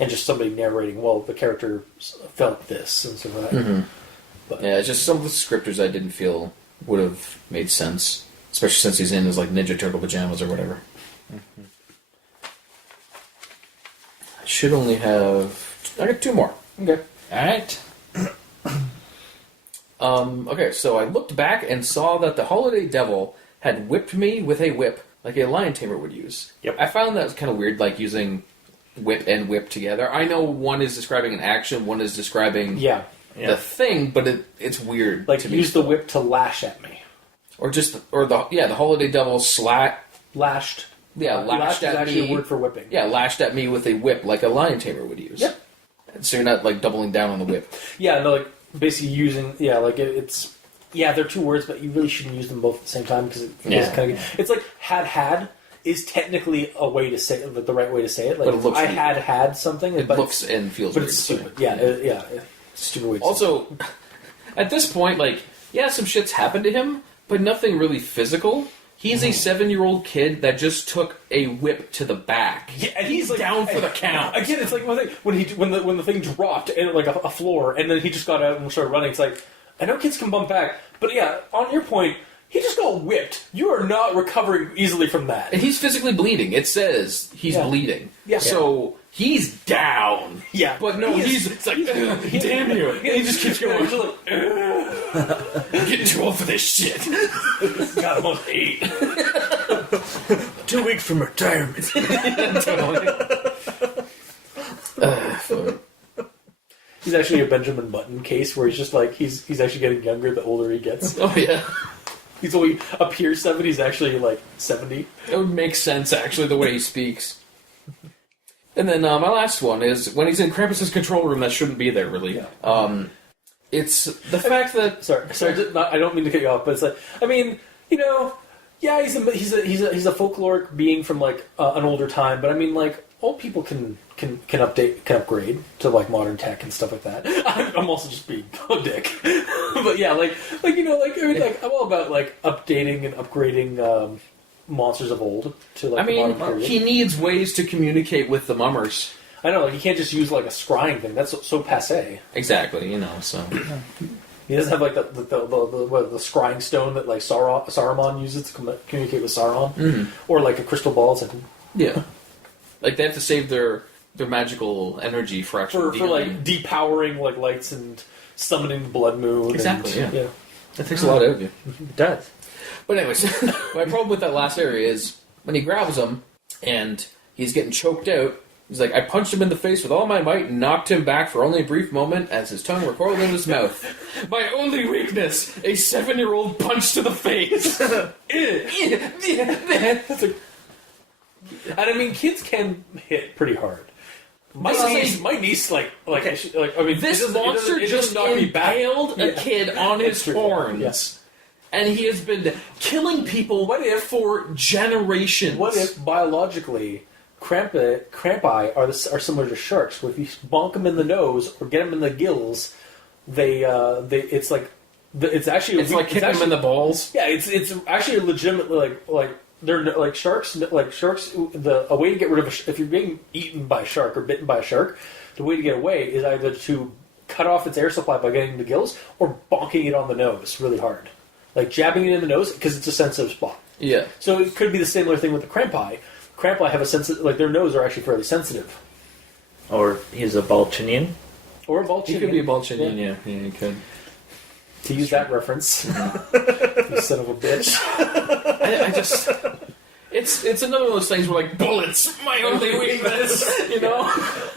and just somebody narrating. Well, the character felt this and stuff like that. Mm-hmm. But Yeah, it's just some of the scripters I didn't feel would have made sense. Especially since he's in his, like, Ninja Turtle pajamas or whatever. Mm-hmm. I should only have... I got 2 more. okay, Alright. Okay, so I looked back and saw that the Holiday Devil had whipped me with a whip, like a lion tamer would use. Yep. I found that was kind of weird, like, using whip and whip together. I know one is describing an action, one is describing yeah, Yeah. the thing, but it's weird like to me. use the whip to lash at me. Or the Holiday Devil Lashed. lashed Lashed is at actually me. a word for whipping. Yeah, lashed at me with a whip, like a lion tamer would use. Yep. So you're not, like, doubling down on the whip. Yeah, no, like basically using it's they're 2 words, but you really shouldn't use them both at the same time because it's kind of it's like had is technically a way to say like the right way to say it. Like But it looks I weird. had something, It but looks and feels but weird. it's stupid. Yeah, it's a stupid way. To say it. Also, at this point, like, yeah, some shit's happened to him, but nothing really physical. He's a 7-year-old kid that just took a whip to the back. Yeah, and he's like down for the count. Again, it's like when the thing dropped in like a floor, and then he just got out and started running. It's like I know kids can bump back, but yeah, on your point, he just got whipped. You are not recovering easily from that. And he's physically bleeding. It says he's Yeah. bleeding. Yeah. So he's down. Yeah, But no, it's like, damn you. He just keeps going. He's just like, I'm getting too old for this shit. God, I'm almost 8. 2 weeks from retirement. He's actually a Benjamin Button case where he's just like he's actually getting younger the older he gets. Oh, yeah. He's only appears 70. He's actually like 70. It would make sense, actually, the way he speaks. And then my last one is when he's in Krampus's control room. That shouldn't be there, really. Yeah. It's the fact that Sorry. I don't mean to cut you off, but it's like, I mean, yeah, he's a folkloric being from like an older time, but I mean, like, old people can upgrade to like modern tech and stuff like that. I'm also just being a dick, but yeah, I'm all about like updating and upgrading monsters of old to like. I mean, the modern period. he needs ways to communicate with the mummers. I know, like, you can't just use like a scrying thing. That's so passé. Exactly, so. He doesn't have like the scrying stone that like Saruman uses to communicate with Sauron, or like a crystal ball. It's like, yeah, like they have to save their magical energy for actually for like depowering like lights and summoning the blood moon. Exactly. And, yeah, that takes a lot out of you. It does. But anyways, my problem with that last area is when he grabs him and he's getting choked out. He's like, I punched him in the face with all my might and knocked him back for only a brief moment as his tongue recoiled in his mouth. My only weakness, a 7-year-old punch to the face. That's like, and I mean, kids can hit pretty hard. My niece, I mean, This monster just impaled a kid on his horns. Yes. And he has been killing people for generations. What if biologically Crampi are similar to sharks? Where if you bonk them in the nose or get them in the gills, it's actually kicking them in the balls. Yeah, it's actually a legitimately like they're like sharks. Like sharks, a way to get rid of if you're being eaten by a shark or bitten by a shark, the way to get away is either to cut off its air supply by getting the gills or bonking it on the nose really hard, like jabbing it in the nose because it's a sensitive spot. Yeah. So it could be the similar thing with the Crampi. Crampi have a sensitive, like their nose are actually fairly sensitive. Or he's a Balchinian. Or a Balchinian. He could be a Balchinian, yeah he could. To use that reference. You son of a bitch. I just... It's another one of those things where, like, bullets, my only weakness,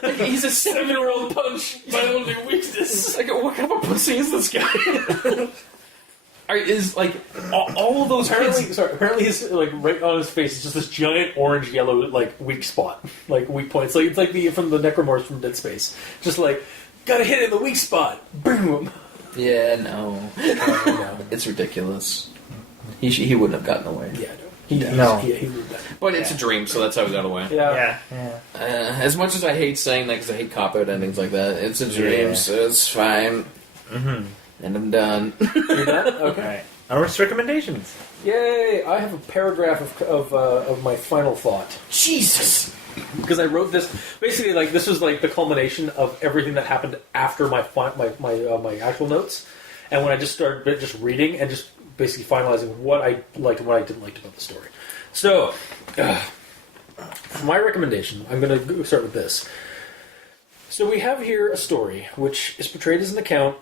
Like, he's a 7-year-old punch, my only weakness. Like, what kind of a pussy is this guy? Is like all of those apparently his like right on his face is just this giant orange yellow like weak spot, like weak point. It's like from the Necromorphs from Dead Space, just like gotta hit it in the weak spot, boom. Yeah, no, it's ridiculous. He wouldn't have gotten away. Yeah, he would have. But it's a dream, so that's how he got away. Yeah. As much as I hate saying that, because I hate cop-out endings like that, it's a dream, so it's fine. Mm-hmm. And I'm done. You're done? Okay. All right. Onwards to recommendations. Yay! I have a paragraph of my final thought. Jesus! Because I wrote this basically like this was like the culmination of everything that happened after my actual notes, and when I just started just reading and just basically finalizing what I liked and what I didn't like about the story. So, for my recommendation, I'm going to start with this. So we have here a story which is portrayed as an account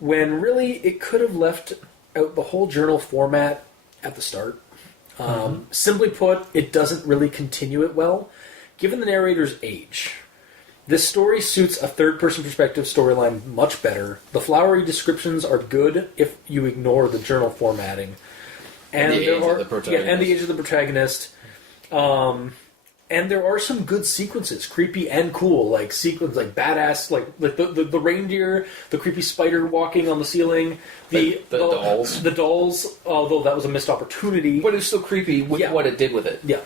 when really it could have left out the whole journal format at the start. Simply put, it doesn't really continue it well, given the narrator's age. This story suits a third-person perspective storyline much better. The flowery descriptions are good if you ignore the journal formatting. And the age of the protagonist. And the age of the protagonist. And there are some good sequences, creepy and cool, like badass, like the reindeer, the creepy spider walking on the ceiling, the dolls. The dolls, although that was a missed opportunity. But it's still creepy with what it did with it. Yeah.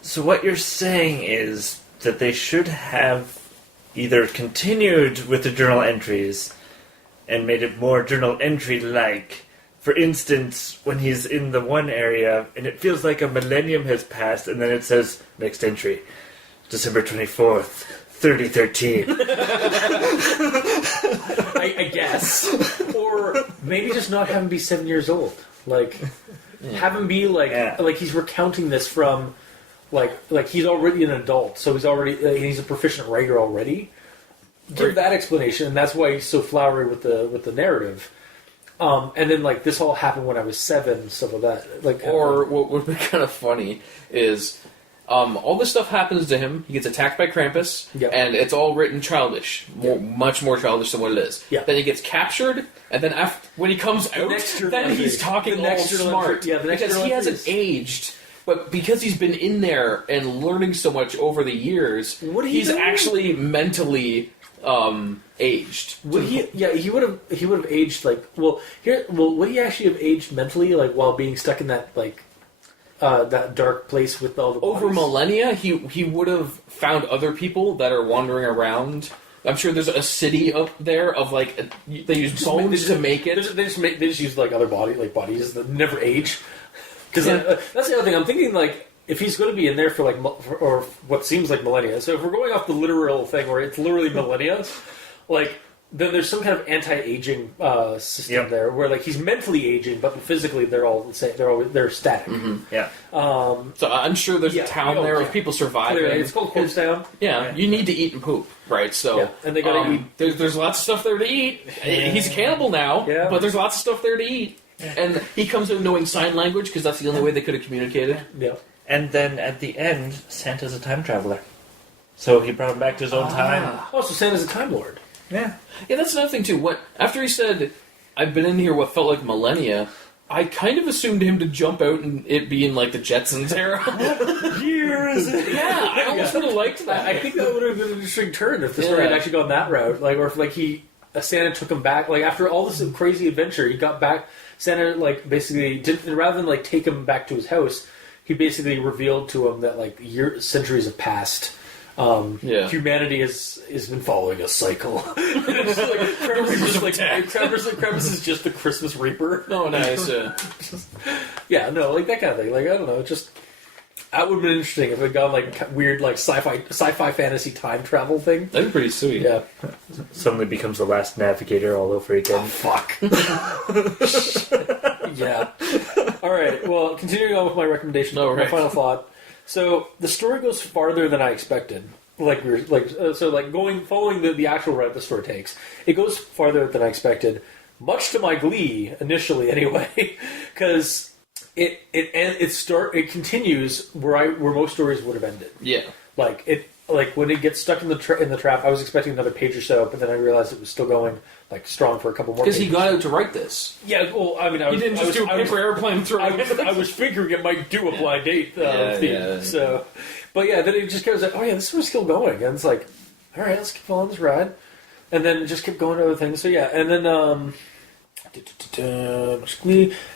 So what you're saying is that they should have either continued with the journal entries and made it more journal entry-like. For instance, when he's in the one area and it feels like a millennium has passed, and then it says, next entry, December 24th, 3013. I guess. Or maybe just not have him be 7 years old. Like, have him be like he's recounting this from, like he's already an adult, so he's a proficient writer already. Give that explanation, and that's why he's so flowery with the narrative. And then, like, this all happened when I was 7, stuff like that. Like, or what would be kind of funny is all this stuff happens to him. He gets attacked by Krampus, Yep. and it's all written childish, much more childish than what it is. Yeah. Then he gets captured, and then when he comes out, next journal then he's entry. talking The all next journal smart. entry. Yeah, the next because journal he entry hasn't is- aged. But because he's been in there and learning so much over the years, he's doing? actually mentally aged. Would he? Yeah, he would have aged like would he actually have aged mentally like while being stuck in that like that dark place with all the Over bodies? millennia, he would have found other people that are wandering around. I'm sure there's a city up there of like they use bones to make it. They just use like other bodies that never age. Because that's the other thing. I'm thinking like if he's going to be in there for like or what seems like millennia. So if we're going off the literal thing where it's literally millennia, like then there's some kind of anti-aging system there where like he's mentally aging, but physically they're all the same. They're static. Mm-hmm. Yeah. So I'm sure there's a town there of people surviving. Clearly, it's called Corpse Town. Yeah, you need to eat and poop, right? So and they gotta eat. There's lots of stuff there to eat. He's a cannibal now, but there's lots of stuff there to eat. And he comes in knowing sign language because that's the only way they could have communicated. Yeah. And then at the end, Santa's a time traveler. So he brought him back to his own time. Oh, so Santa's a Time Lord. Yeah. Yeah, that's another thing too. After he said, "I've been in here what felt like millennia," I kind of assumed him to jump out and it be in like the Jetsons era. Years. Yeah, I almost would have liked that. I think that would have been an interesting turn if the story had actually gone that route. Like, or if like Santa took him back. Like after all this crazy adventure, he got back. Santa like basically didn't rather than like take him back to his house. He basically revealed to him that like centuries have passed. Humanity has been following a cycle. Krampus is just the Christmas Reaper. Oh, nice. Yeah, no, like that kind of thing. Like I don't know, just that would have been interesting if it got like weird like sci-fi fantasy time travel thing. That'd be pretty sweet. Yeah. Suddenly becomes the last navigator all over again. Fuck. Yeah. All right. Well, continuing on with my recommendation, my final thought. So the story goes farther than I expected. Following the actual route the story takes, it goes farther than I expected. Much to my glee, initially, anyway, because it continues where most stories would have ended. Yeah. Like when it gets stuck in the trap, I was expecting another page or so, but then I realized it was still going like strong for a couple more. Because he got out to write this. Yeah, well, I mean, he didn't just do a paper airplane through. I was figuring it might do a blind date theme. Yeah. So, but yeah, then it just goes like, oh yeah, this was still going, and it's like, all right, let's keep on this ride, and then it just kept going to other things. So yeah, and then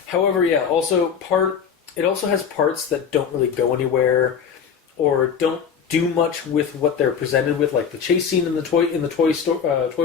however, yeah, it also has parts that don't really go anywhere or don't do much with what they're presented with, like the chase scene in the toy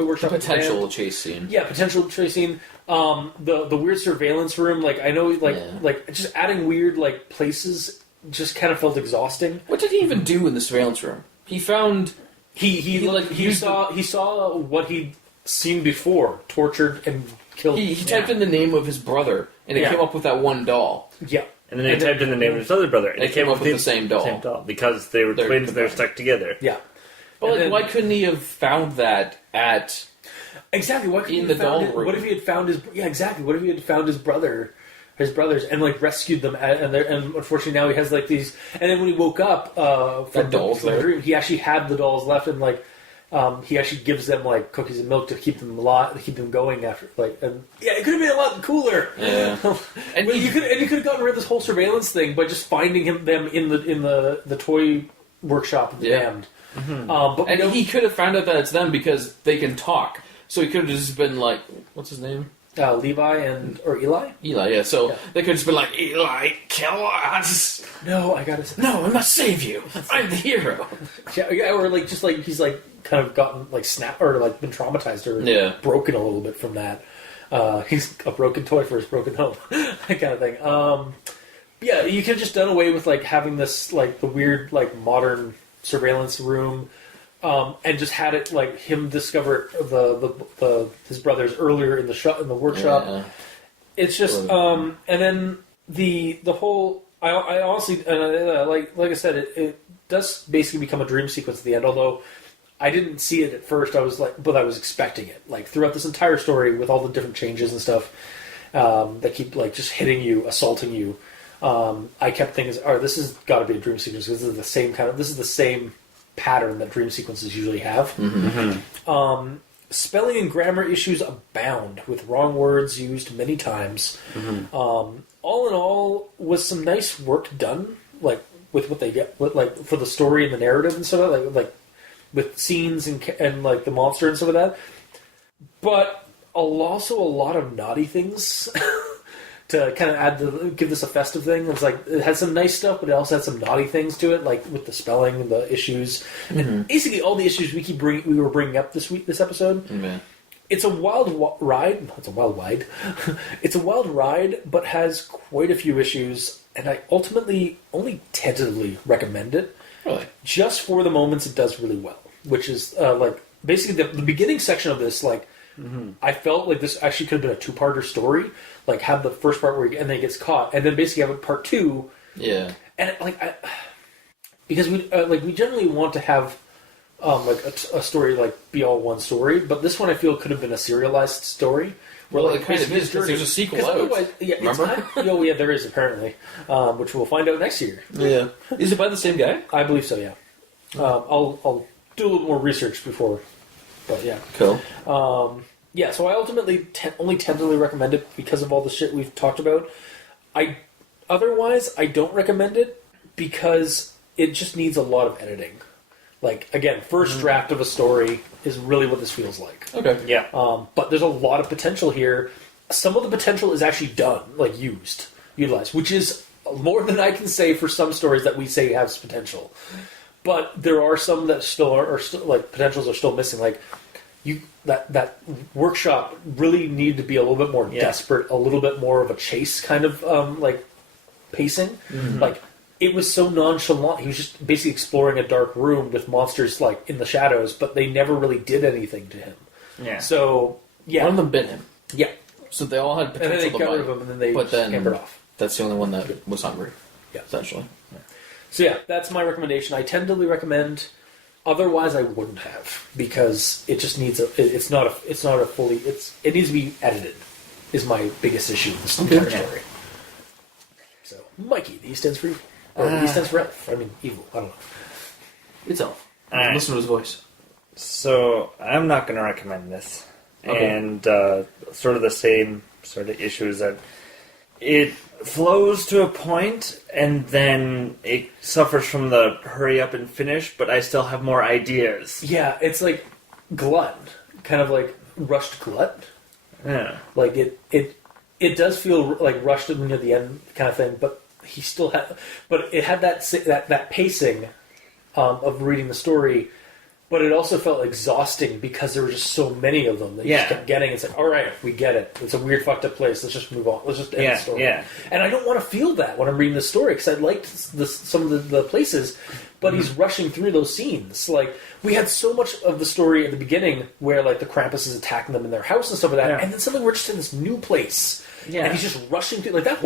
workshop. Potential chase scene. Yeah, potential chase scene. The weird surveillance room. Like I know, like just adding weird like places just kind of felt exhausting. What did he even do in the surveillance room? He found he saw what he'd seen before, tortured and killed. He typed in the name of his brother, and it came up with that one doll. Yeah. And then he typed in the name of his other brother, and it came up with the same doll. Same doll, because they were twins and they're stuck together. Yeah. But why couldn't he have found that at... Exactly. What in the doll room? What if he had found his... Yeah, exactly. What if he had found his brothers, and like rescued them, and unfortunately now he has like these... And then when he woke up from the dream, he actually had the dolls left, and like... he actually gives them like cookies and milk to keep them alive, to keep them going after. Like, and yeah, it could have been a lot cooler. Yeah, and you could have gotten rid of this whole surveillance thing by just finding them in the toy workshop of the Damned. Mm-hmm. But he could have found out that it's them because they can talk. So he could have just been like, what's his name? Levi or Eli? Eli, yeah. So they could have just been like, Eli, kill us! No, I gotta say. No, I must save you! I'm the hero! Yeah, or like, just like, he's like, kind of gotten like snapped, or like been traumatized or broken a little bit from that. He's a broken toy for his broken home. That kind of thing. Yeah, you could have just done away with like having this, like the weird, like modern surveillance room. And just had it like him discover his brothers earlier in the workshop. Yeah. It's just and then the whole I honestly like I said it does basically become a dream sequence at the end. Although I didn't see it at first, but I was expecting it. Like throughout this entire story with all the different changes and stuff that keep like just hitting you, assaulting you. I kept thinking, "Oh, this has got to be a dream sequence because this is the same pattern that dream sequences usually have." Spelling and grammar issues abound, with wrong words used many times. All in all, was some nice work done, like with what they get, like for the story and the narrative and stuff, like with scenes and like the monster and stuff like that. But also a lot of naughty things to kind of give this a festive thing. It's like it had some nice stuff, but it also had some naughty things to it, like with the spelling and the issues, and basically all the issues we were bringing up this episode. It's a wild ride. It's a wild ride. It's a wild ride, but has quite a few issues, and I ultimately only tentatively recommend it. Really? Just for the moments it does really well, which is like basically the beginning section of this. Like I felt like this actually could have been a two-parter story. Like have the first part and then he gets caught, and then basically have a part two. Yeah. And because we generally want to have like a story like be all one story, but this one I feel could have been a serialized story. Well, it kind of is because there's a sequel out. Remember? Yeah, there is apparently, which we'll find out next year. Yeah. Is it by the same guy? I believe so. Yeah. I'll do a little more research before, but yeah. Cool. Yeah, so I ultimately only tentatively recommend it because of all the shit we've talked about. Otherwise, I don't recommend it because it just needs a lot of editing. Like, again, first draft of a story is really what this feels like. Okay. Yeah. But there's a lot of potential here. Some of the potential is actually done, like utilized, which is more than I can say for some stories that we say have potential. But there are some that still are still like potentials are still missing. Like that workshop really needed to be a little bit more desperate, a little bit more of a chase kind of like pacing. Like it was so nonchalant. He was just basically exploring a dark room with monsters like in the shadows, but they never really did anything to him. Yeah. So yeah, one of them bit him. Yeah. So they all had potential and then they to got rid bite, of him, and then they scampered off. That's the only one that was hungry. Yeah. Essentially. Yeah. So yeah, that's my recommendation. I tentatively recommend. Otherwise, I wouldn't have because it just needs it needs to be edited. Is my biggest issue in this entire story. So, Mikey, the E stands for evil. Or the E stands for elf. I mean, evil. I don't know. It's elf. Alright. Listen to his voice. So I'm not going to recommend this, and sort of the same sort of issues that it flows to a point, and then it suffers from the hurry up and finish. But I still have more ideas. Yeah, it's like glut, kind of like rushed glut. Yeah, like it does feel like rushed near the end kind of thing, but he still had, but it had that pacing of reading the story. But it also felt exhausting because there were just so many of them that you just kept getting. It's like, all right, we get it. It's a weird, fucked up place. Let's just move on. Let's just end the story. Yeah. And I don't want to feel that when I'm reading the story because I liked some of the places, but he's rushing through those scenes. Like we had so much of the story at the beginning where like the Krampus is attacking them in their house and stuff like that, and then suddenly we're just in this new place, and he's just rushing through like that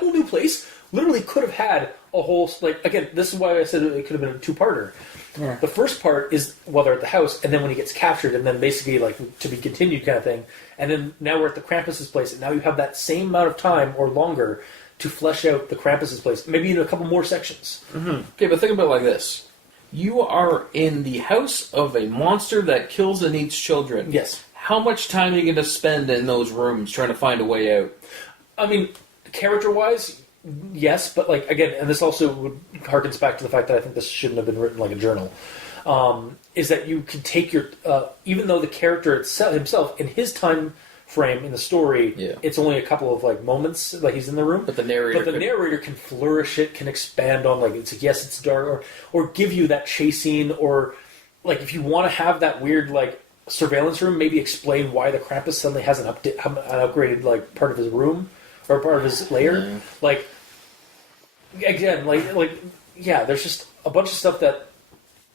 whole new place. Literally could have had a whole, like, again, this is why I said it could have been a two-parter. Yeah. The first part is while they're at the house, and then when he gets captured, and then basically, like, to be continued kind of thing. And then now we're at the Krampus's place, and now you have that same amount of time or longer to flesh out the Krampus's place, maybe in a couple more sections. Okay, but think about it like this. You are in the house of a monster that kills and eats children. Yes. How much time are you going to spend in those rooms trying to find a way out? I mean, character-wise, yes, but like again, and this also harkens back to the fact that I think this shouldn't have been written like a journal. Is that you can take your even though the character himself in his time frame in the story, it's only a couple of like moments like he's in the room, but the narrator can flourish it, can expand on like it's like, yes, it's dark, or give you that chasing, or like if you want to have that weird like surveillance room, maybe explain why the Krampus suddenly has an upgraded like part of his room or part of his lair, like. Again, there's just a bunch of stuff that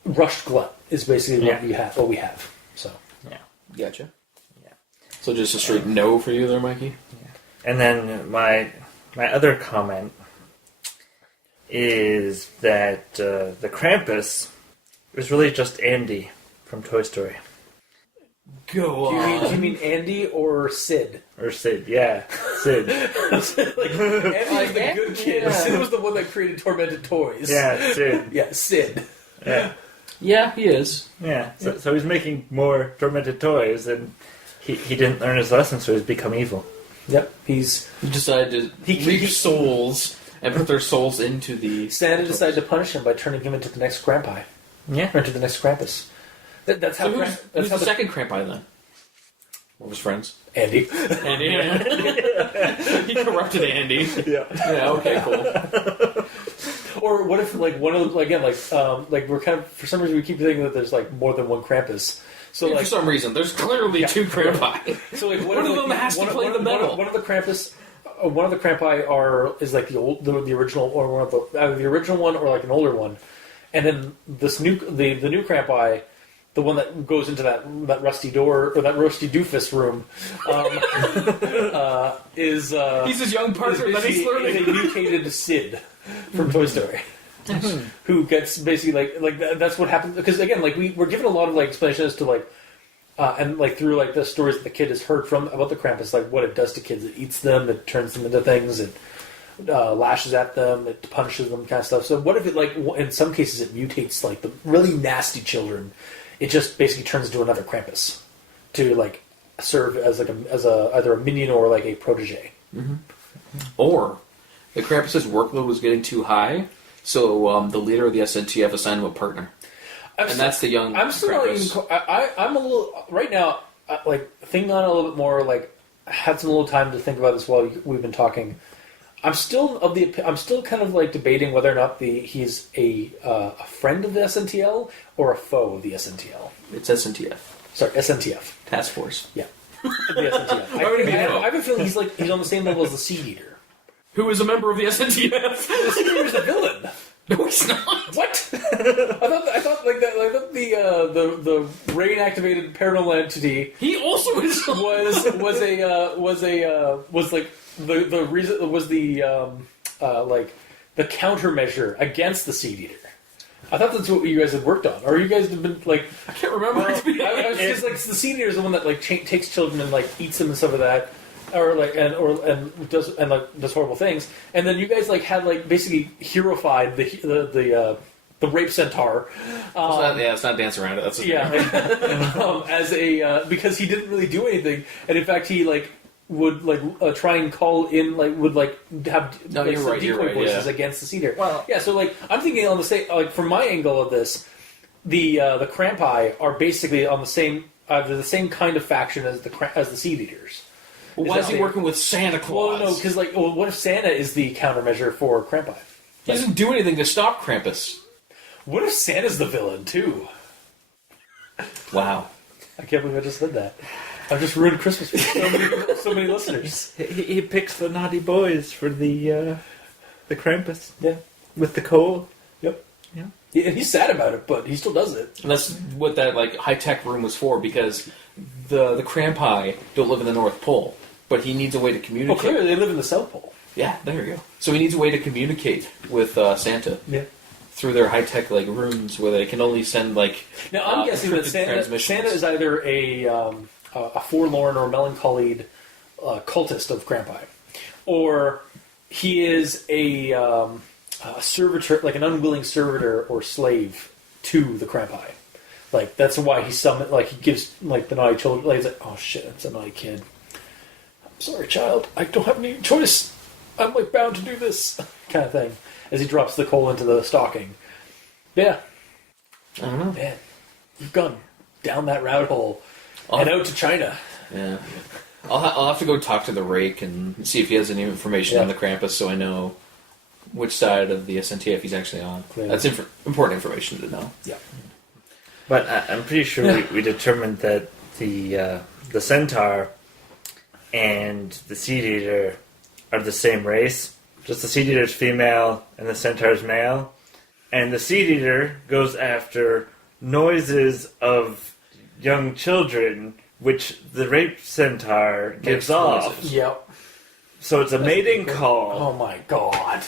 rushed glut is basically what we have. So gotcha. Yeah. So just a straight no for you there, Mikey. Yeah. And then my other comment is that the Krampus was really just Andy from Toy Story. Go on. Do you mean Andy or Sid? Or Sid, yeah. Sid. Andy's the Yeah. good kid. Yeah. Sid was the one that created Tormented Toys. Yeah, Sid. Yeah, Sid. Yeah. Yeah, he is. Yeah. So he's making more tormented toys, and he didn't learn his lesson, so he's become evil. Yep, He decided to reap souls and put their souls into the... Santa decided to punish him by turning him into the next Grandpa. Yeah. Or into the next Krampus. That's how. So that's who's how the second Krampi then? What was friends? Andy. Andy. He corrupted Andy. Yeah. Yeah. Okay. Cool. Or what if one of again we're kind of for some reason we keep thinking that there's more than one Krampus. So For some reason, there's clearly two Krampi. So one of them has to play the metal. One of the Krampus. One of the Krampi is the original, or one of either the original one or an older one, and then the new Krampi, the one that goes into that rusty door or that rusty doofus room, is he's his young partner that he's learning. Is a mutated Sid from Toy Story. Who gets basically that's what happens, because again we're given a lot of explanations to and through the stories that the kid has heard from about the Krampus, what it does to kids. It eats them, it turns them into things, it lashes at them, it punishes them, kind of stuff. So what if it in some cases it mutates the really nasty children? It just basically turns into another Krampus to serve as either a minion or a protege. Mm-hmm. Or the Krampus's workload was getting too high, so the leader of the SNTF assigned him a partner. And that's the young I'm still Krampus. not even... I'm a little... Right now, thinking on it a little bit more, had some little time to think about this while we've been talking. I'm still kind of debating whether or not he's a friend of the SNTL or a foe of the SNTL. It's SNTF. Sorry, SNTF. Task Force. Yeah. The SNTF. I have a feeling he's on the same level as the Seed Eater. Who is a member of the SNTF? The Seed Eater's a villain. No, he's not. What? I thought the brain activated paranormal entity. He also is was the reason was the countermeasure against the Seed Eater. I thought that's what you guys had worked on, or you guys have been I can't remember. I was just the Seed Eater is the one that takes children and eats them and stuff like that. Or does horrible things, and then you guys had basically heroified the rape centaur. It's not dance around it. That's as a because he didn't really do anything, and in fact he would try and call in would have decoy voices against the Cedar. Well, yeah. So I'm thinking on the same from my angle of this, the Krampi are basically on the same the same kind of faction as the Seed Eaters. Well, why is he working with Santa Claus? Well, no, because what if Santa is the countermeasure for Krampi? He doesn't do anything to stop Krampus. What if Santa's the villain too? Wow, I can't believe I just said that. I've just ruined Christmas for so many listeners. He picks the naughty boys for the Krampus. Yeah, with the coal. Yep. Yeah. And he's sad about it, but he still does it. And that's what that high tech room was for, because the Krampi don't live in the North Pole, but he needs a way to communicate. Well, clearly they live in the South Pole. Yeah, there you go. So he needs a way to communicate with Santa. Yeah. Through their high tech rooms where they can only send Now I'm guessing that Santa is either a forlorn or melancholied cultist of Krampi, or he is a servitor, an unwilling servitor or slave to the Krampi. That's why he summoned. He gives the naughty children. He's oh shit, that's a naughty kid. I'm sorry, child. I don't have any choice. I'm bound to do this kind of thing. As he drops the coal into the stocking. Yeah. I don't know. Man, you've gone down that rabbit hole and out to China. Yeah. I'll have to go talk to the Rake and see if he has any information on the Krampus, so I know which side of the SNTF he's actually on. Clearly. That's important information to know. Yeah. But I'm pretty sure we determined that the Centaur and the Seed Eater are the same race. Just the Seed Eater's female and the Centaur's male. And the Seed Eater goes after noises of young children, which the rape Centaur gives off. Yep. So it's a mating call. Oh my god.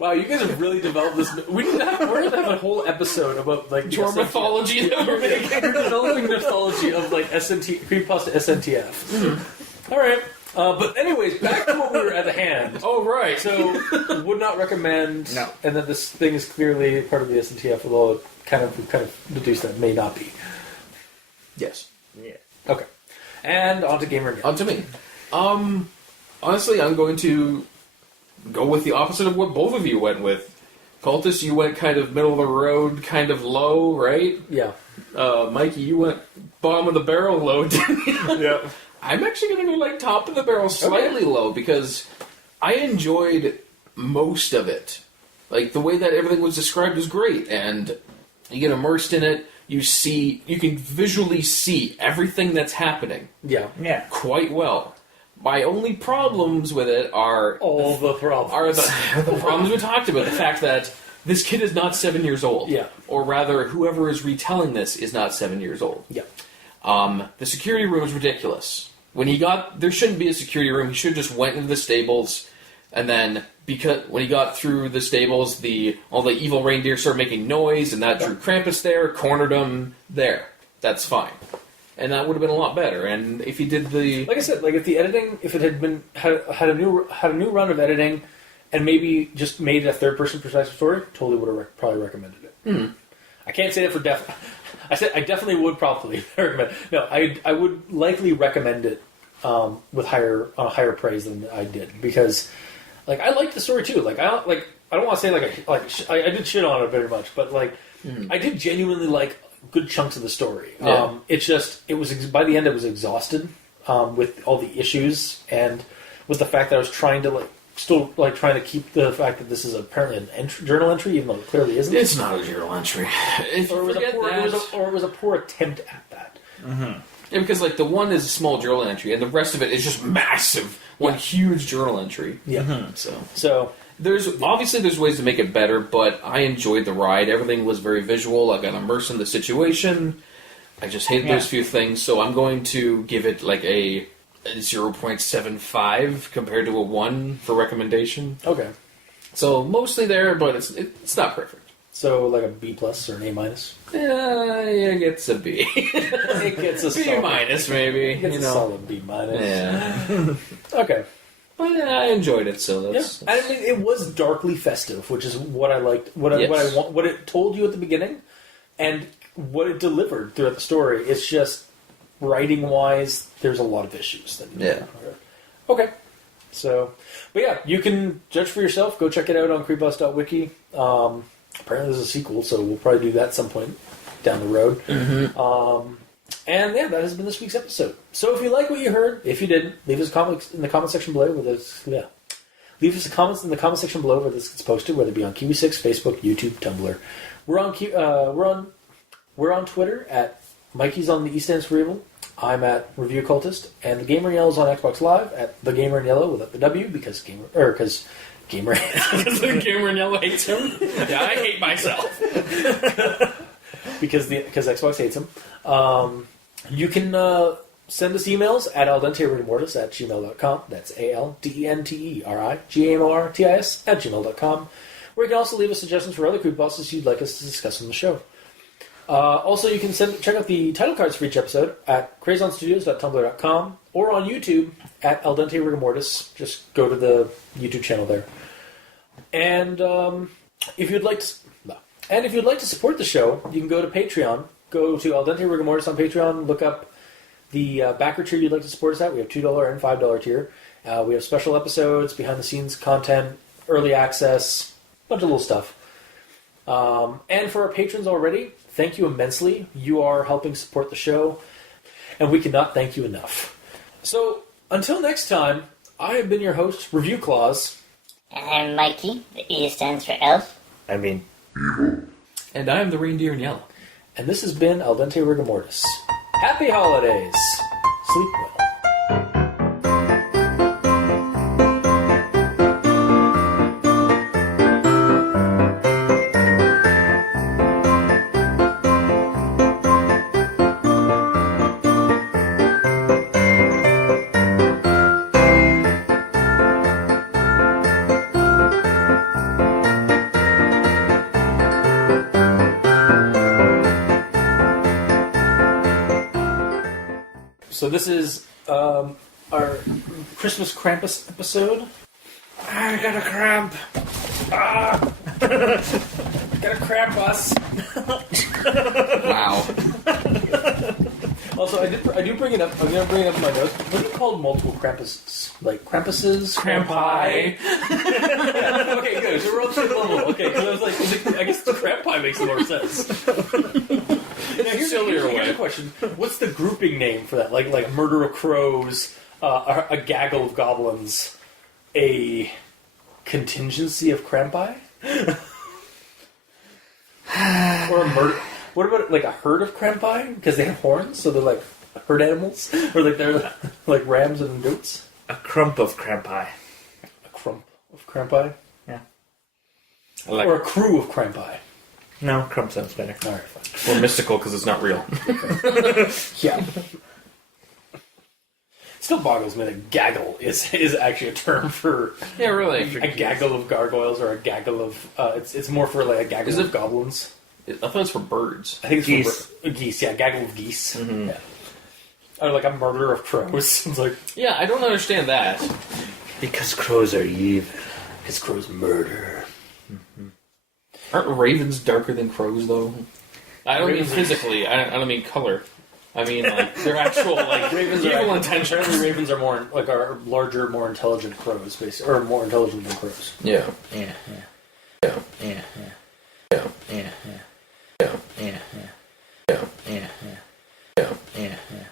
Wow, you guys have really developed this. We're going to have a whole episode about your mythology that we're making. We're developing mythology of SNT Creepypasta SNTF. All right. But anyways, back to what we were at hand. recommend. Oh, right. So, would not recommend. No. And that this thing is clearly part of the SNTF, although it kind of deduced that it may not be. Yes. Yeah. Okay. And on to Gamer News. On to me. Honestly, I'm going to go with the opposite of what both of you went with. Cultist, you went kind of middle of the road, kind of low, right? Yeah. Mikey, you went bottom of the barrel low, didn't you? Yep. I'm actually going to go like top of the barrel, slightly low, because I enjoyed most of it. Like, the way that everything was described was great, and you get immersed in it, you can visually see everything that's happening Yeah. Yeah. quite well. My only problems with it are All the problems. the problems we talked about. The fact that this kid is not 7 years old. Yeah. Or rather, whoever is retelling this is not 7 years old. Yeah. The security room is ridiculous. There shouldn't be a security room. He should have just went into the stables, and then when he got through the stables, all the evil reindeer started making noise, and that drew Krampus there, cornered him there. That's fine. And that would have been a lot better. And if he did Like I said, if the editing, if it had been had a new run of editing, and maybe just made it a third person perspective story, totally would have probably recommended it. I can't say that for I said I definitely would probably recommend. No, I would likely recommend it with higher praise than I did, because I liked the story too. I don't want to say I did shit on it very much, but I did genuinely like good chunks of the story. Yeah. It was by the end it was exhausted with all the issues, and with the fact that I was trying to keep the fact that this is apparently an journal entry, even though it clearly isn't. It's not a journal entry. If Or you forget that, it was a poor attempt at that. yeah, because the one is a small journal entry, and the rest of it is just massive, one huge journal entry. Yeah. So there's ways to make it better, but I enjoyed the ride. Everything was very visual. I got immersed in the situation. I just hated those few things, so I'm going to give it a 0.75 compared to a 1 for recommendation. Okay. So mostly there, but it's not perfect. So a B plus or an A minus. It gets a B. It gets a B solid, minus maybe. It gets a solid B minus. Yeah. Okay. But I enjoyed it, so that's... I mean, it was darkly festive, which is what I liked. What it told you at the beginning, and what it delivered throughout the story. It's just writing wise, there's a lot of issues. Okay. So, but yeah, you can judge for yourself. Go check it out on Creepypasta.wikia. Apparently, there's a sequel, so we'll probably do that at some point down the road. And yeah, that has been this week's episode. So if you like what you heard, if you didn't, leave us a comment in the comment section below. Leave us a comment in the comment section below where this gets posted, whether it be on Kiwi6, Facebook, YouTube, Tumblr. We're on Twitter at Mikey's on the E stands for Evil. I'm at Review Cultist, and the Gamer in Yellow is on Xbox Live at the Gamer in Yellow without the W because Gamer The Gamer in Yellow hates him? Yeah, I hate myself. because Xbox hates him. You can send us emails at aldenterigamortis@gmail.com. That's ALDENTERIGAMORTIS@gmail.com. Where you can also leave us suggestions for other creepypastas you'd like us to discuss on the show. Also, you can check out the title cards for each episode at crazonstudios.tumblr.com or on YouTube at aldenterigamortis. Just go to the YouTube channel there. And if you'd like to support the show, you can go to Patreon. Go to Al Dente Rigamortis on Patreon. Look up the backer tier you'd like to support us at. We have $2 and $5 tier. We have special episodes, behind-the-scenes content, early access, a bunch of little stuff. And for our patrons already, thank you immensely. You are helping support the show, and we cannot thank you enough. So, until next time, I have been your host, Review Claus. And I'm Mikey. The E stands for elf. Evil. And I am the Reindeer in Yellow. And this has been Al Dente Rigamortis. Happy holidays! Sleep well. So this is our Christmas Krampus episode. I got a cramp. Gotta Krampus. Wow. Also, I do bring it up. I'm gonna bring it up in my notes. What do you call multiple Krampuses? Like Krampuses? Crampi. Okay, good. So we're on the same level. Okay, because I was like, I guess the Krampi makes more sense. Now, here's the question: what's the grouping name for that? Like a murder of crows, a gaggle of goblins, a contingency of Krampi, or a murder? What about like a herd of Krampi? Because they have horns, so they're like herd animals, or like they're like rams and goats. A crump of crampi. A crump of Krampi, Yeah. or a crew of Krampi. No, crump sounds better. All right, fine. Or mystical because it's not real. Yeah. Still boggles me that gaggle is actually a term for Yeah, really. a gaggle of gargoyles or a gaggle of it's more for like a gaggle of goblins. I thought it's for birds. I think it's Geese. for geese. Yeah, gaggle of geese. Yeah. Or like a murder of crows. It's like Yeah, I don't understand that. Because crows are evil. his crows murder. Aren't ravens darker than crows, though? I don't Ravens mean physically. I don't mean color. I mean, like, their actual, like, Ravens evil are intentions. apparently ravens are more like are larger, more intelligent crows, basically, or more intelligent than crows. Yeah. Yeah. Yeah. Yeah. Yeah. Yeah. Yeah. Yeah. Yeah. Yeah. Yeah. Yeah. Yeah. Yeah.